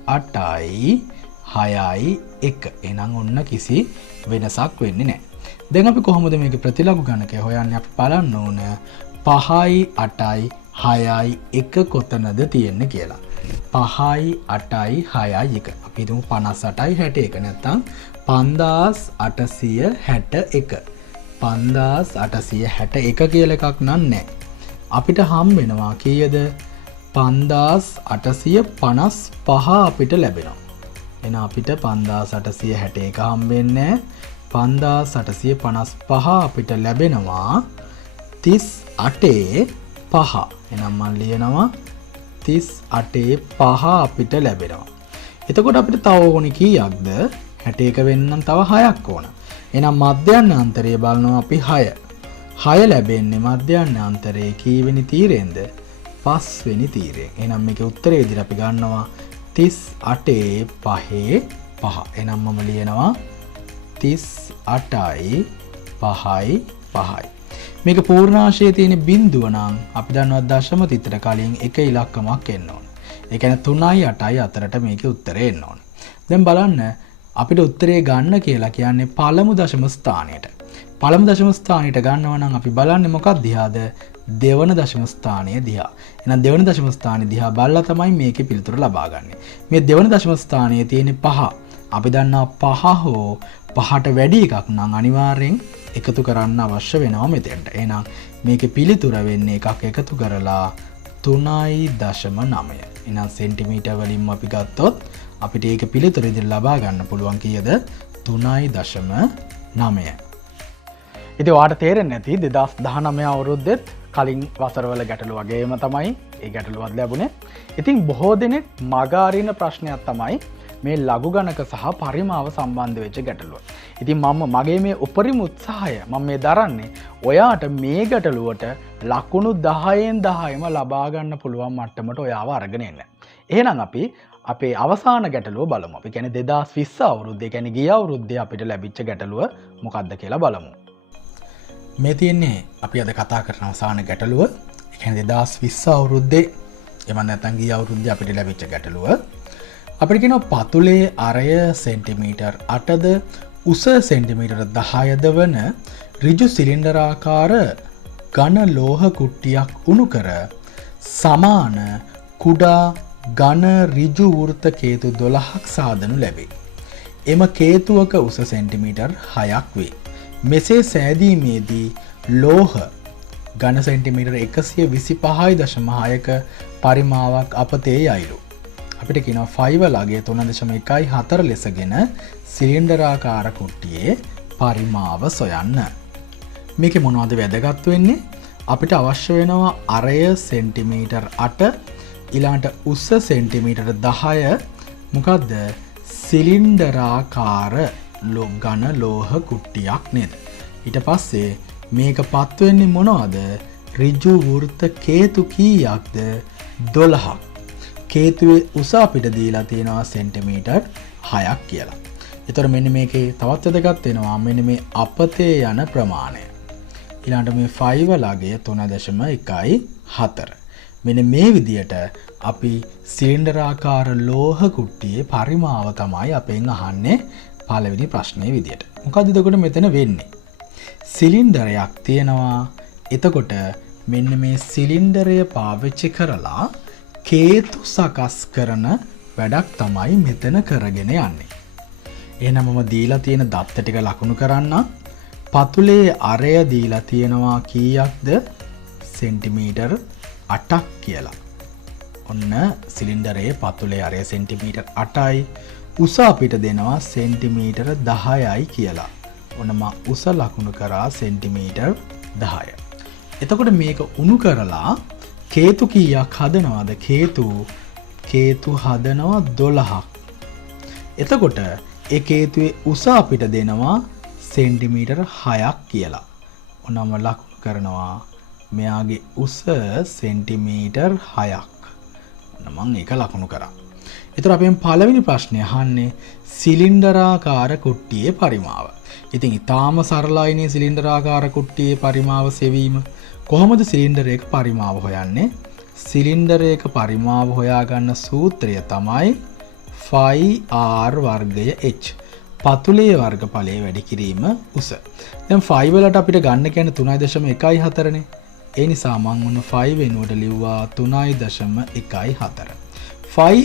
8යි 6යි 1. එහෙනම් ඔන්න කිසි වෙනසක් වෙන්නේ නැහැ. දැන් අපි කොහොමද මේකේ ප්‍රතිලඝු ගණකය හොයන්නේ? අපි බලන්න ඕන 5යි 8යි 6යි 1 කොතනද තියෙන්නේ කියලා. 5යි 8යි 6යි 1. අපි හිතමු 58යි 61. නැත්නම් 5861. 5861 කියලා එකක් නැහැ. අපිට හම් වෙනවා කීයද? 5855 අපිට ලැබෙනවා. එහෙනම් අපිට 5861 හම් වෙන්නේ 5855 අපිට ලැබෙනවා 38 5. එහෙනම් මම ලියනවා 38 5 අපිට ලැබෙනවා. එතකොට අපිට තව ඕනි කීයක්ද? 61 වෙන්නම් තව 6ක් ඕන. එහෙනම් මධ්‍යන්‍යාන්තරය බලනවා අපි 6. 6 ලැබෙන්නේ මධ්‍යන්‍යාන්තරයේ කීවෙනි තීරයෙන්ද? 5 වෙනි තීරයෙන්. එහෙනම් මේකේ උත්තරේ විදිහට අපි ගන්නවා 38 5 5. එහෙනම් මම ලියනවා 38යි 5යි 5යි. මේක පූර්ණාංශයේ තියෙන බිඳුව නම් අපි දන්නවා දශම තිතට කලින් එක ඉලක්කමක් එන්න ඕන. ඒ කියන්නේ 3යි 8යි අතරට මේකේ උත්තරේ එන්න ඕන. දැන් බලන්න අපිට උත්තරේ ගන්න කියලා කියන්නේ පළමු දශම ස්ථානයට. පළමු දශම ස්ථානයට ගන්නවා නම් අපි බලන්නේ මොකක් දිහාද? දෙවන දශම ස්ථානය දිහා. එහෙනම් දෙවන දශම ස්ථානය දිහා බලලා තමයි මේකේ පිළිතුර ලබා ගන්න. මේ දෙවන දශම ස්ථානයේ තියෙන 5. අපි දන්නවා 5 හෝ 5ට වැඩි එකක් නම් අනිවාර්යෙන් එකතු කරන්න අවශ්‍ය වෙනවා මෙතෙන්ට. එහෙනම් මේකේ පිළිතුර වෙන්නේ එකක් එකතු කරලා 3.9. එහෙනම් සෙන්ටිමීටර් වලින්ම අපි ගත්තොත් අපිට ඒක පිළිතුර ඉදිරියට ලබා ගන්න පුළුවන් කීයද? 3.9. ඉතින් ඔයාලට තේරෙන්නේ නැති 2019 අවුරුද්දෙත් කලින් වසරවල ගැටලු වගේම තමයි ඒ ගැටලුවත් ලැබුණේ. ඉතින් බොහෝ දෙනෙක් මග අරින ප්‍රශ්නයක් තමයි මේ ලඝු ගණක සහ පරිමාව සම්බන්ධ වෙච්ච ගැටලුව. ඉතින් මගේ මේ උපරිම උත්සාහය මම මේ දරන්නේ ඔයාට මේ ගැටලුවට ලකුණු 10න් 10ම ලබා ගන්න පුළුවන් මට්ටමට ඔයාව අරගෙන එන්න. එහෙනම් අපි අපේ අවසාන ගැටලුව බලමු. අපි කියන්නේ 2020 අවුරුද්දේ කියන්නේ ගිය අවුරුද්දේ අපිට ලැබිච්ච ගැටලුව මොකක්ද කියලා බලමු. මේ තියෙන්නේ අපි අද කතා කරන අවසාන ගැටලුව. ඒ කියන්නේ 2020 අවුරුද්දේ එමන් නැත්නම් ගිය අවුරුද්දේ අපිට ලැබිච්ච ගැටලුව. අපිට කියනවා පතුලේ අරය සෙන්ටිමීටර් 8ද උස සෙන්ටිමීටර් 10ද වන ඍජු සිලින්ඩරාකාර ඝන ලෝහ කුට්ටියක් උණු කර සමාන කුඩා ඝන ඍජු වෘත්ත කේතු 12ක් සාදනු ලැබේ. එම කේතුවක උස සෙන්ටිමීටර් 6ක් වේ. මෙසේ සෑදීමේදී ලෝහ ඝන සෙන්ටිමීටර් 125.6ක පරිමාවක් අපතේ යයිලු. අපිට කියනවා ෆයිබර් ලගය 3.14 ලෙසගෙන සිලින්ඩරාකාර කුට්ටියේ පරිමාව සොයන්න. මේකේ මොනවද වැදගත් වෙන්නේ? අපිට අවශ්‍ය වෙනවා අරය සෙන්ටිමීටර් 8 ඊළඟට උස සෙන්ටිමීටර් 10 මොකද්ද? සිලින්ඩරාකාර ඝන ලෝහ කුට්ටියක් නේද? ඊට පස්සේ මේක පත් වෙන්නේ මොනවද? ඍජු වෘත්ත කේතු කීයක්ද? 12ක්. කේතුවේ උස අපිට දීලා තියෙනවා සෙන්ටිමීටර් 6ක් කියලා. ඒතර මෙන්න මේකේ තවත් වැදගත් වෙනවා මෙන්න මේ අපතේ යන ප්‍රමාණය. ඊළඟට මේ ෆයිබර් ලගය 3.14. මෙන්න මේ විදියට අපි සිලින්ඩරාකාර ලෝහ කුට්ටියේ පරිමාව තමයි අපෙන් අහන්නේ පළවෙනි ප්‍රශ්නේ විදියට. මොකද්ද එතකොට මෙතන වෙන්නේ? සිලින්ඩරයක් තියෙනවා. එතකොට මෙන්න මේ සිලින්ඩරය පාවිච්චි කරලා කේතු සකස් කරන වැඩක් තමයි මෙතන කරගෙන යන්නේ. එහෙනම් මම දීලා තියෙන දත්ත ටික ලකුණු කරන්න. පතුලේ අරය දීලා තියෙනවා කීයක්ද? සෙන්ටිමීටර් 8ක් කියලා. ඔන්න සිලින්ඩරයේ පතුලේ අරය සෙන්ටිමීටර් 8යි. උස අපිට දෙනවා සෙන්ටිමීටර් 10යි කියලා. ඔන්න මම උස ලකුණු කරා සෙන්ටිමීටර් 10. එතකොට මේක උණු කරලා කේතු කීයක් හදනවද? කේතු හදනවා 12ක්. එතකොට ඒ කේතුවේ උස අපිට දෙනවා සෙන්ටිමීටර් 6ක් කියලා. ඔන්නම ලකුණු කරනවා මෙයාගේ උස සෙන්ටිමීටර් 6ක්. ඔන්න මම ඒක ලකුණු කරා. ඒතර අපෙන් පළවෙනි ප්‍රශ්නේ අහන්නේ සිලින්ඩරාකාර කුට්ටියේ පරිමාව. ඉතින් ඊටාම සරලයිනේ සිලින්ඩරාකාර කුට්ටියේ පරිමාව සෙවීම. කොහොමද සිලින්ඩරයක පරිමාව හොයන්නේ? සිලින්ඩරයක පරිමාව හොයාගන්න සූත්‍රය තමයි ෆයි වර්ගය h. පතුලේ වර්ගඵලය වැඩි කිරීම උස. දැන් ෆයි වලට අපිට ගන්න කියන්නේ 3.14 නේ. ඒ නිසා මම උන ෆයි වෙනුවට ලිව්වා 3.14. ෆයි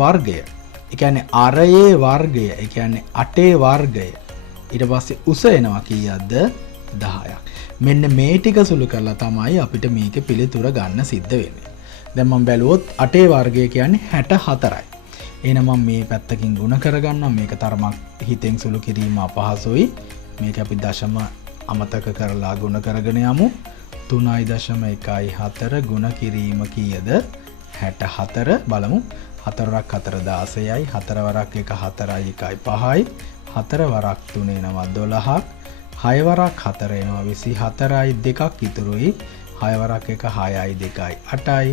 වර්ගය. ඒ කියන්නේ අරයේ වර්ගය. ඒ කියන්නේ 8 වර්ගය. ඊට පස්සේ උස එනවා කීයක්ද? 10ක්. මෙන්න මේ ටික සුළු කරලා තමයි අපිට මේකේ පිළිතුර ගන්න සිද්ධ වෙන්නේ. දැන් මම බැලුවොත් 8 වර්ගය කියන්නේ 64යි. එහෙනම් මම මේ පැත්තකින් ගුණ කරගන්නම්. මේක තරමක් හිතෙන් සුළු කිරීම අපහසුයි. මේක අපි දශම අමතක කරලා ගුණ කරගෙන යමු. 3.14 ගුණ කිරීම කීයද? 64. බලමු. 4ක් 4 16යි. 4 වරක් 1 4යි 1යි 5යි. 4 වරක් 3 එනවා 12ක්. 6 වරක් 4 එනවා 24යි 2ක් ඉතුරුයි. 6 වරක් 1 6යි 2යි 8යි.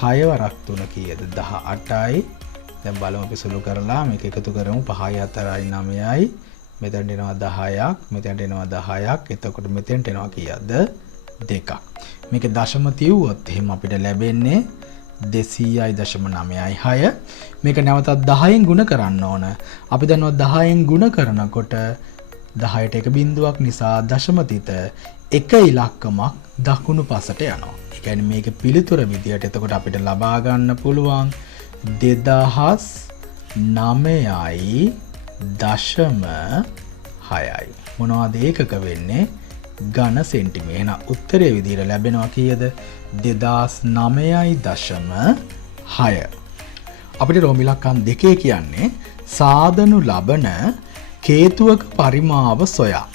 6 වරක් 3 කීයද? 18යි. දැන් බලමු අපි සුළු කරලා මේක එකතු කරමු. 5යි 4යි 9යි. මෙතෙන්ට එනවා 10ක්. මෙතෙන්ට එනවා 10ක්. එතකොට මෙතෙන්ට එනවා කීයද? 2ක්. මේක දශම තියුවොත් එහෙනම් අපිට ලැබෙන්නේ 200.96. මේක නැවතත් 10න් ගුණ කරන්න ඕන. අපි දන්නවා 10න් ගුණ කරනකොට 10ට එක බිඳුවක් නිසා දශම තිත එක ඉලක්කමක් දකුණු පසට යනවා. ඒ කියන්නේ මේක පිළිතුර විදියට එතකොට අපිට ලබා ගන්න පුළුවන් 2009.6යි. මොනවද ඒකක වෙන්නේ? ඝන සෙන්ටිමීටර. එහෙනම් උත්තරයේ විදියට ලැබෙනවා කීයද? 2009.6. අපිට රෝමිලක්කම් දෙකේ කියන්නේ සාදනු ලබන කේතුවක පරිමාව සොයා.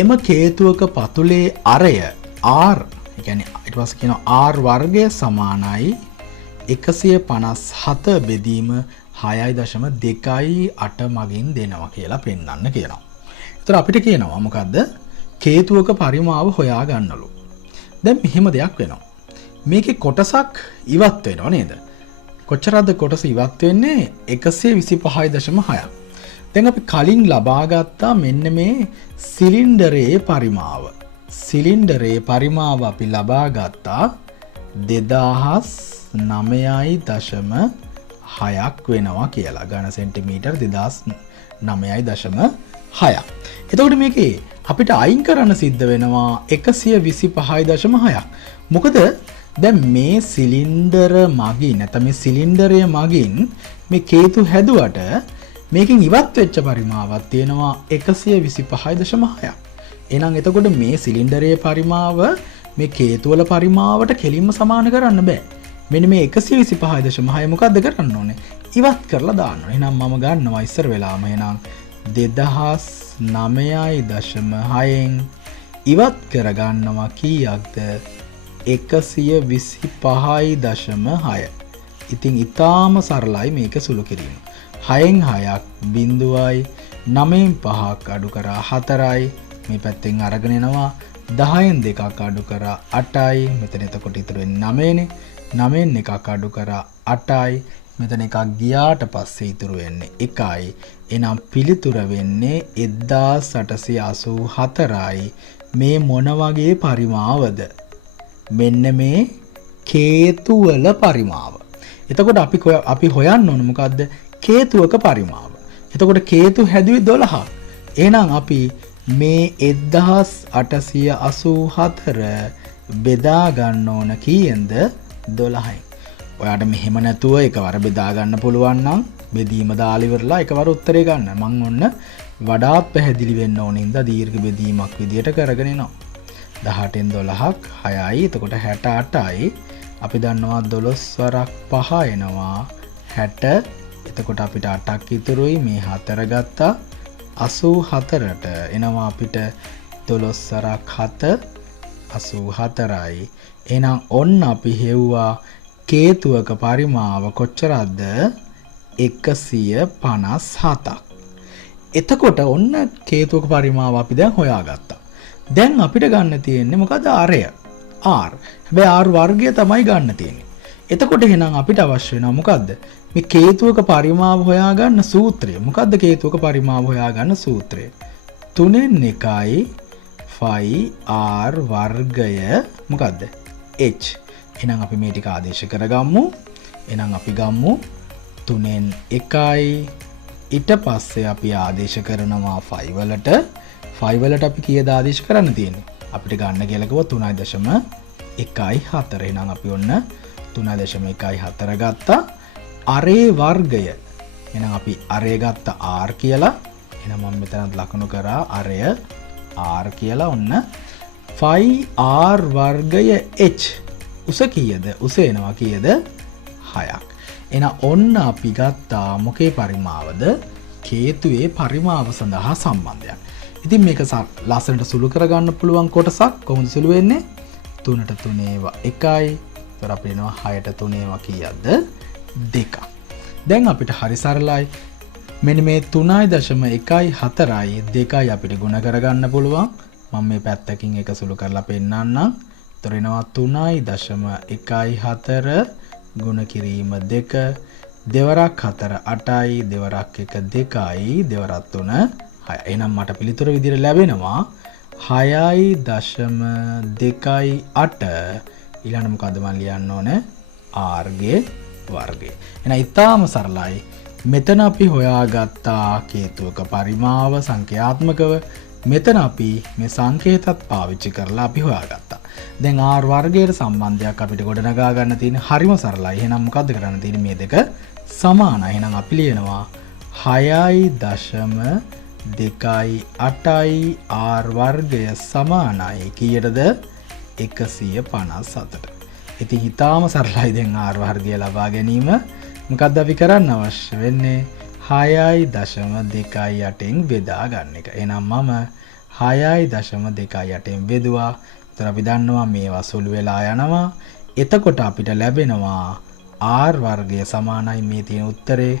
එම කේතුවක පතුලේ අරය R, ඒ කියන්නේ ඊට පස්සේ කියනවා R වර්ගය සමානයි 157 බෙදීම 6.28 මගින් දෙනවා කියලා පෙන්වන්න කියනවා. ඒතර අපිට කියනවා මොකද්ද? කේතුවක පරිමාව හොයා ගන්නලු. දැන් මෙහෙම දෙයක් වෙනවා. මේකේ කොටසක් ඉවත් වෙනවා නේද? කොච්චරද කොටස ඉවත් වෙන්නේ? 125.6ක්. දැන් අපි කලින් ලබා ගත්තා මෙන්න මේ සිලින්ඩරයේ පරිමාව. සිලින්ඩරයේ පරිමාව අපි ලබා ගත්තා 2009.6ක් වෙනවා කියලා. ඝන සෙන්ටිමීටර් 2009.6ක්. එතකොට මේකේ අපිට අයින් කරන්න සිද්ධ වෙනවා 125.6ක්. මොකද දැන් මේ සිලින්ඩර මගින් නැත්නම් මේ සිලින්ඩරය මගින් මේ කේතු හැදුවට මේකෙන් ඉවත් වෙච්ච පරිමාවක් තියෙනවා 125.6ක්. එහෙනම් එතකොට මේ සිලින්ඩරයේ පරිමාව මේ කේතු වල පරිමාවට කෙලින්ම සමාන කරන්න බෑ. මෙන්න මේ 125.6 මොකද්ද කරන්න ඕනේ? ඉවත් කරලා දාන්න ඕනේ. එහෙනම් මම ගන්නවා ඉස්සර වෙලාම එහෙනම් 2009.6න් ඉවත් කරගන්නවා කීයක්ද? 125.6. ඉතින් ඊටාම සරලයි මේක සුළු කිරීම. 6න් 6ක් බිඳුවයි 9න් 5ක් අඩු කරා 4යි. මේ පැත්තෙන් අරගෙන එනවා 10න් 2ක් අඩු කරා 8යි. මෙතන එතකොට ඉතුරු වෙන්නේ 9නේ. 9න් 1ක් අඩු කරා 8යි. මෙතන එකක් ගියාට පස්සේ ඉතුරු වෙන්නේ 1යි. එහෙනම් පිළිතුර වෙන්නේ 1884යි. මේ මොන වගේ පරිමාවද? මෙන්න මේ කේතු වල පරිමාව. එතකොට අපි හොයන්න ඕන මොකද්ද? කේතුවක පරිමාව. එතකොට කේතු හැදුවේ 12ක්. එහෙනම් අපි මේ 1884 බෙදා ගන්න ඕන කීයෙන්ද? 12යි. ඔයාට මෙහෙම නැතුව එකවර බෙදා ගන්න පුළුවන් නම් බෙදීම දාලා ඉවරලා එකවර උත්තරේ ගන්න. මම ඔන්න වඩාත් පැහැදිලි වෙන්න ඕන ඉඳලා දීර්ඝ බෙදීමක් විදියට කරගෙන එනවා. 18න් 12ක් 6යි. එතකොට 68යි. අපි දන්නවා 12 වරක් 5 එනවා 60. එතකොට අපිට 8ක් ඉතුරුයි. මේ 4 ගත්තා 84ට එනවා අපිට 12 වරක් 7 84යි. එහෙනම් ඔන්න අපි හෙව්වා කේතුවක පරිමාව කොච්චරද? 157ක්. එතකොට ඔන්න කේතුවක පරිමාව අපි දැන් හොයාගත්තා. දැන් අපිට ගන්න තියෙන්නේ මොකද? R. හැබැයි R වර්ගය තමයි ගන්න තියෙන්නේ. එතකොට එහෙනම් අපිට අවශ්‍ය වෙනවා මොකද්ද? මේ කේතුවක පරිමාව හොයාගන්න සූත්‍රය. මොකද්ද කේතුවක පරිමාව හොයාගන්න සූත්‍රය? 3න් 1යි 5R වර්ගය මොකද්ද? H. එහෙනම් අපි මේ ටික ආදේශ කරගමු. එහෙනම් අපි ගමු 3න් 1යි ඊට පස්සේ අපි ආදේශ කරනවා 5 වලට. 5 වලට අපි කීයද ආදේශ කරන්න තියෙන්නේ? අපිට ගන්න කියලා කිව්ව 3.14. එහෙනම් අපි ඔන්න 3.14 ගත්තා. අරේ වර්ගය. එහෙනම් අපි අරේ ගත්ත R කියලා. එහෙනම් මම මෙතනත් ලකුණු කරා අරය R කියලා. ඔන්න 5R වර්ගය H. උස කීයද? උස එනවා කීයද? 6ක්. එහෙනම් ඔන්න අපි ගත්තා මොකේ පරිමාවද? කේතුවේ පරිමාව සඳහා සම්බන්ධයක්. ඉතින් මේක ලස්සනට සුළු කරගන්න පුළුවන් කොටසක්. කොහොමද සුළු වෙන්නේ? 3ට 3 ඒවා 1යි. ඒතර අපි එනවා 6ට 3 ඒවා කීයක්ද? 2ක්. දැන් අපිට හරි සරලයි. මෙන්න මේ 3.14යි 2යි අපිට ගුණ කරගන්න පුළුවන්. මම මේ පැත්තකින් එක සුළු කරලා පෙන්නන්නම්. ඒතර එනවා 3.14 ගුණ කිරීම 2 දෙවරක් 4 8යි දෙවරක් 1 2යි දෙවරක් 3 6. එහෙනම් මට පිළිතුර විදිහට ලැබෙනවා 6.28. ඊළඟ මොකද්ද මම ලියන්න ඕනේ? R ගේ වර්ගය. එහෙනම් ඊටාම සරලයි. මෙතන අපි හොයාගත්තා කේතුවක පරිමාව සංඛ්‍යාත්මකව. මෙතන අපි මේ සංකේතත් පාවිච්චි කරලා අපි හොයාගත්තා. දැන් R වර්ගයට සම්බන්ධයක් අපිට ගොඩනගා ගන්න තියෙන හරිම සරලයි. එහෙනම් මොකද්ද කරන්න තියෙන්නේ? මේ දෙක සමානයි. එහෙනම් අපි ලියනවා 6.28යි R වර්ගය සමානයි කීයටද? 157ට. ඉතින් ඊටාම සරලයි දැන් R වර්ගය ලබා ගැනීම. මොකද්ද අපි කරන්න අවශ්‍ය වෙන්නේ? 6.28න් බෙදා ගන්න එක. එහෙනම් මම 6.28න් බෙදුවා. ඒතර අපි දන්නවා මේවා සුළු වෙලා යනවා. එතකොට අපිට ලැබෙනවා R වර්ගය සමානයි මේ තියෙන උත්තරේ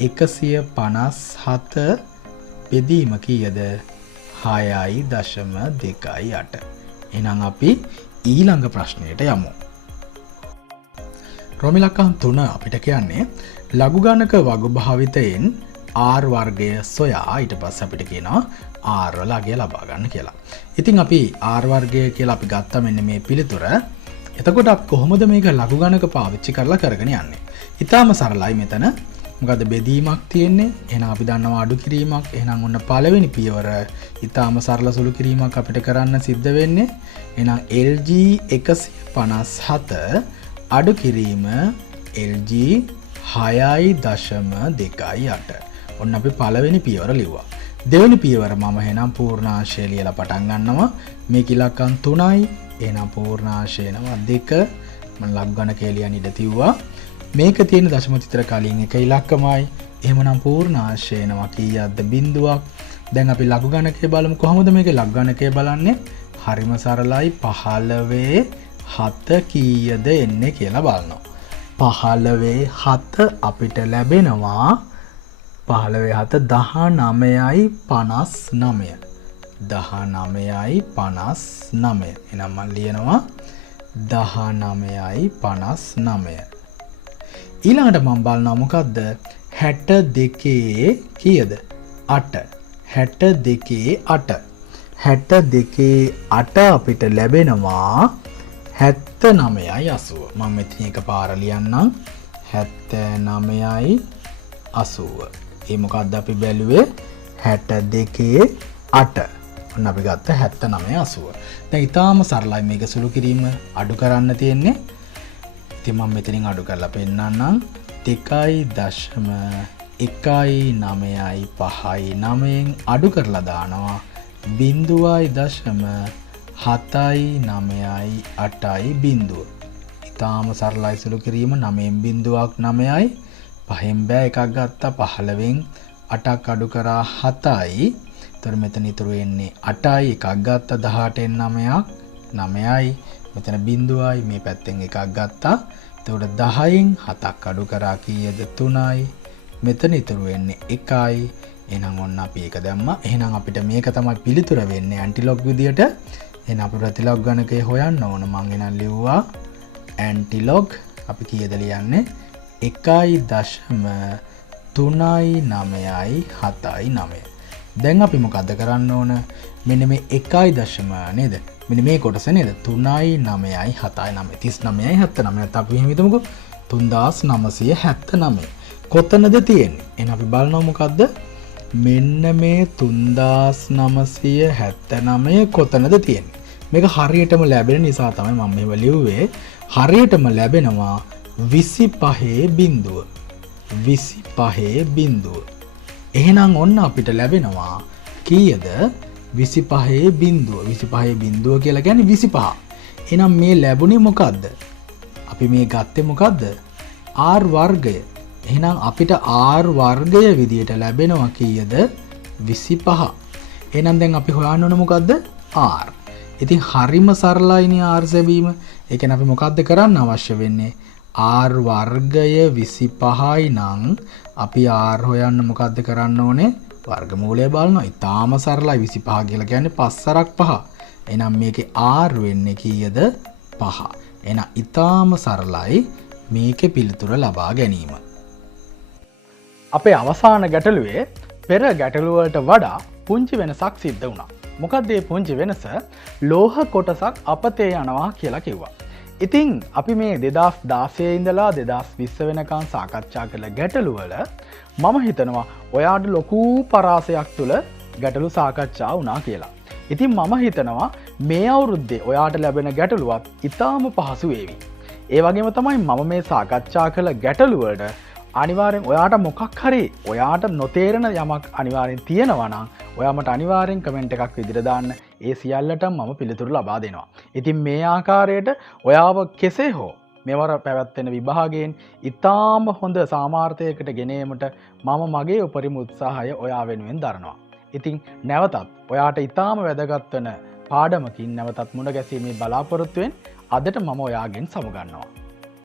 157 බෙදීම කීයද? 6.28. එහෙනම් අපි ඊළඟ ප්‍රශ්නයට යමු. රෝමිලක්කම් 3 අපිට කියන්නේ ලඝු ගණක වගු භාවිතයෙන් R වර්ගය සොයා ඊට පස්සේ අපිට කියනවා R වල අගය ලබා ගන්න කියලා. ඉතින් අපි R වර්ගය කියලා අපි ගත්තා මෙන්න මේ පිළිතුර. එතකොට අපි කොහොමද මේක ලඝු ගණක පාවිච්චි කරලා කරගෙන යන්නේ? ඊටාම සරලයි මෙතන. මොකද බෙදීමක් තියෙන්නේ. එහෙනම් අපි දන්නවා අඩු කිරීමක්. එහෙනම් ඔන්න පළවෙනි පියවර ඊටාම සරල සුළු කිරීමක් අපිට කරන්න සිද්ධ වෙන්නේ. එහෙනම් LG 157 අඩු කිරීම LG 6.28. ඔන්න අපි පළවෙනි පියවර ලිව්වා. දෙවෙනි පියවර මම එහෙනම් පූර්ණාංශය ලියලා පටන් ගන්නවා. මේක ඉලක්කම් 3යි. එහෙනම් පූර්ණාංශය එනවා 2. මම ලඝු ගණකේ ලියන්න ඉඩ තියුවා. මේක තියෙන දශම චිත්‍ර කලින් එක ඉලක්කමයි. එහෙමනම් පූර්ණාංශය එනවා කීයක්ද? බිඳුවක්. දැන් අපි ලඝු ගණකේ බලමු. කොහොමද මේක ලඝු ගණකේ බලන්නේ? හරිම සරලයි. 15 කීයද එන්නේ කියලා බලනවා. 15 අපිට ලැබෙනවා 19යි 59. 19යි 59. එහෙනම් මම ලියනවා 19යි 59. ඊළඟට මම බලනවා මොකද්ද? 62 කීයද? 8. 62 8. 62 8 අපිට ලැබෙනවා 79යි 80. මම මෙතන එකපාර ලියන්නම් 79යි 80. ඒ මොකද්ද අපි බැලුවේ? 62 8. ඔන්න අපි ගත්ත 79 80. දැන් ඊටාම සරලයි මේක සුළු කිරීම අඩු කරන්න තියෙන්නේ. ඉතින් මම මෙතනින් අඩු කරලා පෙන්නන්නම් 2.195න් අඩු කරලා දානවා 0.798. ඉතාම සරලයි සුළු කිරීම 9න් බිඳුවක් 9යි 5න් බෑ එකක් ගත්තා 15න් 8ක් අඩු කරා 7යි. එතකොට මෙතන ඉතුරු වෙන්නේ 8යි එකක් ගත්තා 18න් 9ක් 9යි මෙතන බිඳුවයි මේ පැත්තෙන් එකක් ගත්තා. එතකොට 10න් 7ක් අඩු කරා කීයද 3යි. මෙතන ඉතුරු වෙන්නේ 1යි. එහෙනම් ඔන්න අපි ඒක දැම්මා. එහෙනම් අපිට මේක තමයි පිළිතුර වෙන්නේ ඇන්ටිලොග් විදියට. එහෙනම් අපි ප්‍රතිලොග් ගණකය හොයන්න ඕන. මම එහෙනම් ලිව්වා ඇන්ටිලොග් අපි කීයද ලියන්නේ 1.397. දැන් අපි මොකද කරන්න ඕන? මෙන්න මේ 1 නේද? මෙන්න මේ කොටස නේද? 3.979 39.79 අපි එහෙම හිතමුකෝ 3979. කොතනද තියෙන්නේ? එහෙනම් අපි බලනවා මොකද්ද? මෙන්න මේ 3979 කොතනද තියෙන්නේ? මේක හරියටම ලැබෙන නිසා තමයි මම මේව ලිව්වේ. හරියටම ලැබෙනවා 25.25. එහෙනම් ඔන්න අපිට ලැබෙනවා කීයද? 25.25 කියලා කියන්නේ 25. එහෙනම් මේ ලැබුණේ මොකද්ද? අපි මේ ගත්තේ මොකද්ද? r වර්ගය. එහෙනම් අපිට r වර්ගය විදියට ලැබෙනවා කීයද? 25. එහෙනම් දැන් අපි හොයන්න ඕන මොකද්ද? r. ඉතින් හරිම සරලයිනේ r සැබීම. ඒ කියන්නේ අපි මොකද්ද කරන්න අවශ්‍ය වෙන්නේ? r වර්ගය 25යි නම් අපි r හොයන්න මොකද්ද කරන්න ඕනේ? වර්ගමූලය බලනවා. ඊටාම සරලයි 25 කියලා කියන්නේ 5 5. එහෙනම් මේකේ r වෙන්නේ කීයද? 5. එහෙනම් ඊටාම සරලයි මේකේ පිළිතුර ලබා ගැනීම. අපේ අවසාන ගැටලුවේ පෙර ගැටලුව වලට වඩා පුංචි වෙනසක් සිද්ධ වුණා. මොකක්ද මේ පුංචි වෙනස? ලෝහ කොටසක් අපතේ යනවා කියලා කිව්වා. ඉතින් අපි මේ 2016 ඉඳලා 2020 වෙනකන් සාකච්ඡා කළ ගැටලු වල මම හිතනවා ඔයාට ලොකු පරාසයක් තුල ගැටලු සාකච්ඡා වුණා කියලා. ඉතින් මම හිතනවා මේ අවුරුද්දේ ඔයාට ලැබෙන ගැටලුවත් ඉතාම පහසු වේවි. ඒ වගේම තමයි මම මේ සාකච්ඡා කළ ගැටලු වලට අනිවාර්යෙන් ඔයාට මොකක් හරි ඔයාට නොතේරෙන යමක් අනිවාර්යෙන් තියෙනවා නම් ඔයා මට අනිවාර්යෙන් කමෙන්ට් එකක් විදිහට දාන්න. ඒ සියල්ලටම මම පිළිතුරු ලබා දෙනවා. ඉතින් මේ ආකාරයට ඔයාව කෙසේ හෝ මෙවර පැවැත්වෙන විභාගයෙන් ඉතාම හොඳ සාමාර්ථයකට ගෙනීමට මම මගේ උපරිම උත්සාහය ඔයා වෙනුවෙන් දරනවා. ඉතින් නැවතත් ඔයාට ඉතාම වැදගත් වෙන පාඩමකින් නැවතත් මුණ ගැසීමේ බලාපොරොත්තුවෙන් අදට මම ඔයාගෙන් සමුගන්නවා.